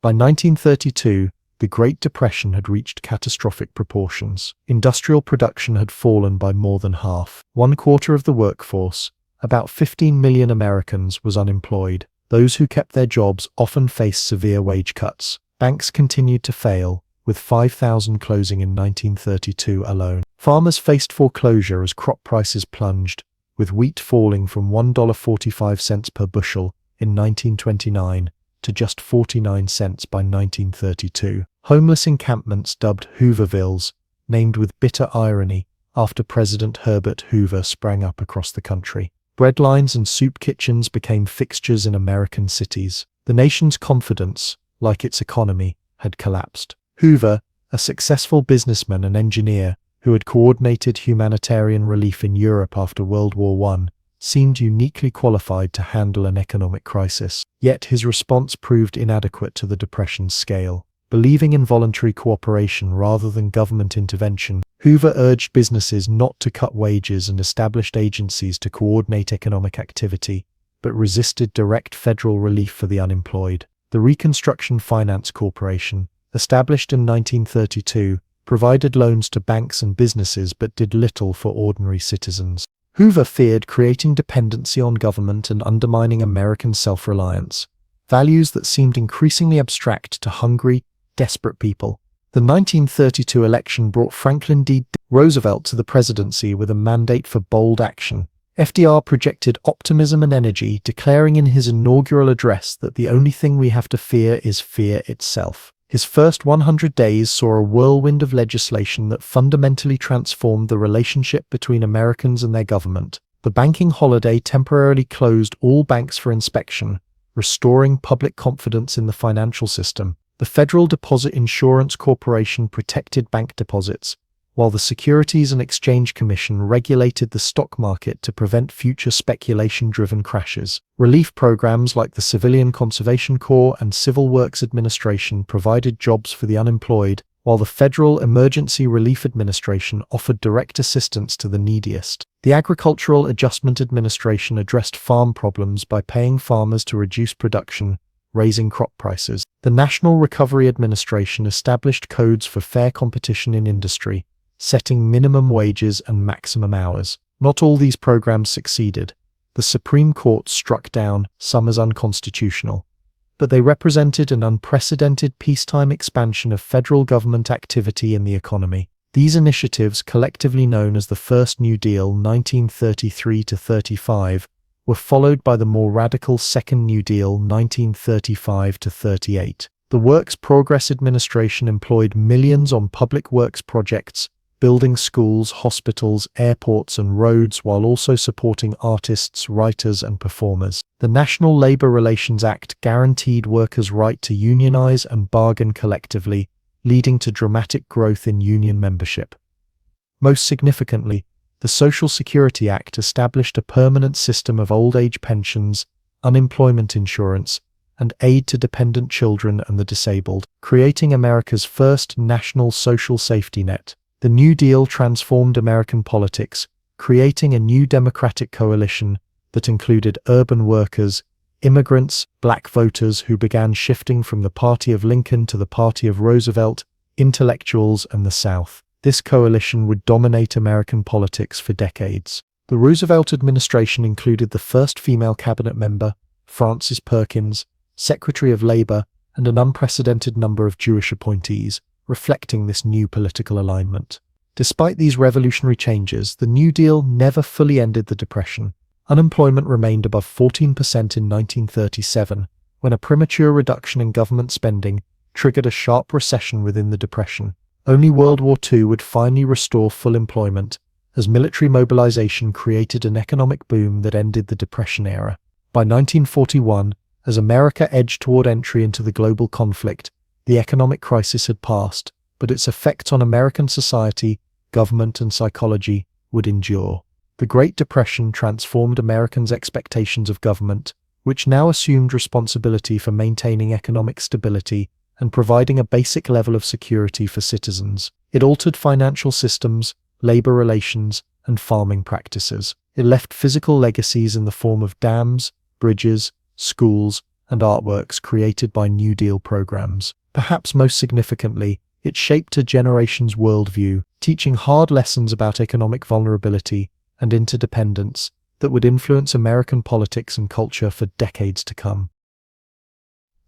By 1932, the Great Depression had reached catastrophic proportions. Industrial production had fallen by more than half. 1/4 of the workforce, about 15 million Americans, was unemployed. Those who kept their jobs often faced severe wage cuts. Banks continued to fail, with 5,000 closing in 1932 alone. Farmers faced foreclosure as crop prices plunged, with wheat falling from $1.45 per bushel in 1929 to just 49 cents by 1932. Homeless encampments dubbed Hoovervilles, named with bitter irony after President Herbert Hoover, sprang up across the country. Breadlines and soup kitchens became fixtures in American cities. The nation's confidence, like its economy, had collapsed. Hoover, a successful businessman and engineer who had coordinated humanitarian relief in Europe after World War I, seemed uniquely qualified to handle an economic crisis. Yet his response proved inadequate to the Depression's scale. Believing in voluntary cooperation rather than government intervention, Hoover urged businesses not to cut wages and established agencies to coordinate economic activity, but resisted direct federal relief for the unemployed. The Reconstruction Finance Corporation, established in 1932, provided loans to banks and businesses but did little for ordinary citizens. Hoover feared creating dependency on government and undermining American self-reliance, values that seemed increasingly abstract to hungry, desperate people. The 1932 election brought Franklin D. Roosevelt to the presidency with a mandate for bold action. FDR projected optimism and energy, declaring in his inaugural address that the only thing we have to fear is fear itself. His first 100 days saw a whirlwind of legislation that fundamentally transformed the relationship between Americans and their government. The banking holiday temporarily closed all banks for inspection, restoring public confidence in the financial system. The Federal Deposit Insurance Corporation protected bank deposits, while the Securities and Exchange Commission regulated the stock market to prevent future speculation-driven crashes. Relief programs like the Civilian Conservation Corps and Civil Works Administration provided jobs for the unemployed, while the Federal Emergency Relief Administration offered direct assistance to the neediest. The Agricultural Adjustment Administration addressed farm problems by paying farmers to reduce production, raising crop prices. The National Recovery Administration established codes for fair competition in industry, setting minimum wages and maximum hours. Not all these programs succeeded. The Supreme Court struck down some as unconstitutional, but they represented an unprecedented peacetime expansion of federal government activity in the economy. These initiatives, collectively known as the First New Deal 1933-35, were followed by the more radical Second New Deal 1935-38. The Works Progress Administration employed millions on public works projects, building schools, hospitals, airports, and roads while also supporting artists, writers, and performers. The National Labor Relations Act guaranteed workers' right to unionize and bargain collectively, leading to dramatic growth in union membership. Most significantly, the Social Security Act established a permanent system of old age pensions, unemployment insurance, and aid to dependent children and the disabled, creating America's first national social safety net. The New Deal transformed American politics, creating a new democratic coalition that included urban workers, immigrants, black voters who began shifting from the party of Lincoln to the party of Roosevelt, intellectuals, and the South. This coalition would dominate American politics for decades. The Roosevelt administration included the first female cabinet member, Frances Perkins, Secretary of Labor, and an unprecedented number of Jewish appointees, reflecting this new political alignment. Despite these revolutionary changes, the New Deal never fully ended the Depression. Unemployment remained above 14% in 1937, when a premature reduction in government spending triggered a sharp recession within the Depression. Only World War II would finally restore full employment, as military mobilization created an economic boom that ended the Depression era. By 1941, as America edged toward entry into the global conflict, the economic crisis had passed, but its effects on American society, government, and psychology would endure. The Great Depression transformed Americans' expectations of government, which now assumed responsibility for maintaining economic stability and providing a basic level of security for citizens. It altered financial systems, labor relations, and farming practices. It left physical legacies in the form of dams, bridges, schools, and artworks created by New Deal programs. Perhaps most significantly, it shaped a generation's worldview, teaching hard lessons about economic vulnerability and interdependence that would influence American politics and culture for decades to come.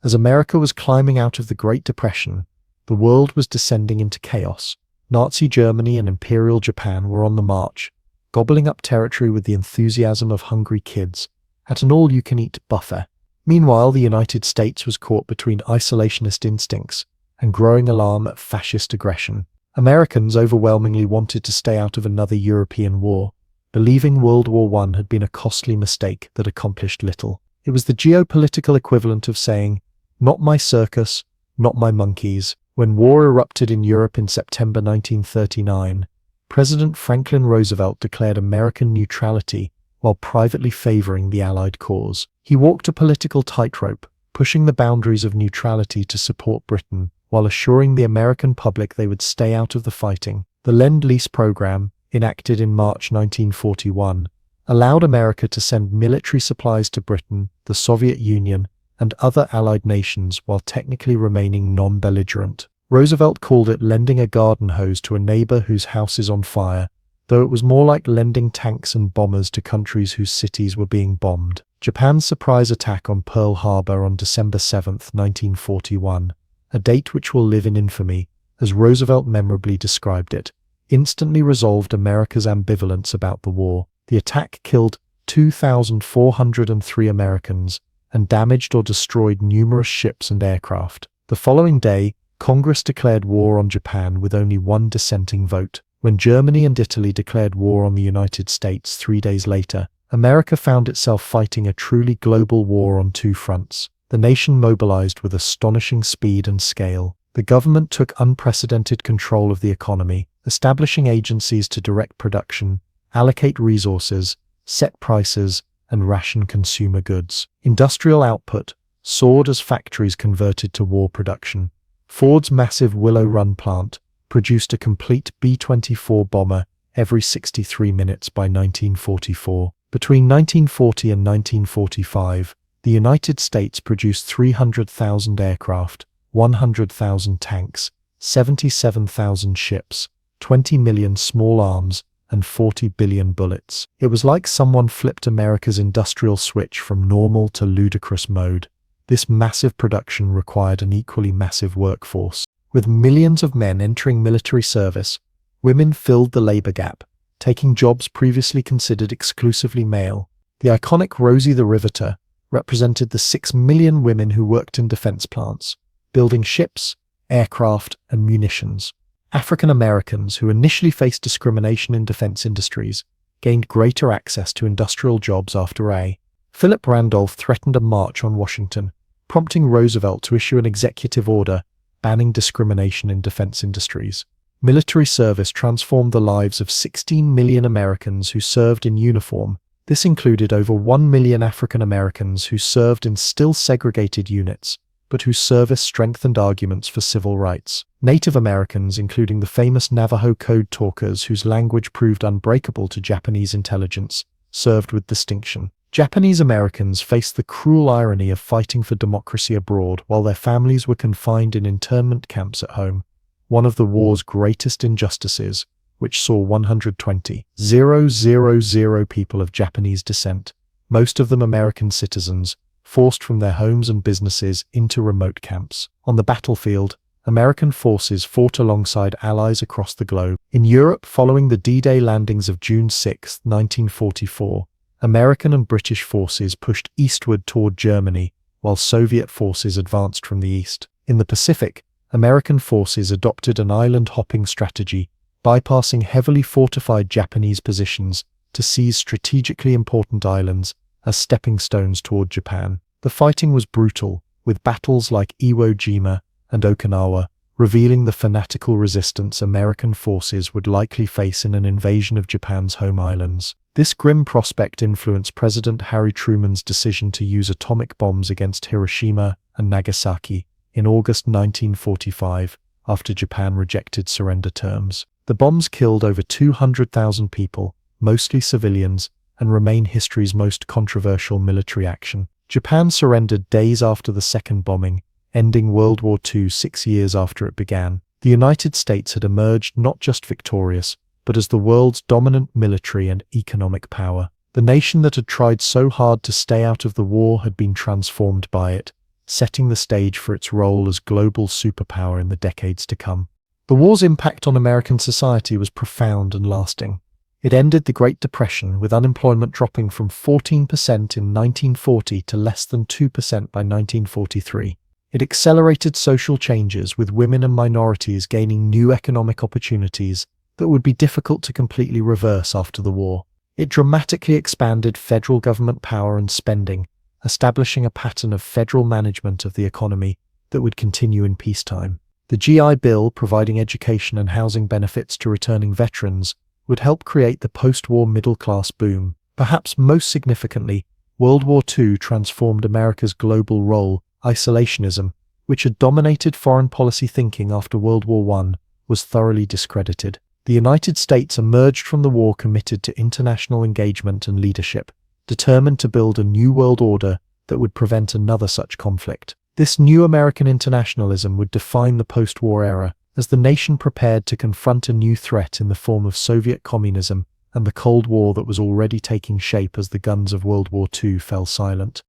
As America was climbing out of the Great Depression, the world was descending into chaos. Nazi Germany and Imperial Japan were on the march, gobbling up territory with the enthusiasm of hungry kids at an all-you-can-eat buffet. Meanwhile, the United States was caught between isolationist instincts and growing alarm at fascist aggression. Americans overwhelmingly wanted to stay out of another European war, believing World War I had been a costly mistake that accomplished little. It was the geopolitical equivalent of saying, "Not my circus, not my monkeys." When war erupted in Europe in September 1939, President Franklin Roosevelt declared American neutrality while privately favoring the Allied cause. He walked a political tightrope, pushing the boundaries of neutrality to support Britain, while assuring the American public they would stay out of the fighting. The Lend-Lease program, enacted in March 1941, allowed America to send military supplies to Britain, the Soviet Union, and other Allied nations while technically remaining non-belligerent. Roosevelt called it lending a garden hose to a neighbor whose house is on fire, though it was more like lending tanks and bombers to countries whose cities were being bombed. Japan's surprise attack on Pearl Harbor on December 7, 1941, a date which will live in infamy, as Roosevelt memorably described it, instantly resolved America's ambivalence about the war. The attack killed 2,403 Americans and damaged or destroyed numerous ships and aircraft. The following day, Congress declared war on Japan with only one dissenting vote. When Germany and Italy declared war on the United States 3 days later, America found itself fighting a truly global war on two fronts. The nation mobilized with astonishing speed and scale. The government took unprecedented control of the economy, establishing agencies to direct production, allocate resources, set prices, and ration consumer goods. Industrial output soared as factories converted to war production. Ford's massive Willow Run plant produced a complete B-24 bomber every 63 minutes by 1944. Between 1940 and 1945, the United States produced 300,000 aircraft, 100,000 tanks, 77,000 ships, 20 million small arms, and 40 billion bullets. It was like someone flipped America's industrial switch from normal to ludicrous mode. This massive production required an equally massive workforce. With millions of men entering military service, women filled the labor gap, taking jobs previously considered exclusively male. The iconic Rosie the Riveter represented the 6 million women who worked in defense plants, building ships, aircraft, and munitions. African Americans, who initially faced discrimination in defense industries, gained greater access to industrial jobs after Philip Randolph threatened a march on Washington, prompting Roosevelt to issue an executive order banning discrimination in defense industries. Military service transformed the lives of 16 million Americans who served in uniform. This included over 1 million African Americans who served in still segregated units, but whose service strengthened arguments for civil rights. Native Americans, including the famous Navajo code talkers whose language proved unbreakable to Japanese intelligence, served with distinction. Japanese Americans faced the cruel irony of fighting for democracy abroad while their families were confined in internment camps at home, one of the war's greatest injustices, which saw 120,000 people of Japanese descent, most of them American citizens, forced from their homes and businesses into remote camps. On the battlefield, American forces fought alongside allies across the globe. In Europe, following the D-Day landings of June 6, 1944, American and British forces pushed eastward toward Germany, while Soviet forces advanced from the east. In the Pacific, American forces adopted an island-hopping strategy, bypassing heavily fortified Japanese positions to seize strategically important islands as stepping stones toward Japan. The fighting was brutal, with battles like Iwo Jima and Okinawa revealing the fanatical resistance American forces would likely face in an invasion of Japan's home islands. This grim prospect influenced President Harry Truman's decision to use atomic bombs against Hiroshima and Nagasaki in August 1945, after Japan rejected surrender terms. The bombs killed over 200,000 people, mostly civilians, and remain history's most controversial military action. Japan surrendered days after the second bombing, ending World War II 6 years after it began. The United States had emerged not just victorious, but as the world's dominant military and economic power. The nation that had tried so hard to stay out of the war had been transformed by it, setting the stage for its role as global superpower in the decades to come. The war's impact on American society was profound and lasting. It ended the Great Depression, with unemployment dropping from 14% in 1940 to less than 2% by 1943. It accelerated social changes, with women and minorities gaining new economic opportunities that would be difficult to completely reverse after the war. It dramatically expanded federal government power and spending, establishing a pattern of federal management of the economy that would continue in peacetime. The GI Bill, providing education and housing benefits to returning veterans, would help create the post-war middle-class boom. Perhaps most significantly, World War II transformed America's global role. Isolationism, which had dominated foreign policy thinking after World War I, was thoroughly discredited. The United States emerged from the war committed to international engagement and leadership, determined to build a new world order that would prevent another such conflict. This new American internationalism would define the post-war era, as the nation prepared to confront a new threat in the form of Soviet communism and the Cold War that was already taking shape as the guns of World War II fell silent.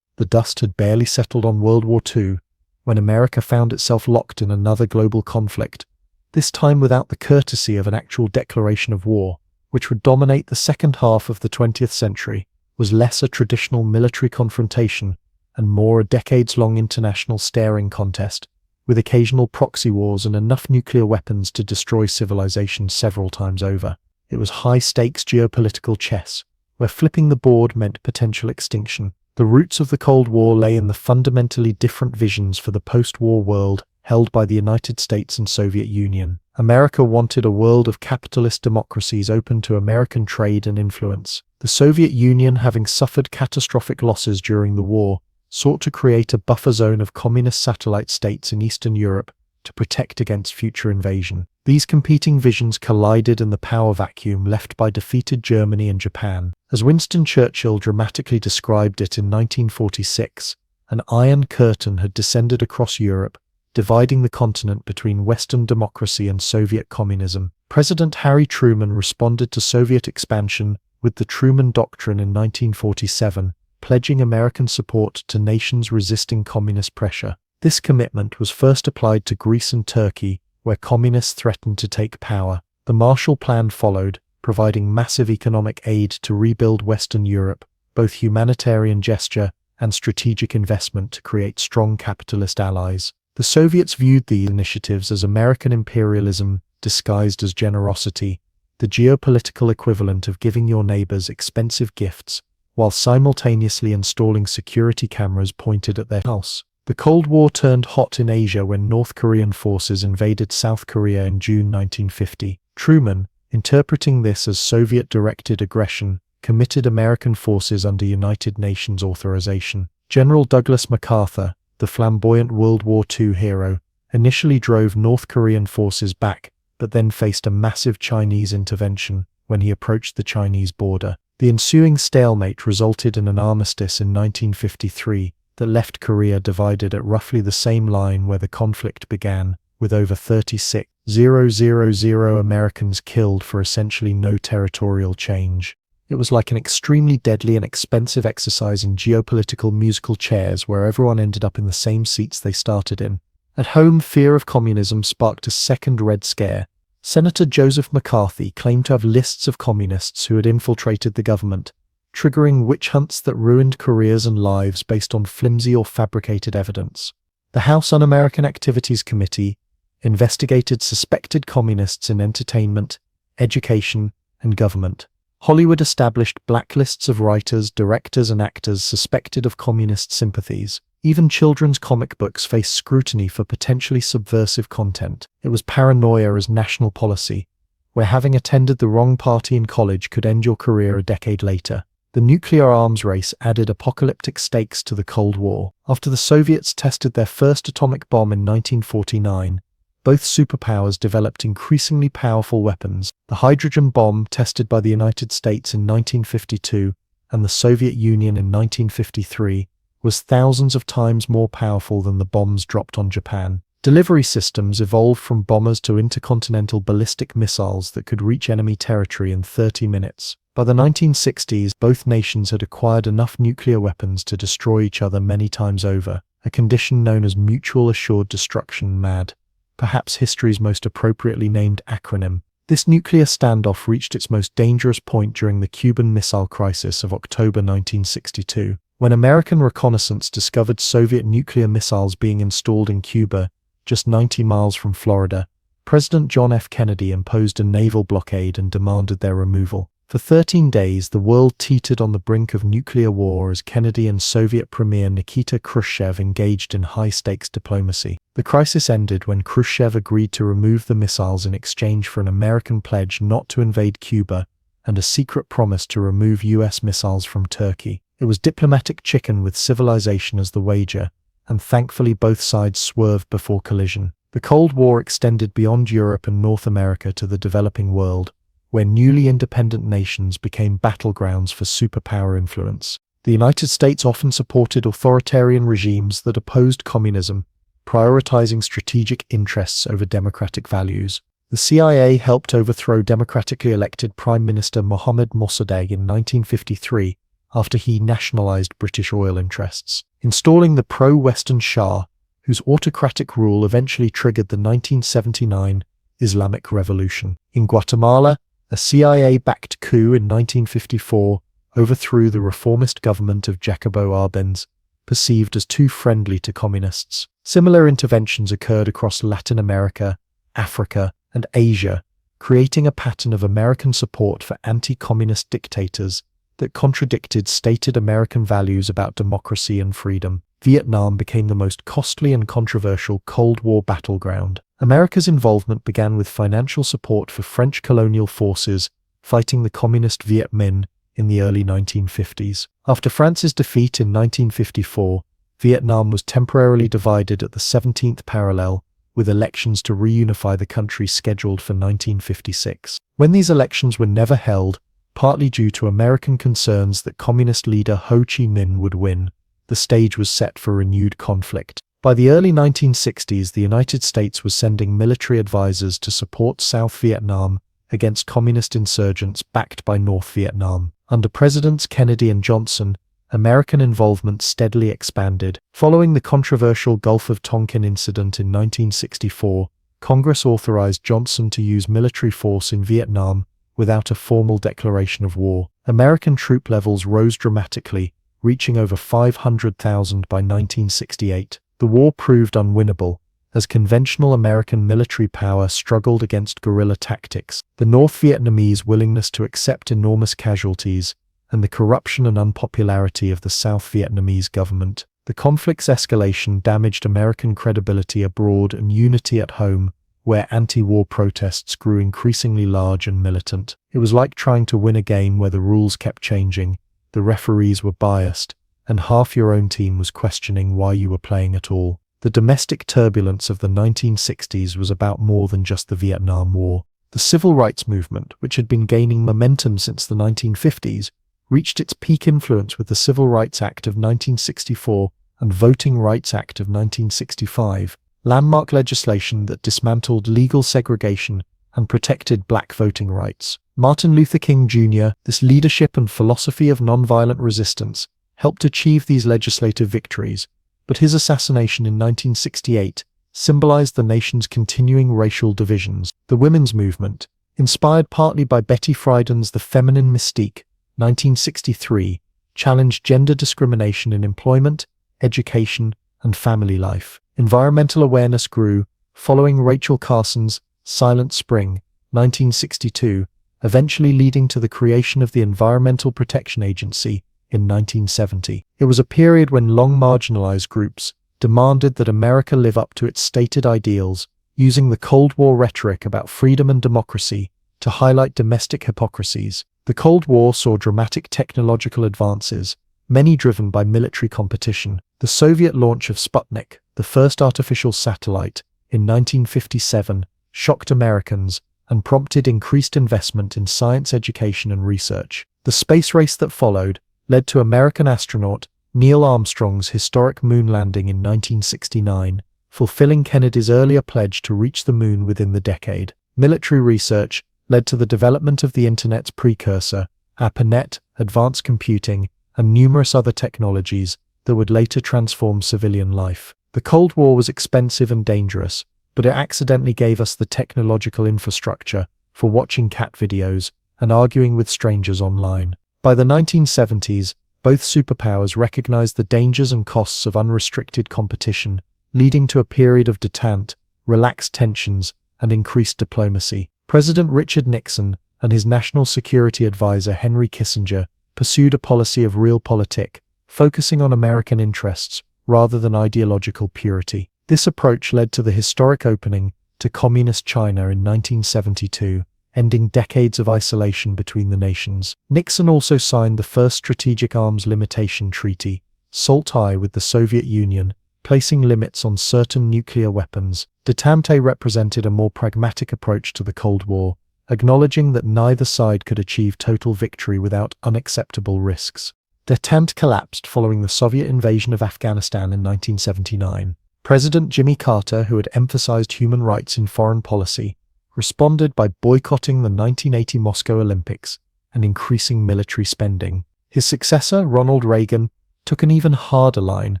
The dust had barely settled on World War II when America found itself locked in another global conflict, this time without the courtesy of an actual declaration of war, which would dominate the second half of the 20th century, was less a traditional military confrontation and more a decades-long international staring contest, with occasional proxy wars and enough nuclear weapons to destroy civilization several times over. It was high-stakes geopolitical chess, where flipping the board meant potential extinction. The roots of the Cold War lay in the fundamentally different visions for the post-war world held by the United States and Soviet Union. America wanted a world of capitalist democracies open to American trade and influence. The Soviet Union, having suffered catastrophic losses during the war, sought to create a buffer zone of communist satellite states in Eastern Europe to protect against future invasion. These competing visions collided in the power vacuum left by defeated Germany and Japan. As Winston Churchill dramatically described it in 1946, an iron curtain had descended across Europe, dividing the continent between Western democracy and Soviet communism. President Harry Truman responded to Soviet expansion with the Truman Doctrine in 1947, pledging American support to nations resisting communist pressure. This commitment was first applied to Greece and Turkey, where communists threatened to take power. The Marshall Plan followed, providing massive economic aid to rebuild Western Europe, both humanitarian gesture and strategic investment to create strong capitalist allies. The Soviets viewed these initiatives as American imperialism disguised as generosity, the geopolitical equivalent of giving your neighbors expensive gifts, while simultaneously installing security cameras pointed at their house. The Cold War turned hot in Asia when North Korean forces invaded South Korea in June 1950. Truman, interpreting this as Soviet-directed aggression, committed American forces under United Nations authorization. General Douglas MacArthur, the flamboyant World War II hero, initially drove North Korean forces back, but then faced a massive Chinese intervention when he approached the Chinese border. The ensuing stalemate resulted in an armistice in 1953 that left Korea divided at roughly the same line where the conflict began, with over 36,000 Americans killed for essentially no territorial change. It was like an extremely deadly and expensive exercise in geopolitical musical chairs where everyone ended up in the same seats they started in. At home, fear of communism sparked a second Red Scare. Senator Joseph McCarthy claimed to have lists of communists who had infiltrated the government, triggering witch hunts that ruined careers and lives based on flimsy or fabricated evidence. The House Un-American Activities Committee investigated suspected communists in entertainment, education, and government. Hollywood established blacklists of writers, directors, and actors suspected of communist sympathies. Even children's comic books faced scrutiny for potentially subversive content. It was paranoia as national policy, where having attended the wrong party in college could end your career a decade later. The nuclear arms race added apocalyptic stakes to the Cold War. After the Soviets tested their first atomic bomb in 1949, both superpowers developed increasingly powerful weapons. The hydrogen bomb, tested by the United States in 1952 and the Soviet Union in 1953, was thousands of times more powerful than the bombs dropped on Japan. Delivery systems evolved from bombers to intercontinental ballistic missiles that could reach enemy territory in 30 minutes. By the 1960s, both nations had acquired enough nuclear weapons to destroy each other many times over, a condition known as mutual assured destruction, MAD, perhaps history's most appropriately named acronym. This nuclear standoff reached its most dangerous point during the Cuban Missile Crisis of October 1962, when American reconnaissance discovered Soviet nuclear missiles being installed in Cuba, just 90 miles from Florida. President John F. Kennedy imposed a naval blockade and demanded their removal. For 13 days, the world teetered on the brink of nuclear war as Kennedy and Soviet Premier Nikita Khrushchev engaged in high-stakes diplomacy. The crisis ended when Khrushchev agreed to remove the missiles in exchange for an American pledge not to invade Cuba and a secret promise to remove U.S. missiles from Turkey. It was diplomatic chicken with civilization as the wager, and thankfully both sides swerved before collision. The Cold War extended beyond Europe and North America to the developing world, where newly independent nations became battlegrounds for superpower influence. The United States often supported authoritarian regimes that opposed communism, prioritizing strategic interests over democratic values. The CIA helped overthrow democratically elected Prime Minister Mohammad Mossadegh in 1953 after he nationalized British oil interests, installing the pro-Western Shah, whose autocratic rule eventually triggered the 1979 Islamic Revolution. In Guatemala, a CIA-backed coup in 1954 overthrew the reformist government of Jacobo Arbenz, perceived as too friendly to communists. Similar interventions occurred across Latin America, Africa, and Asia, creating a pattern of American support for anti-communist dictators that contradicted stated American values about democracy and freedom. Vietnam became the most costly and controversial Cold War battleground. America's involvement began with financial support for French colonial forces fighting the communist Viet Minh in the early 1950s. After France's defeat in 1954, Vietnam was temporarily divided at the 17th parallel, with elections to reunify the country scheduled for 1956. When these elections were never held, partly due to American concerns that communist leader Ho Chi Minh would win, the stage was set for renewed conflict. By the early 1960s, the United States was sending military advisors to support South Vietnam against communist insurgents backed by North Vietnam. Under Presidents Kennedy and Johnson, American involvement steadily expanded. Following the controversial Gulf of Tonkin incident in 1964, Congress authorized Johnson to use military force in Vietnam without a formal declaration of war. American troop levels rose dramatically, reaching over 500,000 by 1968. The war proved unwinnable, as conventional American military power struggled against guerrilla tactics, the North Vietnamese willingness to accept enormous casualties, and the corruption and unpopularity of the South Vietnamese government. The conflict's escalation damaged American credibility abroad and unity at home, where anti-war protests grew increasingly large and militant. It was like trying to win a game where the rules kept changing, the referees were biased, and half your own team was questioning why you were playing at all. The domestic turbulence of the 1960s was about more than just the Vietnam War. The civil rights movement, which had been gaining momentum since the 1950s, reached its peak influence with the Civil Rights Act of 1964 and Voting Rights Act of 1965, landmark legislation that dismantled legal segregation and protected black voting rights. Martin Luther King Jr., this leadership and philosophy of nonviolent resistance, helped achieve these legislative victories, but his assassination in 1968 symbolized the nation's continuing racial divisions. The women's movement, inspired partly by Betty Friedan's The Feminine Mystique, 1963, challenged gender discrimination in employment, education, and family life. Environmental awareness grew, following Rachel Carson's Silent Spring, 1962, eventually leading to the creation of the Environmental Protection Agency in 1970. It was a period when long marginalized groups demanded that America live up to its stated ideals, using the Cold War rhetoric about freedom and democracy to highlight domestic hypocrisies. The Cold War saw dramatic technological advances, many driven by military competition. The Soviet launch of Sputnik, the first artificial satellite, in 1957, shocked Americans and prompted increased investment in science education and research. The space race that followed led to American astronaut Neil Armstrong's historic moon landing in 1969, fulfilling Kennedy's earlier pledge to reach the moon within the decade. Military research led to the development of the Internet's precursor, ARPANET, advanced computing, and numerous other technologies that would later transform civilian life. The Cold War was expensive and dangerous, but it accidentally gave us the technological infrastructure for watching cat videos and arguing with strangers online. By the 1970s, both superpowers recognized the dangers and costs of unrestricted competition, leading to a period of détente, relaxed tensions, and increased diplomacy. President Richard Nixon and his national security advisor Henry Kissinger pursued a policy of realpolitik, focusing on American interests rather than ideological purity. This approach led to the historic opening to Communist China in 1972, ending decades of isolation between the nations. Nixon also signed the first Strategic Arms Limitation Treaty, SALT-I, with the Soviet Union, placing limits on certain nuclear weapons. Détente represented a more pragmatic approach to the Cold War, acknowledging that neither side could achieve total victory without unacceptable risks. Détente collapsed following the Soviet invasion of Afghanistan in 1979. President Jimmy Carter, who had emphasized human rights in foreign policy, responded by boycotting the 1980 Moscow Olympics and increasing military spending. His successor, Ronald Reagan, took an even harder line,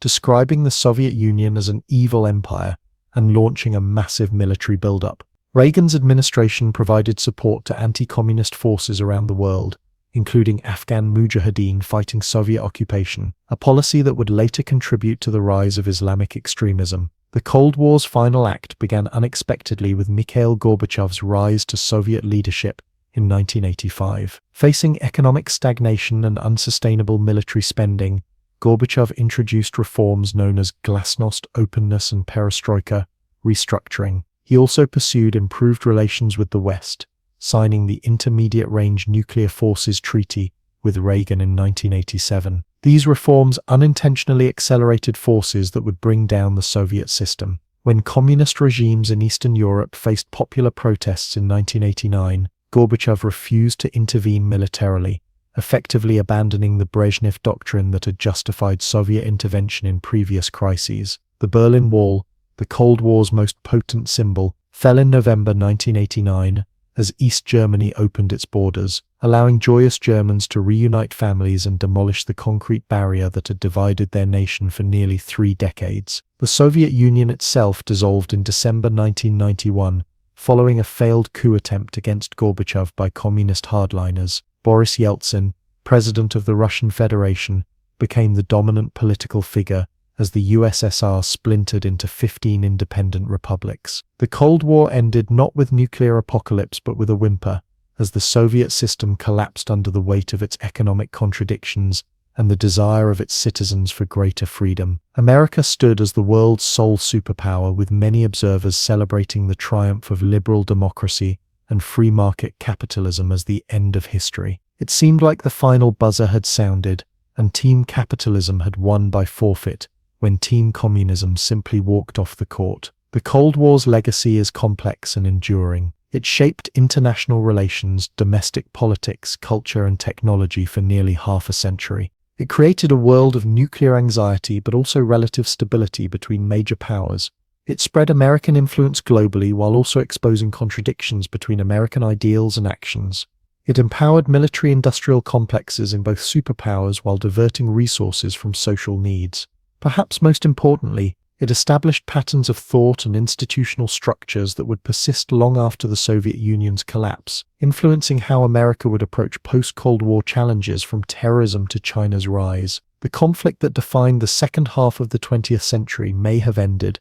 describing the Soviet Union as an evil empire and launching a massive military buildup. Reagan's administration provided support to anti-communist forces around the world, including Afghan mujahideen fighting Soviet occupation, a policy that would later contribute to the rise of Islamic extremism. The Cold War's final act began unexpectedly with Mikhail Gorbachev's rise to Soviet leadership in 1985. Facing economic stagnation and unsustainable military spending, Gorbachev introduced reforms known as glasnost, openness, and perestroika, restructuring. He also pursued improved relations with the West, signing the Intermediate Range Nuclear Forces Treaty with Reagan in 1987. These reforms unintentionally accelerated forces that would bring down the Soviet system. When communist regimes in Eastern Europe faced popular protests in 1989, Gorbachev refused to intervene militarily, effectively abandoning the Brezhnev doctrine that had justified Soviet intervention in previous crises. The Berlin Wall, the Cold War's most potent symbol, fell in November 1989 as East Germany opened its borders, allowing joyous Germans to reunite families and demolish the concrete barrier that had divided their nation for nearly 3 decades. The Soviet Union itself dissolved in December 1991, following a failed coup attempt against Gorbachev by communist hardliners. Boris Yeltsin, president of the Russian Federation, became the dominant political figure as the USSR splintered into 15 independent republics. The Cold War ended not with nuclear apocalypse but with a whimper, as the Soviet system collapsed under the weight of its economic contradictions and the desire of its citizens for greater freedom. America stood as the world's sole superpower, with many observers celebrating the triumph of liberal democracy and free market capitalism as the end of history. It seemed like the final buzzer had sounded, and Team Capitalism had won by forfeit, when Team Communism simply walked off the court. The Cold War's legacy is complex and enduring. It shaped international relations, domestic politics, culture, and technology for nearly half a century. It created a world of nuclear anxiety but also relative stability between major powers. It spread American influence globally while also exposing contradictions between American ideals and actions. It empowered military-industrial complexes in both superpowers while diverting resources from social needs. Perhaps most importantly, it established patterns of thought and institutional structures that would persist long after the Soviet Union's collapse, influencing how America would approach post-Cold War challenges from terrorism to China's rise. The conflict that defined the second half of the 20th century may have ended,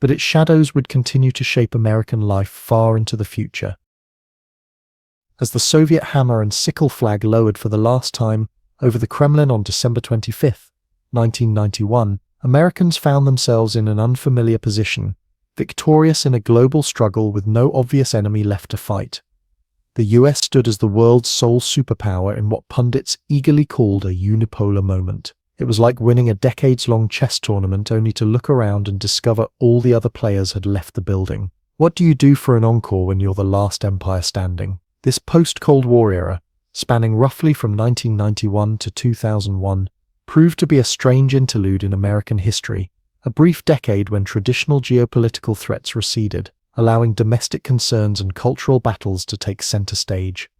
but its shadows would continue to shape American life far into the future. As the Soviet hammer and sickle flag lowered for the last time, over the Kremlin on December 25, 1991, Americans found themselves in an unfamiliar position, victorious in a global struggle with no obvious enemy left to fight. The US stood as the world's sole superpower in what pundits eagerly called a unipolar moment. It was like winning a decades-long chess tournament only to look around and discover all the other players had left the building. What do you do for an encore when you're the last empire standing? This post-Cold War era, spanning roughly from 1991 to 2001, proved to be a strange interlude in American history, a brief decade when traditional geopolitical threats receded, allowing domestic concerns and cultural battles to take center stage.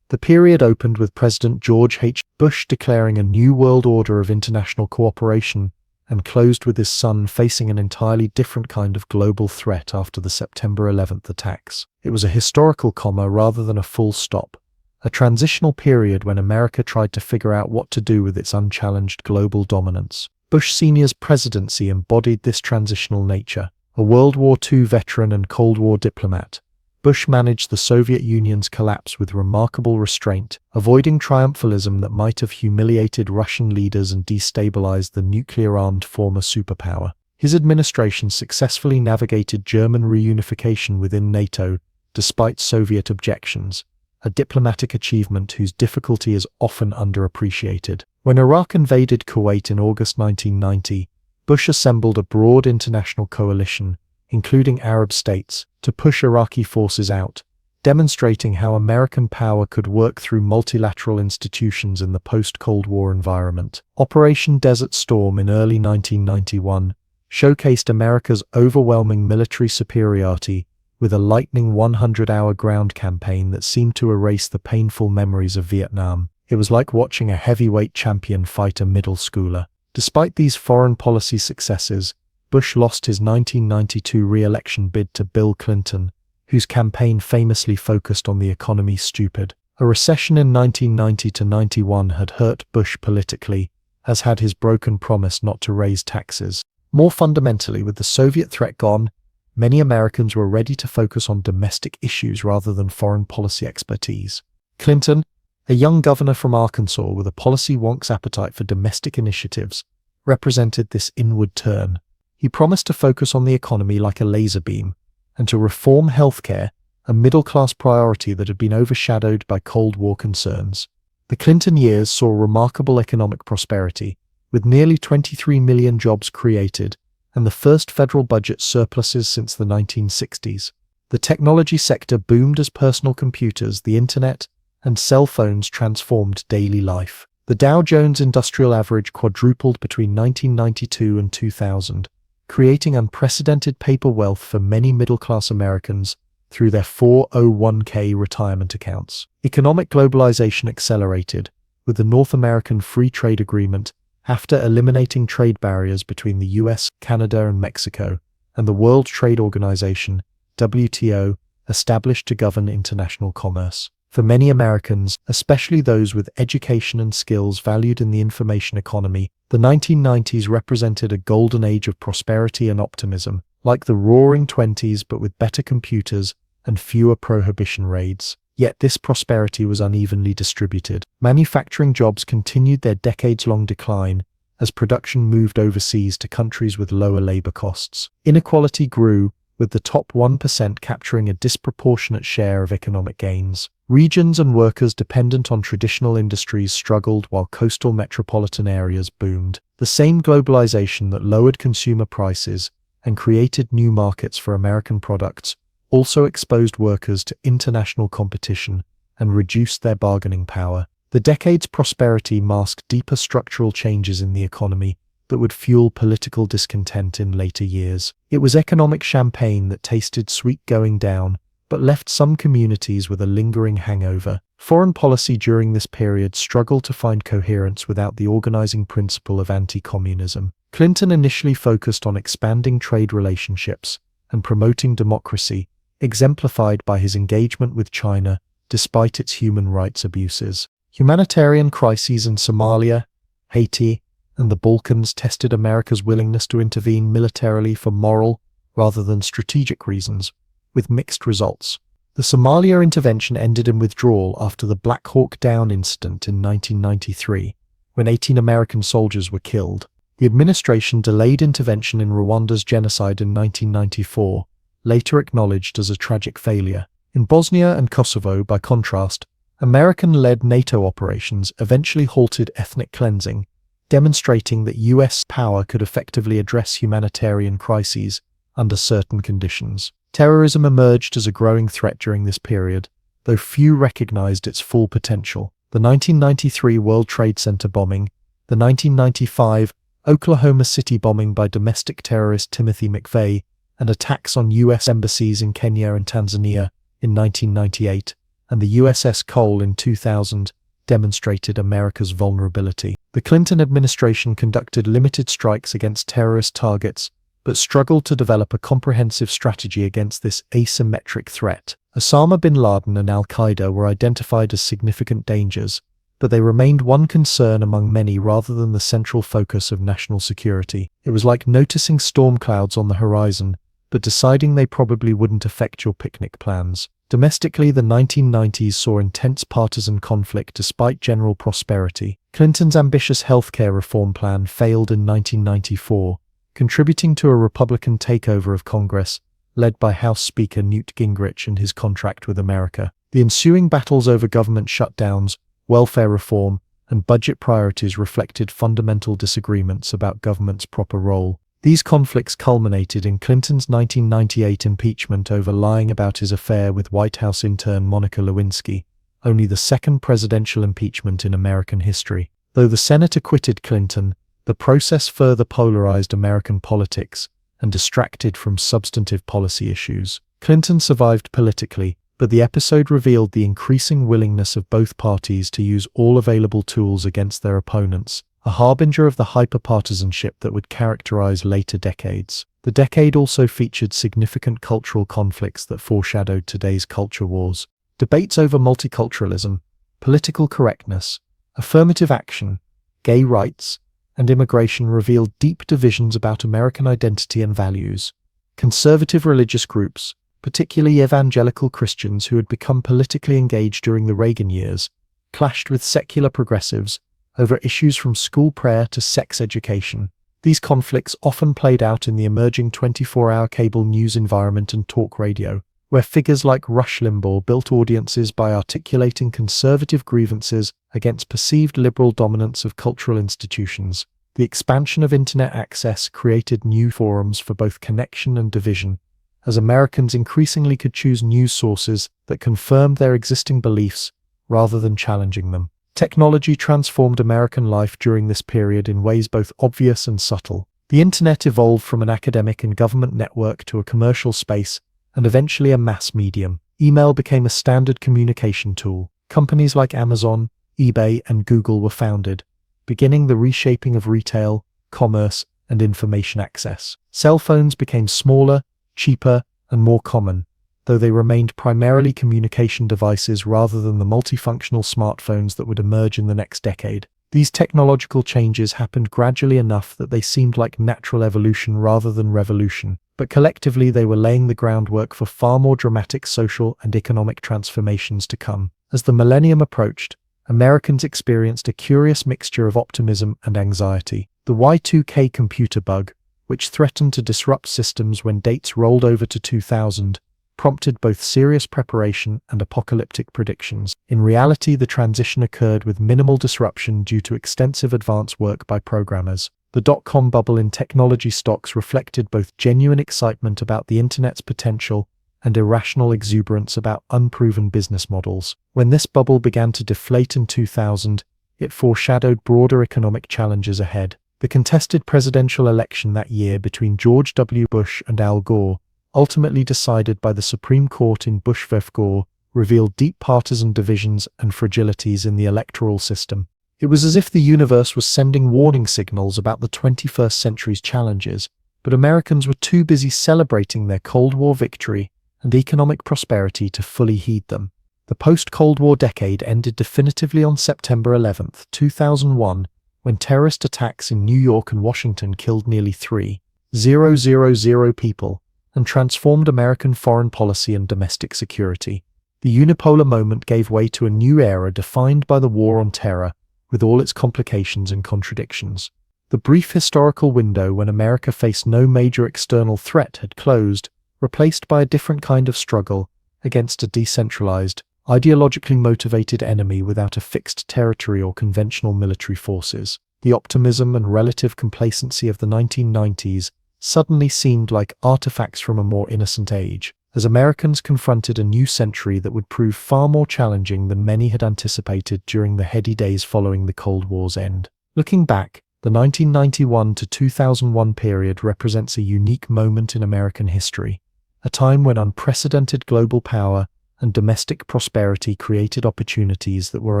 The period opened with President George H. Bush declaring a new world order of international cooperation and closed with his son facing an entirely different kind of global threat after the September 11th attacks. It was a historical comma rather than a full stop, a transitional period when America tried to figure out what to do with its unchallenged global dominance. Bush Sr.'s presidency embodied this transitional nature. A World War II veteran and Cold War diplomat, Bush managed the Soviet Union's collapse with remarkable restraint, avoiding triumphalism that might have humiliated Russian leaders and destabilized the nuclear-armed former superpower. His administration successfully navigated German reunification within NATO, despite Soviet objections, a diplomatic achievement whose difficulty is often underappreciated. When Iraq invaded Kuwait in August 1990, Bush assembled a broad international coalition, including Arab states, to push Iraqi forces out, demonstrating how American power could work through multilateral institutions in the post-Cold War environment. Operation Desert Storm in early 1991 showcased America's overwhelming military superiority with a lightning 100-hour ground campaign that seemed to erase the painful memories of Vietnam. It was like watching a heavyweight champion fight a middle schooler. Despite these foreign policy successes, Bush lost his 1992 re-election bid to Bill Clinton, whose campaign famously focused on the economy stupid. A recession in 1990 to 91 had hurt Bush politically, as had his broken promise not to raise taxes. More fundamentally, with the Soviet threat gone, many Americans were ready to focus on domestic issues rather than foreign policy expertise. Clinton, a young governor from Arkansas with a policy wonk's appetite for domestic initiatives, represented this inward turn. He promised to focus on the economy like a laser beam, and to reform healthcare, a middle-class priority that had been overshadowed by Cold War concerns. The Clinton years saw remarkable economic prosperity, with nearly 23 million jobs created, and the first federal budget surpluses since the 1960s. The technology sector boomed as personal computers, the internet, and cell phones transformed daily life. The Dow Jones Industrial Average quadrupled between 1992 and 2000, creating unprecedented paper wealth for many middle-class Americans through their 401k retirement accounts. Economic globalization accelerated, with the North American Free Trade Agreement, after eliminating trade barriers between the US, Canada, and Mexico, and the World Trade Organization, WTO, established to govern international commerce. For many Americans, especially those with education and skills valued in the information economy, the 1990s represented a golden age of prosperity and optimism, like the Roaring '20s but with better computers and fewer prohibition raids. Yet this prosperity was unevenly distributed. Manufacturing jobs continued their decades-long decline as production moved overseas to countries with lower labor costs. Inequality grew, with the top 1% capturing a disproportionate share of economic gains. Regions and workers dependent on traditional industries struggled while coastal metropolitan areas boomed. The same globalization that lowered consumer prices and created new markets for American products also exposed workers to international competition and reduced their bargaining power. The decade's prosperity masked deeper structural changes in the economy that would fuel political discontent in later years. It was economic champagne that tasted sweet going down, but left some communities with a lingering hangover. Foreign policy during this period struggled to find coherence without the organizing principle of anti-communism. Clinton initially focused on expanding trade relationships and promoting democracy, exemplified by his engagement with China despite its human rights abuses. Humanitarian crises in Somalia, Haiti, and the Balkans tested America's willingness to intervene militarily for moral rather than strategic reasons, with mixed results. The Somalia intervention ended in withdrawal after the Black Hawk Down incident in 1993, when 18 American soldiers were killed. The administration delayed intervention in Rwanda's genocide in 1994, later acknowledged as a tragic failure. In Bosnia and Kosovo, by contrast, American-led NATO operations eventually halted ethnic cleansing, demonstrating that US power could effectively address humanitarian crises under certain conditions. Terrorism emerged as a growing threat during this period, though few recognized its full potential. The 1993 World Trade Center bombing, the 1995 Oklahoma City bombing by domestic terrorist Timothy McVeigh, and attacks on US embassies in Kenya and Tanzania in 1998, and the USS Cole in 2000 demonstrated America's vulnerability. The Clinton administration conducted limited strikes against terrorist targets, but struggled to develop a comprehensive strategy against this asymmetric threat. Osama bin Laden and al-Qaeda were identified as significant dangers, but they remained one concern among many rather than the central focus of national security. It was like noticing storm clouds on the horizon, but deciding they probably wouldn't affect your picnic plans. Domestically, the 1990s saw intense partisan conflict despite general prosperity. Clinton's ambitious healthcare reform plan failed in 1994, contributing to a Republican takeover of Congress, led by House Speaker Newt Gingrich and his contract with America. The ensuing battles over government shutdowns, welfare reform, and budget priorities reflected fundamental disagreements about government's proper role. These conflicts culminated in Clinton's 1998 impeachment over lying about his affair with White House intern Monica Lewinsky, only the second presidential impeachment in American history. Though the Senate acquitted Clinton, the process further polarized American politics and distracted from substantive policy issues. Clinton survived politically, but the episode revealed the increasing willingness of both parties to use all available tools against their opponents, a harbinger of the hyperpartisanship that would characterize later decades. The decade also featured significant cultural conflicts that foreshadowed today's culture wars. Debates over multiculturalism, political correctness, affirmative action, gay rights, and immigration revealed deep divisions about American identity and values. Conservative religious groups, particularly evangelical Christians who had become politically engaged during the Reagan years, clashed with secular progressives over issues from school prayer to sex education. These conflicts often played out in the emerging 24-hour cable news environment and talk radio, where figures like Rush Limbaugh built audiences by articulating conservative grievances against perceived liberal dominance of cultural institutions. The expansion of internet access created new forums for both connection and division, as Americans increasingly could choose news sources that confirmed their existing beliefs rather than challenging them. Technology transformed American life during this period in ways both obvious and subtle. The internet evolved from an academic and government network to a commercial space, and eventually a mass medium. Email became a standard communication tool. Companies like Amazon, eBay, and Google were founded, beginning the reshaping of retail, commerce, and information access. Cell phones became smaller, cheaper, and more common, though they remained primarily communication devices rather than the multifunctional smartphones that would emerge in the next decade. These technological changes happened gradually enough that they seemed like natural evolution rather than revolution, but collectively they were laying the groundwork for far more dramatic social and economic transformations to come. As the millennium approached, Americans experienced a curious mixture of optimism and anxiety. The Y2K computer bug, which threatened to disrupt systems when dates rolled over to 2000, prompted both serious preparation and apocalyptic predictions. In reality, the transition occurred with minimal disruption due to extensive advance work by programmers. The dot-com bubble in technology stocks reflected both genuine excitement about the internet's potential and irrational exuberance about unproven business models. When this bubble began to deflate in 2000, it foreshadowed broader economic challenges ahead. The contested presidential election that year between George W. Bush and Al Gore, ultimately decided by the Supreme Court in Bush v. Gore, revealed deep partisan divisions and fragilities in the electoral system. It was as if the universe was sending warning signals about the 21st century's challenges, but Americans were too busy celebrating their Cold War victory and economic prosperity to fully heed them. The post-Cold War decade ended definitively on September 11, 2001, when terrorist attacks in New York and Washington killed nearly 3,000 people and transformed American foreign policy and domestic security. The unipolar moment gave way to a new era defined by the War on Terror, with all its complications and contradictions. The brief historical window when America faced no major external threat had closed, replaced by a different kind of struggle against a decentralized, ideologically motivated enemy without a fixed territory or conventional military forces. The optimism and relative complacency of the 1990s suddenly seemed like artifacts from a more innocent age, as Americans confronted a new century that would prove far more challenging than many had anticipated during the heady days following the Cold War's end. Looking back, the 1991 to 2001 period represents a unique moment in American history, a time when unprecedented global power and domestic prosperity created opportunities that were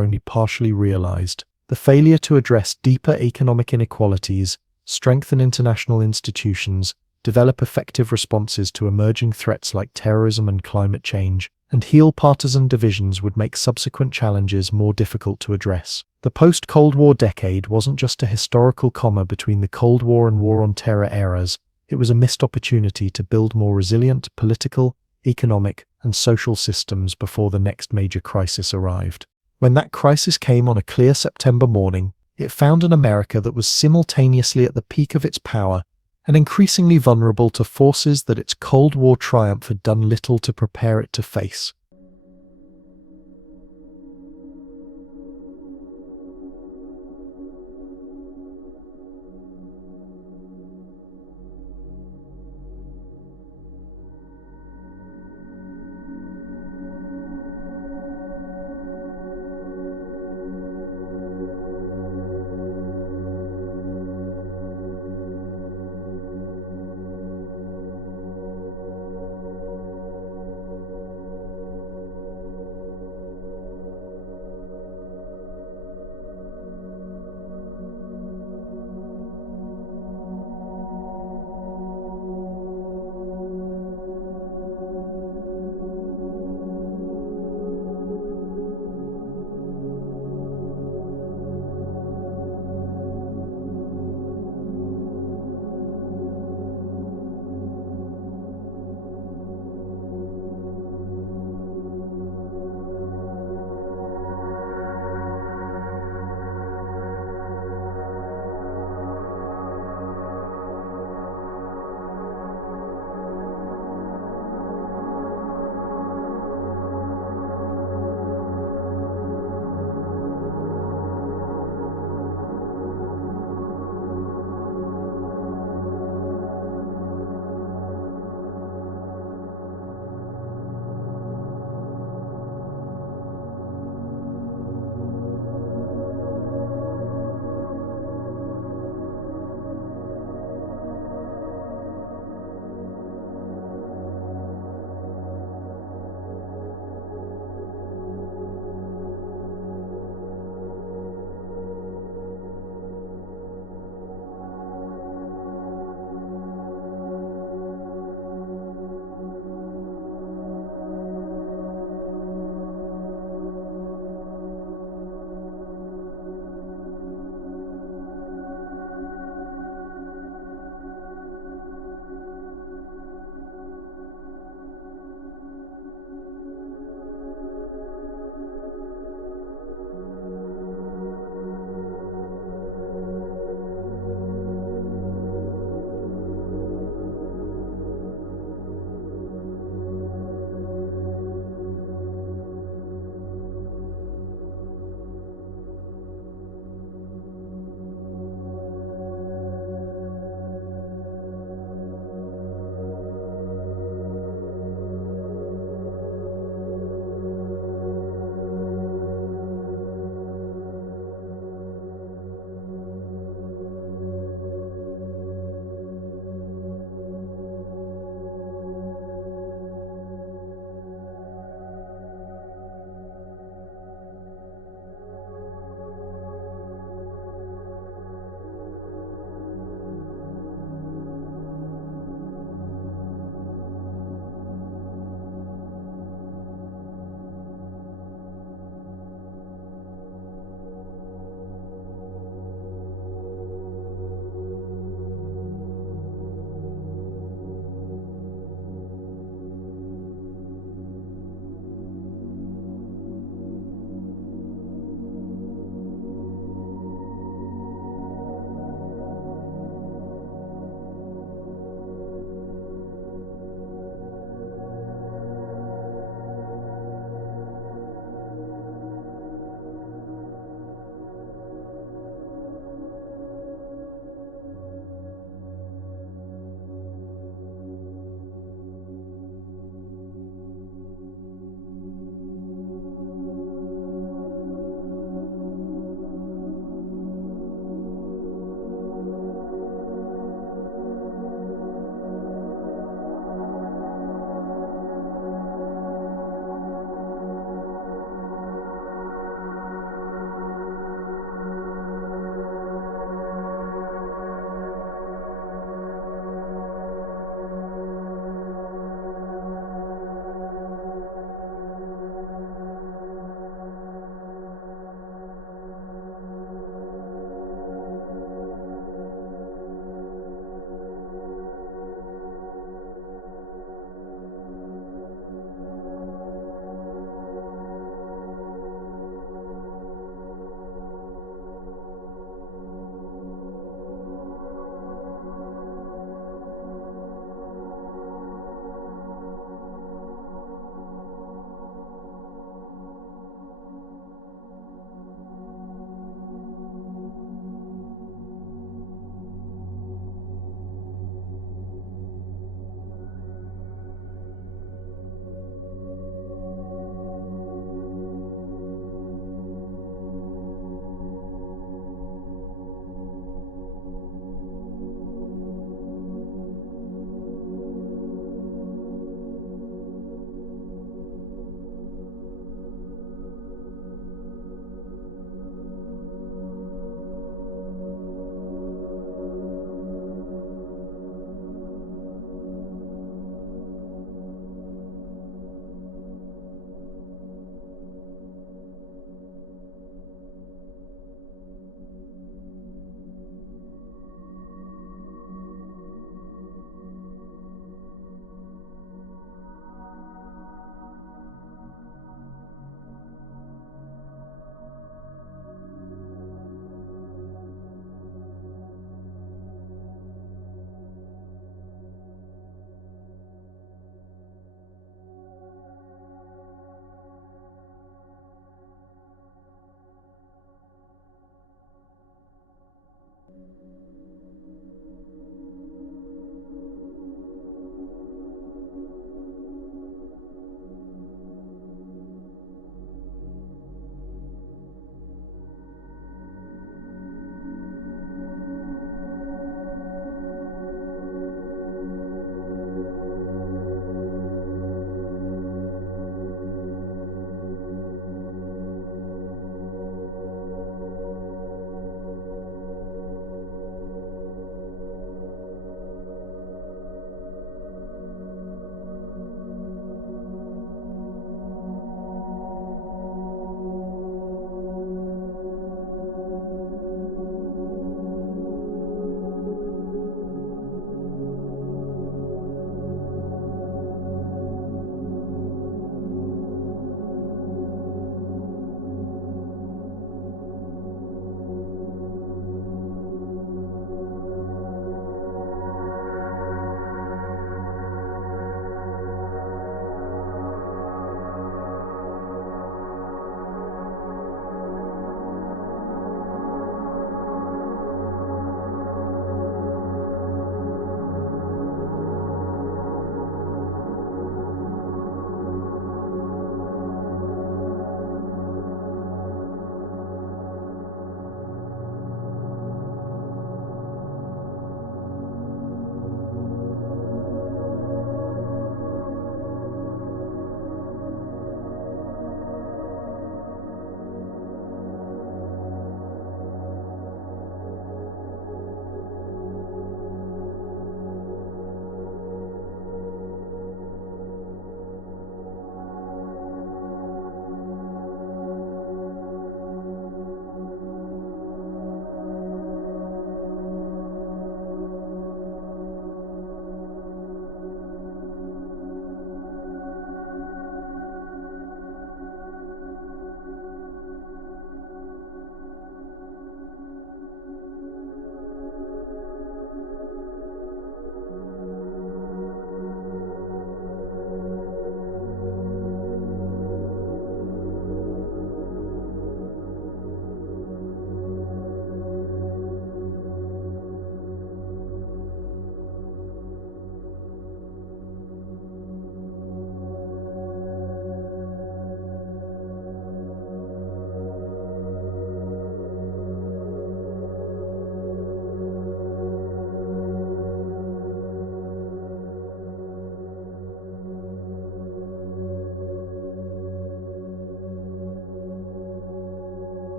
only partially realized. The failure to address deeper economic inequalities, strengthen international institutions, develop effective responses to emerging threats like terrorism and climate change, and heal partisan divisions would make subsequent challenges more difficult to address. The post-Cold War decade wasn't just a historical comma between the Cold War and War on Terror eras, it was a missed opportunity to build more resilient political, economic, and social systems before the next major crisis arrived. When that crisis came on a clear September morning, it found an America that was simultaneously at the peak of its power and increasingly vulnerable to forces that its Cold War triumph had done little to prepare it to face.